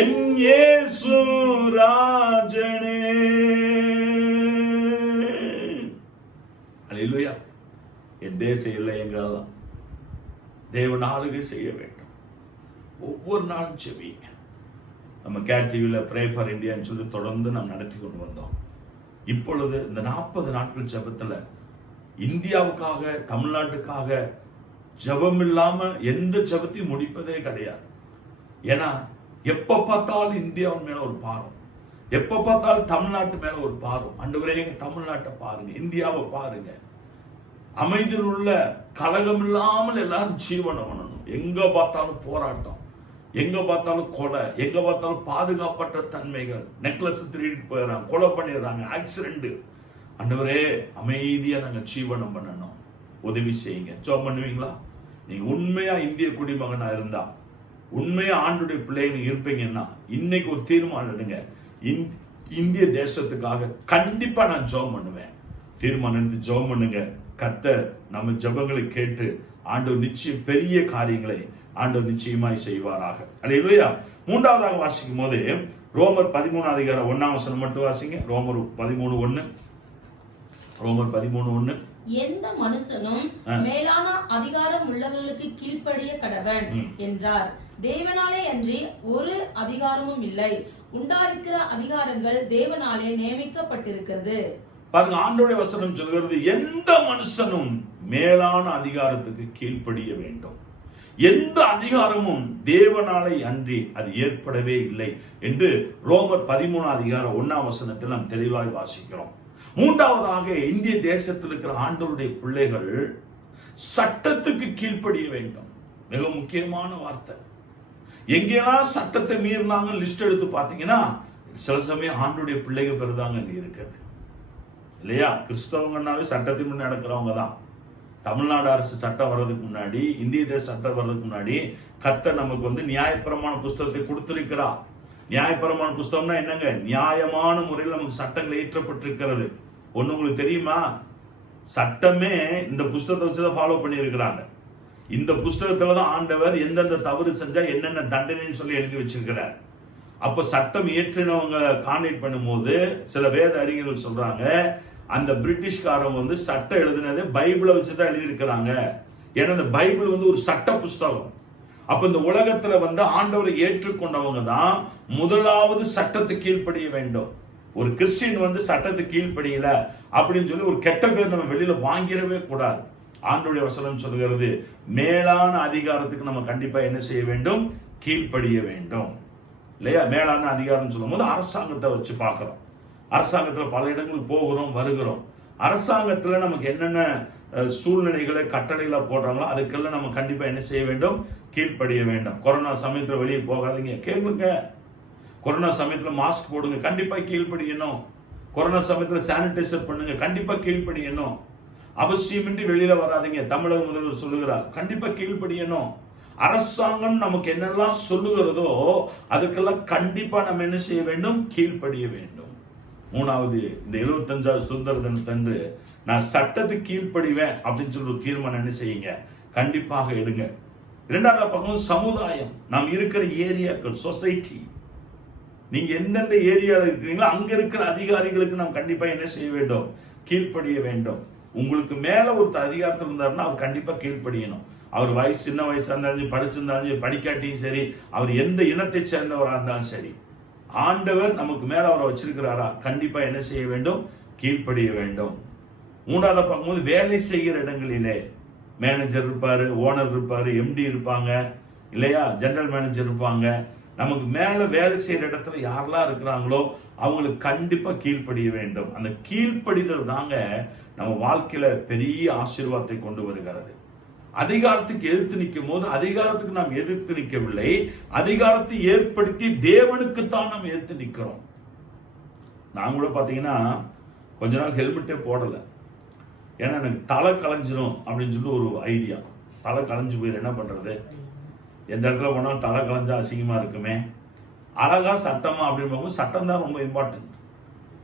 என் இயேசு ராஜனே. அல்லேலூயா. என் தேச இல்லை எங்கெல்லாம் தேவன் ஆளுகை செய்ய வேண்டும். ஒவ்வொரு நாளும் செபிங்க. நம்ம கேட் டிவியில் ப்ரே ஃபார் இந்தியான்னு சொல்லி தொடர்ந்து நாம் நடத்தி கொண்டு வந்தோம். இப்பொழுது இந்த 40 நாட்கள் ஜெபத்தில் இந்தியாவுக்காக தமிழ்நாட்டுக்காக ஜெபம் இல்லாம எந்த ஜெபத்தையும் முடிப்பதே கிடையாது. ஏன்னா எப்ப பார்த்தாலும் இந்தியாவின் மேல ஒரு பாரம், எப்ப பார்த்தாலும் தமிழ்நாட்டு மேல ஒரு பாரம். ஆண்டவரே எங்க தமிழ்நாட்டை பாருங்க, இந்தியாவை பாருங்க. அமைதியில் உள்ள கலகம் இல்லாமல் எல்லாரும் ஜீவனம் பண்ணணும். எங்க பார்த்தாலும் போராட்டம், எங்க பார்த்தாலும் கொலை, எங்க பார்த்தாலும் பாதுகாப்பற்ற தன்மைகள், நெக்லஸ் திருடிட்டு போயிடறாங்க, கொலை பண்ணிடுறாங்க, ஆக்சிடென்ட். ஆண்டவரே அமைதியா நாங்க ஜீவனம் பண்ணணும், உதவி செய்யுங்க. ஜெபம் பண்ணுவீங்களா? நீங்க உண்மையா இந்திய குடிமகனா இருந்தா, உண்மையா ஆண்டுடைய பிள்ளைங்க இருப்பீங்கன்னா இன்னைக்கு ஒரு தீர்மானம் எடுங்க. இந்திய தேசத்துக்காக கண்டிப்பா நான் ஜெபம் பண்ணுவேன். தீர்மானம் எடுத்து ஜெபம் பண்ணுங்க. கர்த்தர் நம்ம ஜெபங்களை கேட்டு ஆண்டவர் நிச்சயம் பெரிய காரியங்களை ஆண்டவர் நிச்சயமாய் செய்வாராக. அல்லேலூயா. 3வதாக வாசிக்கும் போது ரோமர் 13:1 மட்டும் வாசிங்க. ரோமர் 13:1. ரோமர் 13:1. எந்த மனுஷனும் மேலான அதிகாரம் உள்ளவர்களுக்கு கீழ்ப்படிய கடவன் என்றார். தேவனாலே அன்றி ஒரு அதிகாரமும் இல்லை. உண்டாயிருக்கிற அதிகாரங்கள் தேவனாலே நியமிக்கப்பட்டிருக்கிறது. பாருங்க, ஆண்டவருடைய வசனம் சொல்கிறது, எந்த மனுஷனும் மேலான அதிகாரத்துக்கு கீழ்ப்படிய வேண்டும். எந்த அதிகாரமும் தேவனாலே அன்றி அது ஏற்படவே இல்லை என்று ரோமர் 13:1 நாம் தெளிவாய் வாசிக்கிறோம். மூன்றாவதாக, இந்திய தேசத்தில் இருக்கிற ஆண்டவருடைய பிள்ளைகள் சட்டத்துக்கு கீழ்ப்படிய வேண்டும். மிக முக்கியமான வார்த்தை. எங்கெல்லாம் சட்டத்தை மீறினாங்க லிஸ்ட் எடுத்து பார்த்தீங்கன்னா சில சமயம் ஆண்டவருடைய பிள்ளைகள் பெருதாங்க அங்க இருக்குது இல்லையா? கிறிஸ்தவங்கன்னாவே சட்டத்தின் முன்னே நடக்கிறவங்க தான். தமிழ்நாடு அரசு சட்டம் வர்றதுக்கு முன்னாடி, இந்திய தேச சட்டம் வர்றதுக்கு முன்னாடி கர்த்தர் நமக்கு நியாயப்பிரமாண புஸ்தகத்தை கொடுத்திருக்கிறார். நியாயப்பிரமாண புஸ்தகம்னா என்னங்க? நியாயமான முறையில் நமக்கு சட்டங்கள் இயற்றப்பட்டிருக்கிறது. ஒண்ணு உங்களுக்கு தெரியுமா? சட்டமே இந்த புஸ்தகத்தை வச்சுதான் ஃபாலோ பண்ணி இருக்கிறாங்க. இந்த புஸ்தகத்துலதான் ஆண்டவர் எந்தெந்த தவறு செஞ்சா என்னென்ன தண்டனைன்னு சொல்லி எழுதி வச்சிருக்கிறார். அப்ப சட்டம் இயற்றினவங்க கான்டாக்ட் பண்ணும்போது சில வேத அறிஞர்கள் சொல்றாங்க, அந்த பிரிட்டிஷ்காரங்க சட்டம் எழுதினது பைபிளை வச்சுதான் எழுதியிருக்கிறாங்க. ஏன்னா இந்த பைபிள் ஒரு சட்ட புஸ்தகம். அப்ப இந்த உலகத்துல ஆண்டவரை ஏற்றுக்கொண்டவங்க தான் முதலாவது சட்டத்துக்கு கீழ்ப்படிய வேண்டும். ஒரு கிறிஸ்டியன் சட்டத்துக்கு கீழ்ப்படியல அப்படின்னு சொல்லி ஒரு கெட்ட பேர் நம்ம வெளியில வாங்கிடவே கூடாது. ஆண்டவருடைய வசனம் சொல்கிறது, மேலான அதிகாரத்துக்கு நம்ம கண்டிப்பா என்ன செய்ய வேண்டும்? கீழ்ப்படிய வேண்டும் இல்லையா? மேலான அதிகாரம் சொல்லும் போது அரசாங்கத்தை வச்சு பார்க்கிறோம். அரசாங்கத்துல பல இடங்களுக்கு போகிறோம் வருகிறோம். அரசாங்கத்துல நமக்கு என்னென்ன சூழ்நிலைகளை கட்டளைகளை போடுறாங்களோ அதுக்கெல்லாம் நம்ம கண்டிப்பா என்ன செய்ய வேண்டும்? கீழ்ப்படிய வேண்டும். கொரோனா சமயத்துல வெளியே போகாதீங்க, கேளுங்க. கொரோனா சமயத்துல மாஸ்க் போடுங்க, கண்டிப்பா கீழ்ப்படியணும். கொரோனா சமயத்துல சானிடைசர் பண்ணுங்க, கண்டிப்பா கீழ்ப்படியணும். அவசியமின்றி வெளியில வராதீங்க, தமிழக முதல்வர் சொல்லுகிறார், கண்டிப்பா கீழ்ப்படியணும். அரசாங்கம் நமக்கு என்னெல்லாம் சொல்லுகிறதோ அதுக்கெல்லாம் கண்டிப்பா நம்ம என்ன செய்ய வேண்டும்? கீழ்ப்படிய வேண்டும். மூணாவது, இந்த 75வது சுதந்திர தினத்தன்று நான் சட்டத்துக்கு கீழ்ப்படிவேன் அப்படின்னு சொல்லி ஒரு தீர்மானம் என்ன செய்யுங்க? கண்டிப்பாக எடுங்க. இரண்டாவது பக்கம் சமுதாயம், நாம் இருக்கிற ஏரியாக்கள், சொசைட்டி. நீங்க எந்தெந்த ஏரியாவில் இருக்கிறீங்களோ அங்க இருக்கிற அதிகாரிகளுக்கு நாம் கண்டிப்பா என்ன செய்ய வேண்டும்? கீழ்ப்படிய வேண்டும். உங்களுக்கு மேல ஒரு அதிகாரத்தில் இருந்தாருன்னா அவர் கண்டிப்பா கீழ்ப்படியணும். அவர் வயசு சின்ன வயசா இருந்தாலும் படிச்சிருந்தாலும் சரி, படிக்காட்டியும் சரி, அவர் எந்த இனத்தை சேர்ந்தவராக இருந்தாலும் சரி, ஆண்டவர் நமக்கு மேல அவரை வச்சிருக்கிறாரா? கண்டிப்பா என்ன செய்ய வேண்டும்? கீழ்ப்படிய வேண்டும். மூன்றாவது பார்க்கும்போது வேலை செய்கிற இடங்களிலே மேனேஜர் இருப்பாரு, ஓனர் இருப்பாரு, எம்டி இருப்பாங்க இல்லையா? ஜெனரல் மேனேஜர் இருப்பாங்க. நமக்கு மேல வேலை செய்யற இடத்துல யாரெல்லாம் இருக்கிறாங்களோ அவங்களுக்கு கண்டிப்பா கீழ்ப்படிய வேண்டும். அந்த கீழ்ப்படிதல் தாங்க நம்ம வாழ்க்கையில பெரிய ஆசீர்வாதத்தை கொண்டு வருகிறது. அதிகாரத்துக்கு எதிர்த்து நிற்கும் போது அதிகாரத்துக்கு நாம் எதிர்த்து நிற்கவில்லை, அதிகாரத்தை ஏற்படுத்தி தேவனுக்குத்தான் நாம் எதிர்த்து நிற்கிறோம். நான் கூட பாத்தீங்கன்னா கொஞ்ச நாள் ஹெல்மெட்டே போடல. ஏன்னா எனக்கு தலை களைஞ்சிரும் அப்படின்னு சொல்லி ஒரு ஐடியா. தலை களைஞ்சு போயிரு, என்ன பண்றது? எந்த இடத்துல போனாலும் தலை களைஞ்சா அசிங்கமா இருக்குமே, அழகா சட்டமா அப்படின்னு பார்க்கும்போது சட்டம் தான் ரொம்ப இம்பார்ட்டன்ட்.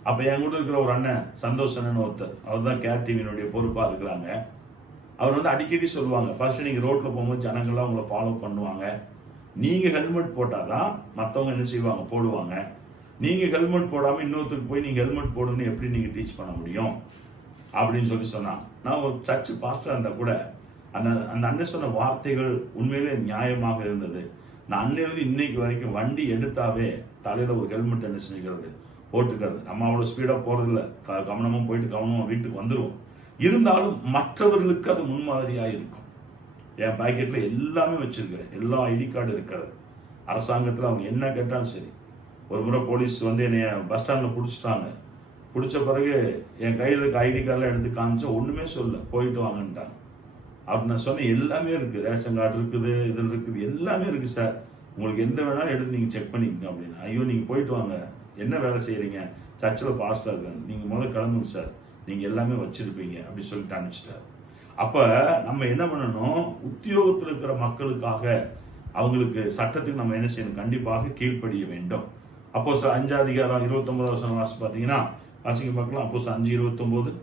அப்ப என் கூட இருக்கிற ஒரு அண்ணன் சந்தோஷன்னு ஒருத்தர், அவர் தான் கேர் டிவியினுடைய பொறுப்பா இருக்கிறாங்க. அவர் அடிக்கடி சொல்லுவாங்க, ஃபர்ஸ்ட் நீங்க ரோட்ல போகும்போது ஜனங்கள்லாம் உங்களை ஃபாலோ பண்ணுவாங்க. நீங்க ஹெல்மெட் போட்டாதான் மற்றவங்க என்ன செய்வாங்க? போடுவாங்க. நீங்க ஹெல்மெட் போடாம இன்னொருத்தருக்கு போய் நீங்க ஹெல்மெட் போடுன்னு எப்படி நீங்க டீச் பண்ண முடியும் அப்படின்னு சொல்லி சொன்னா, நான் ஒரு சர்ச் பாஸ்டர் இருந்தா கூட அந்த அண்ணன் சொன்ன வார்த்தைகள் உண்மையிலே நியாயமாக இருந்தது. நான் அன்னையிலிருந்து இன்னைக்கு வரைக்கும் வண்டி எடுத்தாவே தலையில ஒரு ஹெல்மெட் என்ன செஞ்சுக்கிறது? போட்டுக்கிறது. நம்ம அவ்வளவு ஸ்பீடா போறதில்ல, கவனமா போயிட்டு கவனமா வீட்டுக்கு வந்துடுவோம். இருந்தாலும் மற்றவர்களுக்கு அது முன்மாதிரியா இருக்கும். என் பாக்கெட்ல எல்லாமே வச்சிருக்கிறேன், எல்லா ஐடி கார்டு இருக்கிறது. அரசாங்கத்தில் அவங்க என்ன கேட்டாலும் சரி. ஒரு முறை போலீஸ் என்னைய பஸ் ஸ்டாண்ட்ல பிடிச்சிட்டாங்க. பிடிச்ச பிறகு என் கையில் இருக்க ஐடி கார்டெலாம் எடுத்து காமிச்சா ஒண்ணுமே சொல்ல, போயிட்டு வாங்கன்ட்டாங்க. அப்படி நான் சொன்னேன், எல்லாமே இருக்கு, ரேஷன் கார்டு இருக்குது, இதில் இருக்குது, எல்லாமே இருக்கு சார், உங்களுக்கு எந்த வேணாலும் எடுத்து நீங்க செக் பண்ணிக்கங்க அப்படின்னு. ஐயோ நீங்க போயிட்டு வாங்க, என்ன வேலை செய்யறீங்க? சர்ச்சில் பாஸ்டா இருக்காங்க, நீங்க முதல்ல கிளம்புங்க சார், நீங்க எல்லாமே வச்சிருப்பீங்க அப்படி சொல்லிட்டு அனுப்பிச்சிட்டாரு. அப்ப நம்ம என்ன பண்ணணும்? உத்தியோகத்தில் இருக்கிற மக்களுக்காக அவங்களுக்கு சட்டத்துக்கு நம்ம என்ன செய்யணும்? கண்டிப்பாக கீழ்ப்படிய வேண்டும். அப்போ 5:29 வாசி பார்த்தீங்கன்னா வாசிக்க பார்க்கலாம். அப்போ 5:29.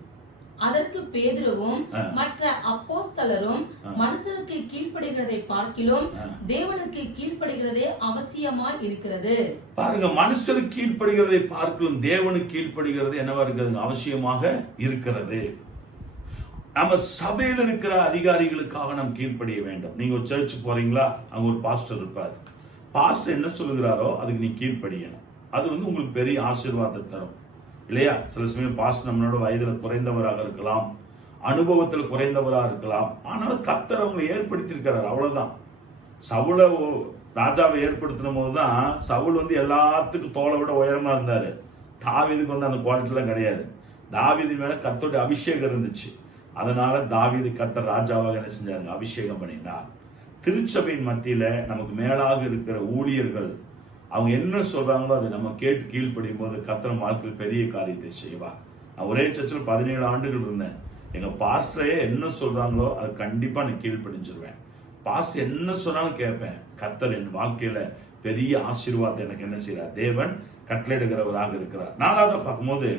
அதற்கு பேதுருவும் மற்ற அப்போஸ்தலரும் மனுஷனுக்கு கீழ்ப்படுகிறதை பார்க்கிலும் தேவனுக்கு கீழ்ப்படுகிறதே அவசியமாய் இருக்கிறது. பாருங்க, மனுஷனுக்கு கீழ்ப்படுகிறதை பார்க்கிலும் தேவனுக்கு கீழ்ப்படுகிறது என்னவா இருக்கிறது? அவசியமாக இருக்கிறது. நம்ம சபையில் இருக்கிற அதிகாரிகளுக்காக நாம் கீழ்ப்படிய வேண்டும். நீங்க ஒரு சர்ச்சுக்கு போறீங்களா, அங்க ஒரு பாஸ்டர் இருப்பார். பாஸ்டர் என்ன சொல்லுகிறாரோ அதுக்கு நீ கீழ்ப்படியணும். அது உங்களுக்கு பெரிய ஆசீர்வாதத்தை தரும் இல்லையா? சில சமயம் பாஸ்டர் நம்மளோட வயதுல குறைந்தவராக இருக்கலாம், அனுபவத்தில் குறைந்தவராக இருக்கலாம். ஆனாலும் கர்த்தர் அவங்களை ஏற்படுத்தி இருக்கிறார், அவ்வளவுதான். சவுலை ராஜாவை ஏற்படுத்தின போதுதான் சவுல் வந்து எல்லாத்துக்கும் தோலை விட உயரமா இருந்தாரு. தாவீதுக்கு வந்து அந்த குவாலிட்டிலாம் கிடையாது. தாவீது மேல கர்த்தருடைய அபிஷேகம் இருந்துச்சு. அதனால தாவீது கர்த்தர் ராஜாவாக என்ன செஞ்சாருங்க, அபிஷேகம் பண்ணினார். திருச்சபையின் மத்தியில நமக்கு மேலாக இருக்கிற ஊழியர்கள் அவங்க என்ன சொல்றாங்களோ அதை நம்ம கேட்டு கீழ்ப்படியும் போது கர்த்தர் வாழ்க்கையில் பெரிய காரியத்தை செய்வார். நான் ஒரே சர்ச்சில் 17 ஆண்டுகள் இருந்தேன். எங்க பாஸ்டரே என்ன சொல்றாங்களோ அது கண்டிப்பா நான் கீழ்ப்படிஞ்சிருவேன். பாஸ்டர் என்ன சொன்னாலும் கேட்பேன். கர்த்தர் என் வாழ்க்கையில பெரிய ஆசீர்வாதத்தை எனக்கு என்ன செய்யறார், தேவன் கட்டளையிடுகிறவராக இருக்கிறார். நாலாவது பார்க்கும்போது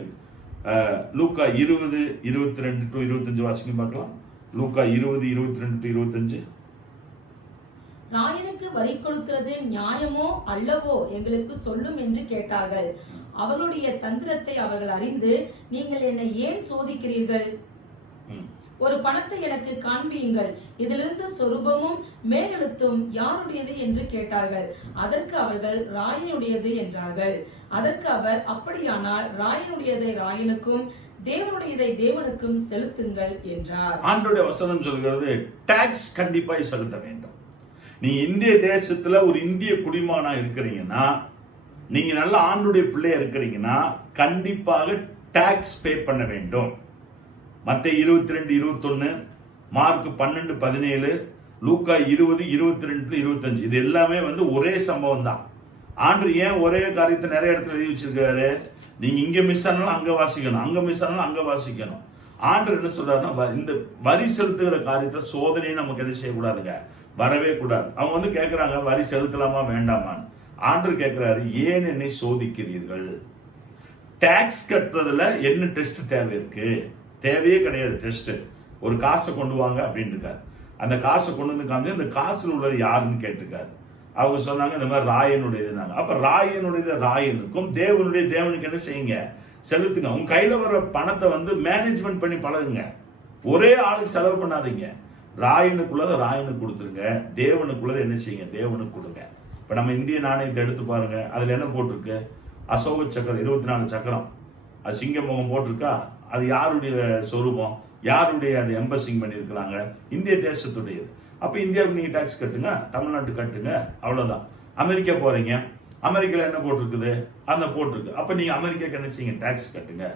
லூக்கா 20:22-25 வாசிங்க பார்க்கலாம். லூக்கா 20:22-25. ராயனுக்கு வரி கொடுக்கிறது நியாயமோ அல்லவோ எங்களுக்கு சொல்லும் என்று கேட்டார்கள். அவர்களுடைய தந்திரத்தை அவர்கள் அறிந்து, நீங்கள் என்னை ஏன் சோதிக்கிறீர்கள்? ஒரு பணத்தை எனக்கு காண்பியுங்கள், இதிலிருந்து சொரூபமும் மேலெழுத்தும் யாருடையது என்று கேட்டார்கள். அதற்கு அவர்கள் ராயனுடையது என்றார்கள். அதற்கு அவர், அப்படியானால் ராயனுடையதை ராயனுக்கும் தேவனுடையதை தேவனுக்கும் செலுத்துங்கள் என்றார். ஆண்டவருடைய வசனம் சொல்கிறது, டாக்ஸ் கண்டிப்பாய் செலுத்த வேண்டும். நீ இந்திய தேசத்துல ஒரு இந்திய குடிமகனா இருக்கிறீங்கன்னா, நீங்க நல்ல ஆண்டுடைய பிள்ளையா இருக்கிறீங்கன்னா கண்டிப்பாக டாக்ஸ் பே பண்ண வேண்டும். மத்தேயு 22:21, மார்க் 12:17, லூக்கா 20:22-25 இது எல்லாமே வந்து ஒரே சம்பவம் தான். ஆண்டு ஏன் ஒரே காரியத்தை நிறைய இடத்துல எழுதி வச்சிருக்காரு? நீங்க இங்க மிஸ் ஆனாலும் அங்க வாசிக்கணும், அங்க மிஸ் ஆனாலும் அங்க வாசிக்கணும். ஆண்டு என்ன சொல்றாருன்னா, இந்த வரி செலுத்துகிற காரியத்தை சோதனையை நமக்கு என்ன செய்யக்கூடாதுங்க, வரவே கூடாது. அவங்க வந்து கேட்கிறாங்க, வரி செலுத்தலாமா வேண்டாமான்னு. ஆண்டு கேட்கிறாரு, ஏன் என்னை சோதிக்கிறீர்கள்? டாக்ஸ் கட்டுறதுல என்ன டெஸ்ட் தேவை இருக்கு? தேவையே கிடையாது டெஸ்ட். ஒரு காசை கொண்டு வாங்க அப்படின்னு இருக்காரு. அந்த காசை கொண்டு வந்து காமிச்சு அந்த காசுல உள்ளது யாருன்னு கேட்டிருக்காரு. அவங்க சொன்னாங்க, இந்த மாதிரி ராயனுடையதுனாங்க. அப்ப ராயனுடையது ராயனுக்கும் தேவனுடைய தேவனுக்கு என்ன செய்யுங்க, செலுத்துங்க. உங்க கையில வர பணத்தை வந்து மேனேஜ்மெண்ட் பண்ணி பழகுங்க. ஒரே ஆளுக்கு செலவு பண்ணாதீங்க. ராயனுக்குள்ளதை ராயனுக்கு கொடுத்துருங்க, தேவனுக்குள்ளதை என்ன செய்யுங்க, தேவனுக்கு கொடுங்க. இப்ப நம்ம இந்திய நாணயத்தை எடுத்து பாருங்க, அதுல என்ன போட்டிருக்கு? அசோக சக்கரம், 24 சக்கரம். அது சிங்க முகம் போட்டிருக்கா? அது யாருடைய சொரூபம், யாருடைய அது எம்பசிங் பண்ணியிருக்கிறாங்க? இந்திய தேசத்துடையது. அப்ப இந்தியாவுக்கு நீங்க டாக்ஸ் கட்டுங்க, தமிழ்நாட்டுக்கு கட்டுங்க, அவ்வளவுதான். அமெரிக்கா போறீங்க, அமெரிக்கால என்ன போட்டிருக்குது? அந்த போட்டிருக்கு. அப்ப நீங்க அமெரிக்காக்கு என்ன செய்யுங்க, டாக்ஸ் கட்டுங்க.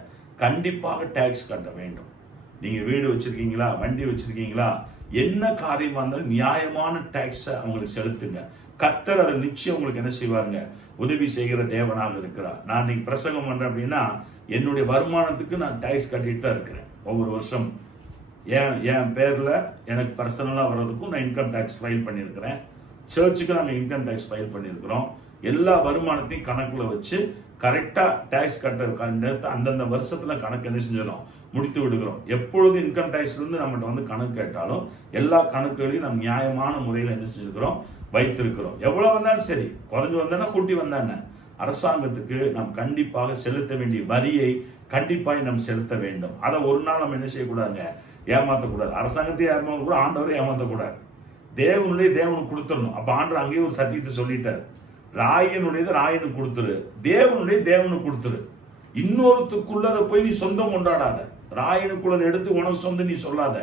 கண்டிப்பாக டாக்ஸ் கட்ட வேண்டும். நீங்க வீடு வச்சிருக்கீங்களா, வண்டி வச்சிருக்கீங்களா, என்ன காரியமா இருந்தாலும் நியாயமான டாக்ஸை அவங்களுக்கு செலுத்துங்க. கர்த்தர் அதை நிச்சயம் உங்களுக்கு என்ன செய்வாருங்க, உதவி செய்கிற தேவனாக இருக்கிறார். நான் இன்னைக்கு பிரசங்கம் பண்றேன் அப்படின்னா என்னுடைய வருமானத்துக்கு நான் டாக்ஸ் கட்டிட்டு தான் இருக்கிறேன். ஒவ்வொரு வருஷம் என் பேர்ல எனக்கு பர்சனலா வர்றதுக்கும் நான் இன்கம் டாக்ஸ் ஃபைல் பண்ணியிருக்கிறேன். சர்ச்சுக்கு நாங்கள் இன்கம் டாக்ஸ் ஃபைல் பண்ணியிருக்கிறோம். எல்லா வருமானத்தையும் கணக்குல வச்சு கரெக்டா டாக்ஸ் கட்ட அந்தந்த வருஷத்துல கணக்கு என்ன செஞ்சிடும், முடித்து விடுகிறோம். எப்பொழுது இன்கம் டாக்ஸ் இருந்து நம்மகிட்ட வந்து கணக்கு கேட்டாலும் எல்லா கணக்குகளையும் நம்ம நியாயமான முறையில் என்ன செஞ்சிருக்கிறோம், வைத்திருக்கிறோம். எவ்வளவு வந்தாலும் சரி, குறைஞ்சு வந்தானே கூட்டி வந்தானே, அரசாங்கத்துக்கு நாம் கண்டிப்பாக செலுத்த வேண்டிய வரியை கண்டிப்பாக நம்ம செலுத்த வேண்டும். அதை ஒரு நாள் நம்ம என்ன செய்யக்கூடாதுங்க, ஏமாற்றக்கூடாது. அரசாங்கத்தையும் ஏமாற்றக்கூடாது, ஆண்டவரை ஏமாற்றக்கூடாது. தேவனுடைய தேவனுக்கு கொடுத்துடணும். அப்ப ஆண்டவர் அங்கேயே ஒரு சத்தியத்தை சொல்லிட்டார், ராயனுடையது ராயனுக்கு கொடுத்துரு, தேவனுடைய தேவனுக்கு கொடுத்துரு. இன்னொருத்துக்குள்ளதை போய் நீ சொந்தம் கொண்டாடாத. ராயனுக்குள்ளதை எடுத்து உனக்கு சொந்தம் நீ சொல்லாத.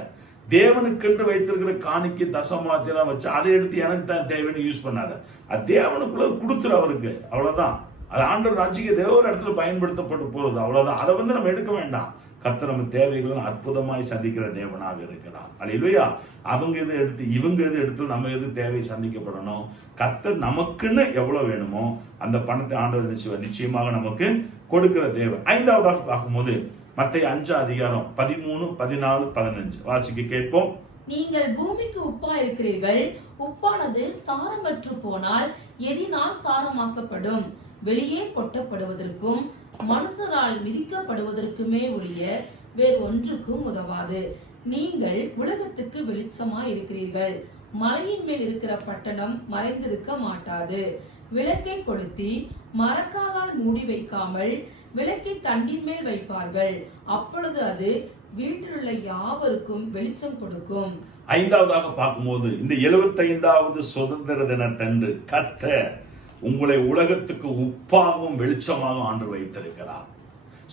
தேவனுக்கென்று வைத்திருக்கிற காணிக்கை தசமாத்தியெல்லாம் வச்சு அதை எடுத்து எனக்கு தான் தேவைன்னு யூஸ் பண்ணாத. அது தேவனுக்குள்ள கொடுத்துரு அவருக்கு, அவ்வளவுதான். அது ஆண்டவர் ராஜ்யத்துக்கு ஏதோ ஒரு இடத்துல பயன்படுத்தப்பட்டு போறது, அவ்வளவுதான். அதை வந்து நம்ம எடுக்க வேண்டாம். கர்த்தர் நம்ம தேவைகளை அற்புதமாய் சந்திக்கிற தேவனாக இருக்கிறார். அல்லேலூயா. அவங்க எது எடுத்து இவங்க எது எடுத்து நம்ம எது தேவை சந்திக்கப்படணும். கர்த்தர் நமக்குன்னு எவ்வளவு வேணுமோ அந்த பணத்தை ஆண்டவர் நிச்சயமாக நமக்கு கொடுக்கிற தேவை. ஐந்தாவதாக பார்க்கும்போது மத்தேயு 5:13, 14, 15 வாசிக்க கேட்போம். நீங்கள் பூமிக்கு உப்பா இருக்கிறீர்கள். உப்பானது சாரமற்று போனால் எதினால் சாரமாக்கப்படும்? வெளியே கொட்டப்படுவதற்கும் மனுஷரால் மிதிக்கப்படுவதற்குமே ஒழிய வேறு ஒன்றுக்கும் உதவாது. நீங்கள் உலகத்துக்கு வெளிச்சமாய் இருக்கிறீர்கள். மலையின் மேல் இருக்கிற பட்டணம் மறைந்திருக்க மாட்டாது. விளக்கை கொளுத்தி மரக்காலால் மூடி வைக்காமல் விளக்கை தண்டின் மேல் வைப்பார்கள். அப்பொழுது அது வீட்டிலுள்ள யாவருக்கும் வெளிச்சம் கொடுக்கும். ஐந்தாவதாக பார்க்கும்போது இந்த 75வது சுதந்திர தினத்தன்று கர்த்தர் உங்களை உலகத்துக்கு உப்பாகவும் வெளிச்சமாகவும் ஆண்டவர் வைத்திருக்கிறார்.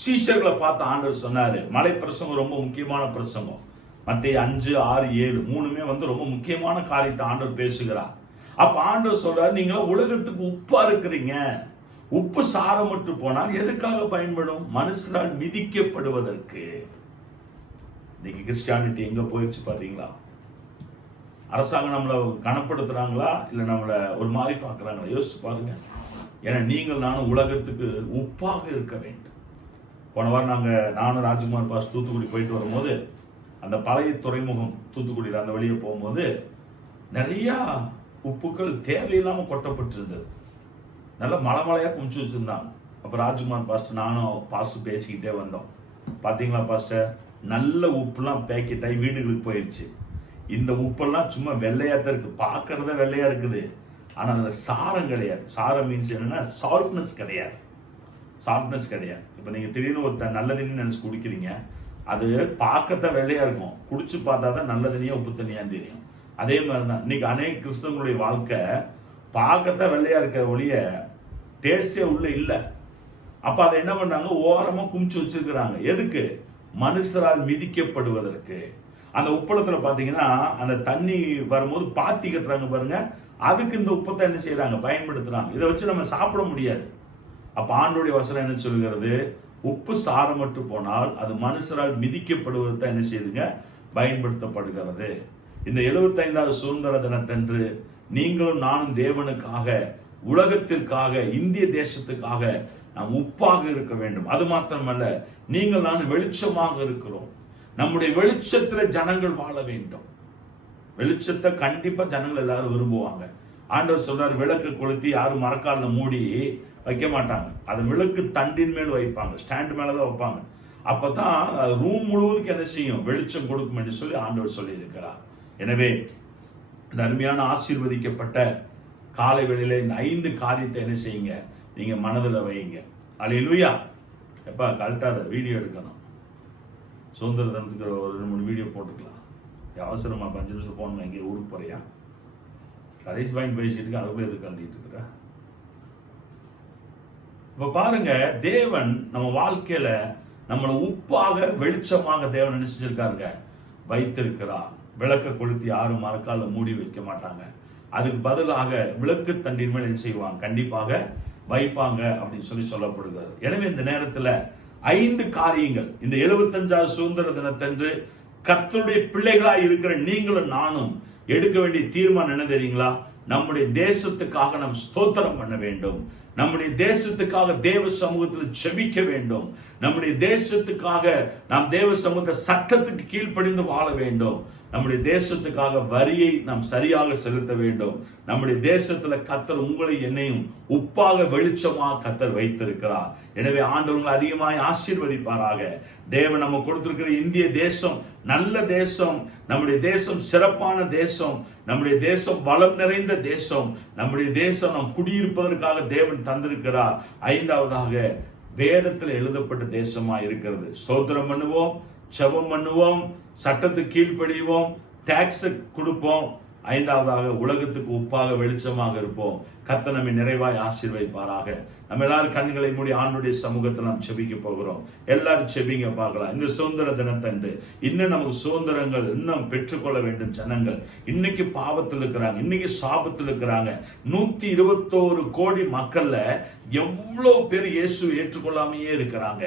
சீஷர்களை பார்த்து ஆண்டவர் சொன்னாரு, மலை பிரசங்கம் ரொம்ப முக்கியமான பிரசங்கம். மத்தேயு 5, 6, 7 மூணுமே வந்து ரொம்ப முக்கியமான காரியத்தை ஆண்டவர் பேசுகிறார். அப்ப ஆண்டவர் சொல்றாரு, நீங்க உலகத்துக்கு உப்பா இருக்கிறீங்க. உப்பு சாரமற்று போனால் எதுக்காக பயன்படும்? மனுஷரால் மிதிக்கப்படுவதற்கு. இன்னைக்கு கிறிஸ்டியானிட்டி எங்க போயிடுச்சு பாத்தீங்களா? அரசாங்கம் நம்மளை கனப்படுத்துறாங்களா இல்ல நம்மளை ஒரு மாதிரி பாக்குறாங்களா? யோசிச்சு பாருங்க. ஏன்னா நீங்கள் நானும் உலகத்துக்கு உப்பாக இருக்க வேண்டும். போன வாரம் நானும் ராஜ்குமார் பாஸ் தூத்துக்குடி போயிட்டு வரும்போது, அந்த பழைய துறைமுகம் தூத்துக்குடியில் அந்த வழியை போகும்போது நிறைய உப்புக்கள் தேவையில்லாம கொட்டப்பட்டு இருந்தது. நல்ல மலைமலையா குமிச்சு வச்சிருந்தாங்க. அப்ப ராஜ்குமார் பாஸ்டர் நானும் பாஸ்டர் பேசிக்கிட்டே வந்தோம். பாத்தீங்களா பாஸ்டர், நல்ல உப்புலாம் பேக்கெட் ஆகி வீடுகளுக்கு போயிடுச்சு. இந்த உப்பெல்லாம் சும்மா வெள்ளையாத்தான் இருக்கு, பார்க்கறத வெள்ளையா இருக்குது, ஆனா அதுல சாரம் கிடையாது. சாரம் மீன்ஸ் என்னன்னா சால்ட்னஸ் கிடையாது. சால்ட்னஸ் கிடையாது. இப்ப நீங்க திடீர்னு ஒரு நல்ல தண்ணி நினைச்சு குடிக்கிறீங்க, அது பார்க்கத்தான் வெள்ளையா இருக்கும், குடிச்சு பார்த்தா தான் நல்ல தண்ணியா உப்பு தண்ணியா தெரியும். அதே மாதிரிதான் இன்னைக்கு அநேக கிறிஸ்தவங்களுடைய வாழ்க்கை பார்க்கத்தான் வெள்ளையா இருக்க ஒழிய டேஸ்டே உள்ள இல்லை. அப்ப அதை என்ன பண்றாங்க? ஓரமா குமிச்சு வச்சிருக்கிறாங்க. எதுக்கு? மனுஷரால் மிதிக்கப்படுவதற்கு. அந்த உப்பளத்துல பாத்தீங்கன்னா அந்த தண்ணி வரும்போது பாத்தி கட்டுறாங்க பாருங்க, அதுக்கு இந்த உப்பத்தை என்ன செய்யறாங்க? பயன்படுத்துறாங்க. இதை வச்சு நம்ம சாப்பிட முடியாது. அப்ப ஆண்டவருடைய வசனம் என்ன சொல்கிறது? உப்பு சாரமற்று போனால் அது மனுஷரால் மிதிக்கப்படுவதை என்ன செய்யுதுங்க? பயன்படுத்தப்படுகிறது. இந்த 75வது சுதந்திர தினத்தன்று நீங்களும் நானும் தேவனுக்காக, உலகத்திற்காக, இந்திய தேசத்துக்காக நாம் உப்பாக இருக்க வேண்டும். அது மாத்திரமல்ல, நீங்கள் நானும் வெளிச்சமாக இருக்கிறோம். நம்முடைய வெளிச்சத்துல ஜனங்கள் வாழ வேண்டும். வெளிச்சத்தை கண்டிப்பா ஜனங்கள் எல்லாரும் விரும்புவாங்க. ஆண்டவர் சொல்றாரு, விளக்கு கொளுத்தி யாரும் மரக்கால மூடி வைக்க மாட்டாங்க, அது விளக்கு தண்டின் மேல் வைப்பாங்க, ஸ்டாண்ட் மேலதான் வைப்பாங்க. அப்பதான் ரூம் முழுவதுக்கு என்ன செய்யும்? வெளிச்சம் கொடுக்கும் என்று சொல்லி ஆண்டவர் சொல்லி இருக்கிறார். எனவே இந்த அருமையான ஆசீர்வதிக்கப்பட்ட காலை வேளையில இந்த 5 காரியத்தை என்ன செய்யுங்க? நீங்க மனதில் வைங்க. அல்லேலூயா. எப்பா கரெக்டாக வீடியோ எடுக்கணும். சுதந்திர தினத்துக்கு ஒரு 2-3 வீடியோ போட்டுக்கலாம். அவசரமா 5 நிமிஷம் போகணும். எங்கே ஊருக்கு போறியா? கடைசி பாயிண்ட் பேசிட்டு அதுக்குள்ள எதுக்கு கண்டிட்டு இருக்கிற? இப்ப பாருங்க, தேவன் நம்ம வாழ்க்கையில நம்மளை உப்பாக வெளிச்சமாக தேவன் என்ன செஞ்சிருக்காருங்க? வைத்திருக்கிறார். விளக்க கொளுத்தி யாரும் மரக்கால மூடி வைக்க மாட்டாங்க, அதுக்கு பதிலாக விளக்கு தண்டின் மேல் என்ன செய்வாங்க? கண்டிப்பாக வைப்பாங்க அப்படின்னு சொல்லி சொல்லப்படுகிறது. எனவே இந்த நேரத்துல 5 காரியங்கள் இந்த 75வது சுதந்திர தினத்தன்று கர்த்தருடைய பிள்ளைகளாய் இருக்கிற நீங்களும் நானும் எடுக்க வேண்டிய தீர்மானம் என்ன தெரியுங்களா? நம்முடைய தேசத்துக்காக நாம் ஸ்தோத்திரம் பண்ண வேண்டும். நம்முடைய தேசத்துக்காக தேவ சமூகத்தில் செபிக்க வேண்டும். நம்முடைய தேசத்துக்காக நாம் தேவ சமூக சட்டத்துக்கு கீழ்ப்படிந்து வாழ வேண்டும். நம்முடைய தேசத்துக்காக வரியை நாம் சரியாக செலுத்த வேண்டும். நம்முடைய தேசத்துல கர்த்தர் உங்களை என்னையும் உப்பாக வெளிச்சமாக கர்த்தர் வைத்திருக்கிறார். எனவே ஆண்டவர்கள் அதிகமாய் ஆசீர்வதிப்பாராக. தேவன் நம்ம கொடுத்திருக்கிற இந்திய தேசம் நல்ல தேசம். நம்முடைய தேசம் சிறப்பான தேசம். நம்முடைய தேசம் வளம் நிறைந்த தேசம். நம்முடைய தேசம் நாம் குடியிருப்பதற்காக தேவன் தந்திருக்கிறார். 5வதாக வேதத்தில் எழுதப்பட்ட தேசமா இருக்கிறது. ஸ்தோத்திரம் பண்ணுவோம், ஜெபம் பண்ணுவோம், சட்டத்துக்கு கீழ்ப்படிவோம், டாக்ஸ் கொடுப்போம். 5வதாக உலகத்துக்கு உப்பாக வெளிச்சமாக இருப்போம். கர்த்தர் நம்மை நிறைவாய் ஆசீர்வதிப்பாராக. நம்ம எல்லாரும் கண்களை மூடி ஆண்டவருடைய சமூகத்தில் நாம் செபிக்க போகிறோம். எல்லாரும் செபிங்க பார்க்கலாம். இந்த சுதந்திர தினத்தன்று இன்னும் நமக்கு சுதந்திரங்கள் இன்னும் பெற்றுக்கொள்ள வேண்டும். ஜனங்கள் இன்னைக்கு பாவத்தில் இருக்கிறாங்க, இன்னைக்கு சாபத்தில் இருக்கிறாங்க. 121 கோடி மக்கள்ல எவ்வளவு பேர் இயேசு ஏற்றுக்கொள்ளாமையே இருக்கிறாங்க.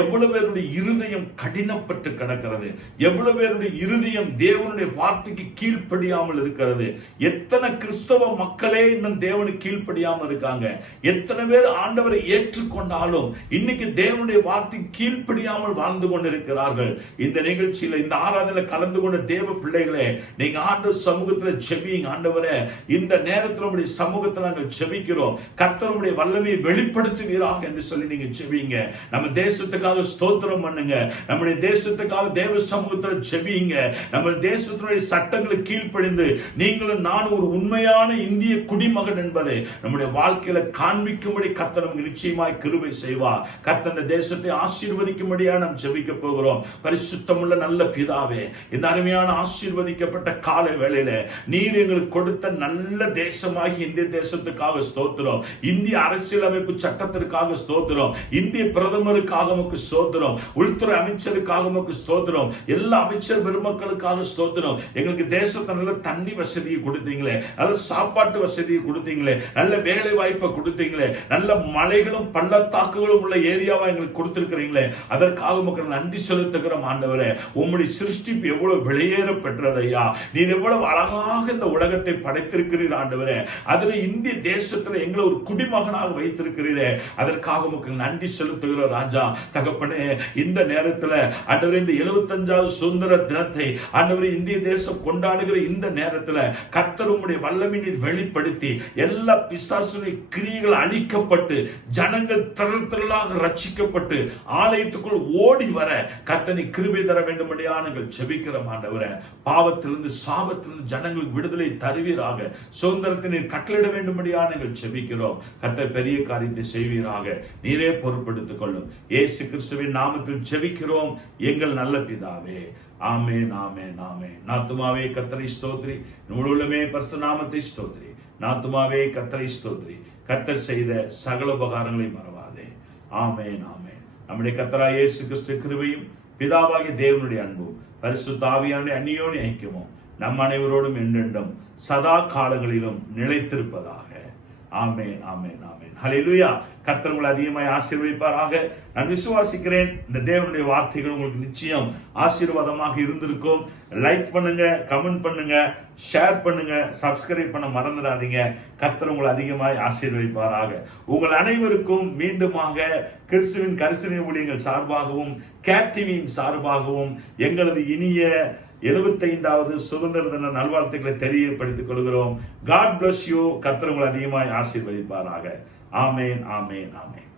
எவ்வளவு பேருடைய இருதயம் கடினப்பட்டு கிடக்கிறது. எவ்வளவு பேருடைய இருதயம் தேவனுடைய வார்த்தைக்கு கீழ்ப்படியாமல் இருக்கிறது. எத்தனை கிறிஸ்தவ மக்களே இன்னும் தேவனுக்கு கீழ்ப்படியாமல் இருக்காங்க. எத்தனை பேர் ஆண்டவரை ஏற்றுக்கொண்டாலும் இன்னைக்கு தேவனுடைய வார்த்தைக்கு கீழ்ப்படியாமல் வாழ்ந்து கொண்டிருக்கிறார்கள். இந்த நிகழ்ச்சியில இந்த ஆராதனையில கலந்து கொண்ட தேவ பிள்ளைகளே, நீங்க ஆண்டவர் சமூகத்துல செபிங்க. ஆண்டவரே, இந்த நேரத்தில் உடைய சமூகத்தில் நாங்கள் செபிக்கிறோம். கர்த்தருடைய வல்லமையை வெளிப்படுத்துவீராக என்று சொல்லி நீங்க செபிங்க. நம்ம தேசத்துக்காக ஸ்தோத்திரம் பண்ணுங்க. நம்முடைய தேசத்துக்காக தேவ சமூகத்தில் செபிங்க. நம்ம தேசத்துடைய சட்டங்களுக்கு கீழ்ப்படிந்து நீங்களும் நான் ஒரு உண்மையான இந்திய குடிமகன் என்பதை நம்முடைய வாழ்க்கையில காண்பிக்கும்படி கர்த்தர் நமக்கு நிச்சயமாய் கிருபை செய்வார். கர்த்தர் இந்த தேசத்தை ஆசீர்வதிக்கும்படியா நாம் ஜெபிக்க போகிறோம். பரிசுத்தமுள்ள நல்ல பிதாவே, இந்த அருமையான ஆசீர்வதிக்கப்பட்ட காலை வேளையில நீர் எங்களுக்கு கொடுத்த நல்ல தேசமாகி இந்திய தேசத்துக்காக ஸ்தோத்திரம். இந்திய அரசியலமைப்பு சட்டத்திற்காக ஸ்தோத்திரம். இந்திய பிரதமருக்காக நமக்கு ஸ்தோத்திரம். உள்துறை அமைச்சருக்காக நமக்கு ஸ்தோத்திரம். எல்லா அமைச்சர் பெருமக்களுக்காக ஸ்தோத்திரம். எங்களுக்கு தேசத்தை நல்ல தண்ணி வசதியை கொடுத்தீங்களே, நல்ல சாப்பாட்டு வசதியை கொடுத்தீங்களே, நல்ல வேலை வாய்ப்பை கொடுத்தீங்களே, நல்ல மலைகளும் பள்ளத்தாக்குகளும் உள்ள ஏரியாவை எங்களுக்கு கொடுத்திருக்கிறீங்களே, அதற்காக மக்கள் நன்றி செலுத்துகிறோம் ஆண்டவரே. உம்முடைய சிருஷ்டிப்பு எவ்வளவு வெளியேற பெற்றதையா, நீர் எவ்வளவு அழகாக இந்த உலகத்தை படைத்திருக்கிறீர் ஆண்டவரே. அதுல இந்திய தேசத்துல எங்களை ஒரு குடிமகனாக வைத்திருக்கிறீரே, அதற்காக மக்கள் நன்றி செலுத்துகிற ராஜா தகப்பனே. இந்த நேரத்துல ஆண்டவரே, இந்த 75வது சுதந்திர தினத்தை ஆண்டவரே இந்திய தேசம் கொண்டாடுகிற இந்த நேரத்துல கர்த்தர் உம்முடைய வல்லமை நீர் வெளிப்படுத்தி எல்லா பிசாசுடைய கிரியைகள் அழிக்கப்பட்டு ஜனங்கள் திரளாக ரட்சிக்கப்பட்டு ஆலயத்துக்குள் ஓடி வர கர்த்தனை கிருபை தர வேண்டும்படியா நாங்கள் ஜெபிக்கிறோம் ஆண்டவரே. பாவத்திலிருந்து சாபத்திலிருந்து ஜனங்களுக்கு விடுதலை தருவீராக, சுதந்திரத்தை நீர் கட்டளையிட வேண்டும்படியா நாங்கள் ஜெபிக்கிறோம். கர்த்தர் பெரிய காரியத்தை செய்வீராக, நீரே பொறுப்படுத்திக் கொள்ளும். இயேசு கிறிஸ்துவின் நாமத்தில் ஜெபிக்கிறோம் எங்கள் நல்ல பிதாவே. ஆமென், ஆமென், ஆமென். நாத்துமாவே கர்த்தரை ஸ்தோத்திரி, உள்ளமே பரிசுத்த நாமத்தை ஸ்தோத்திரி. நாத்துமாவே கர்த்தரை ஸ்தோத்திரி, கர்த்தர் செய்த சகல உபகாரங்களை மறவாதே. ஆமென், ஆமென். நம்முடைய கர்த்தராகிய இயேசு கிறிஸ்து கிருபையும் பிதாவாகிய தேவனுடைய அன்பும் பரிசுத்த ஆவியானுடைய அந்நியோன்ய ஐக்கியமும் நம் அனைவரோடும் என்றென்றும் சதா காலங்களிலும் நிலைத்திருப்பதாக. ஆமென், ஆமென், ஆமென். ஹல்லேலூயா. கர்த்தர் உங்களை அதிகமாய் ஆசீர்வதிப்பாராக. நான் விசுவாசிக்கிறேன் இந்த தேவனுடைய வார்த்தைகள் உங்களுக்கு நிச்சயம் ஆசீர்வாதமாக இருந்திருக்கும். லைக் பண்ணுங்க, கமெண்ட் பண்ணுங்க, ஷேர் பண்ணுங்க, சப்ஸ்கிரைப் பண்ண மறந்துடாதீங்க. கர்த்தர் உங்களை அதிகமாய் ஆசீர்வதிப்பாராக. உங்கள் அனைவருக்கும் மீண்டுமாக கிறிஸ்துவின் கரிசனை ஊழியங்கள் சார்பாகவும் கேப்டிவின் சார்பாகவும் எங்களது இனிய 75வது சுதந்திர தின நல்வாழ்த்துக்களை தெரியப்படுத்திக் கொள்கிறோம். God bless you. கர்த்தர் உங்களை அதிகமாய் ஆசீர்வதிப்பாராக. ஆமென், ஆமென், ஆமென்.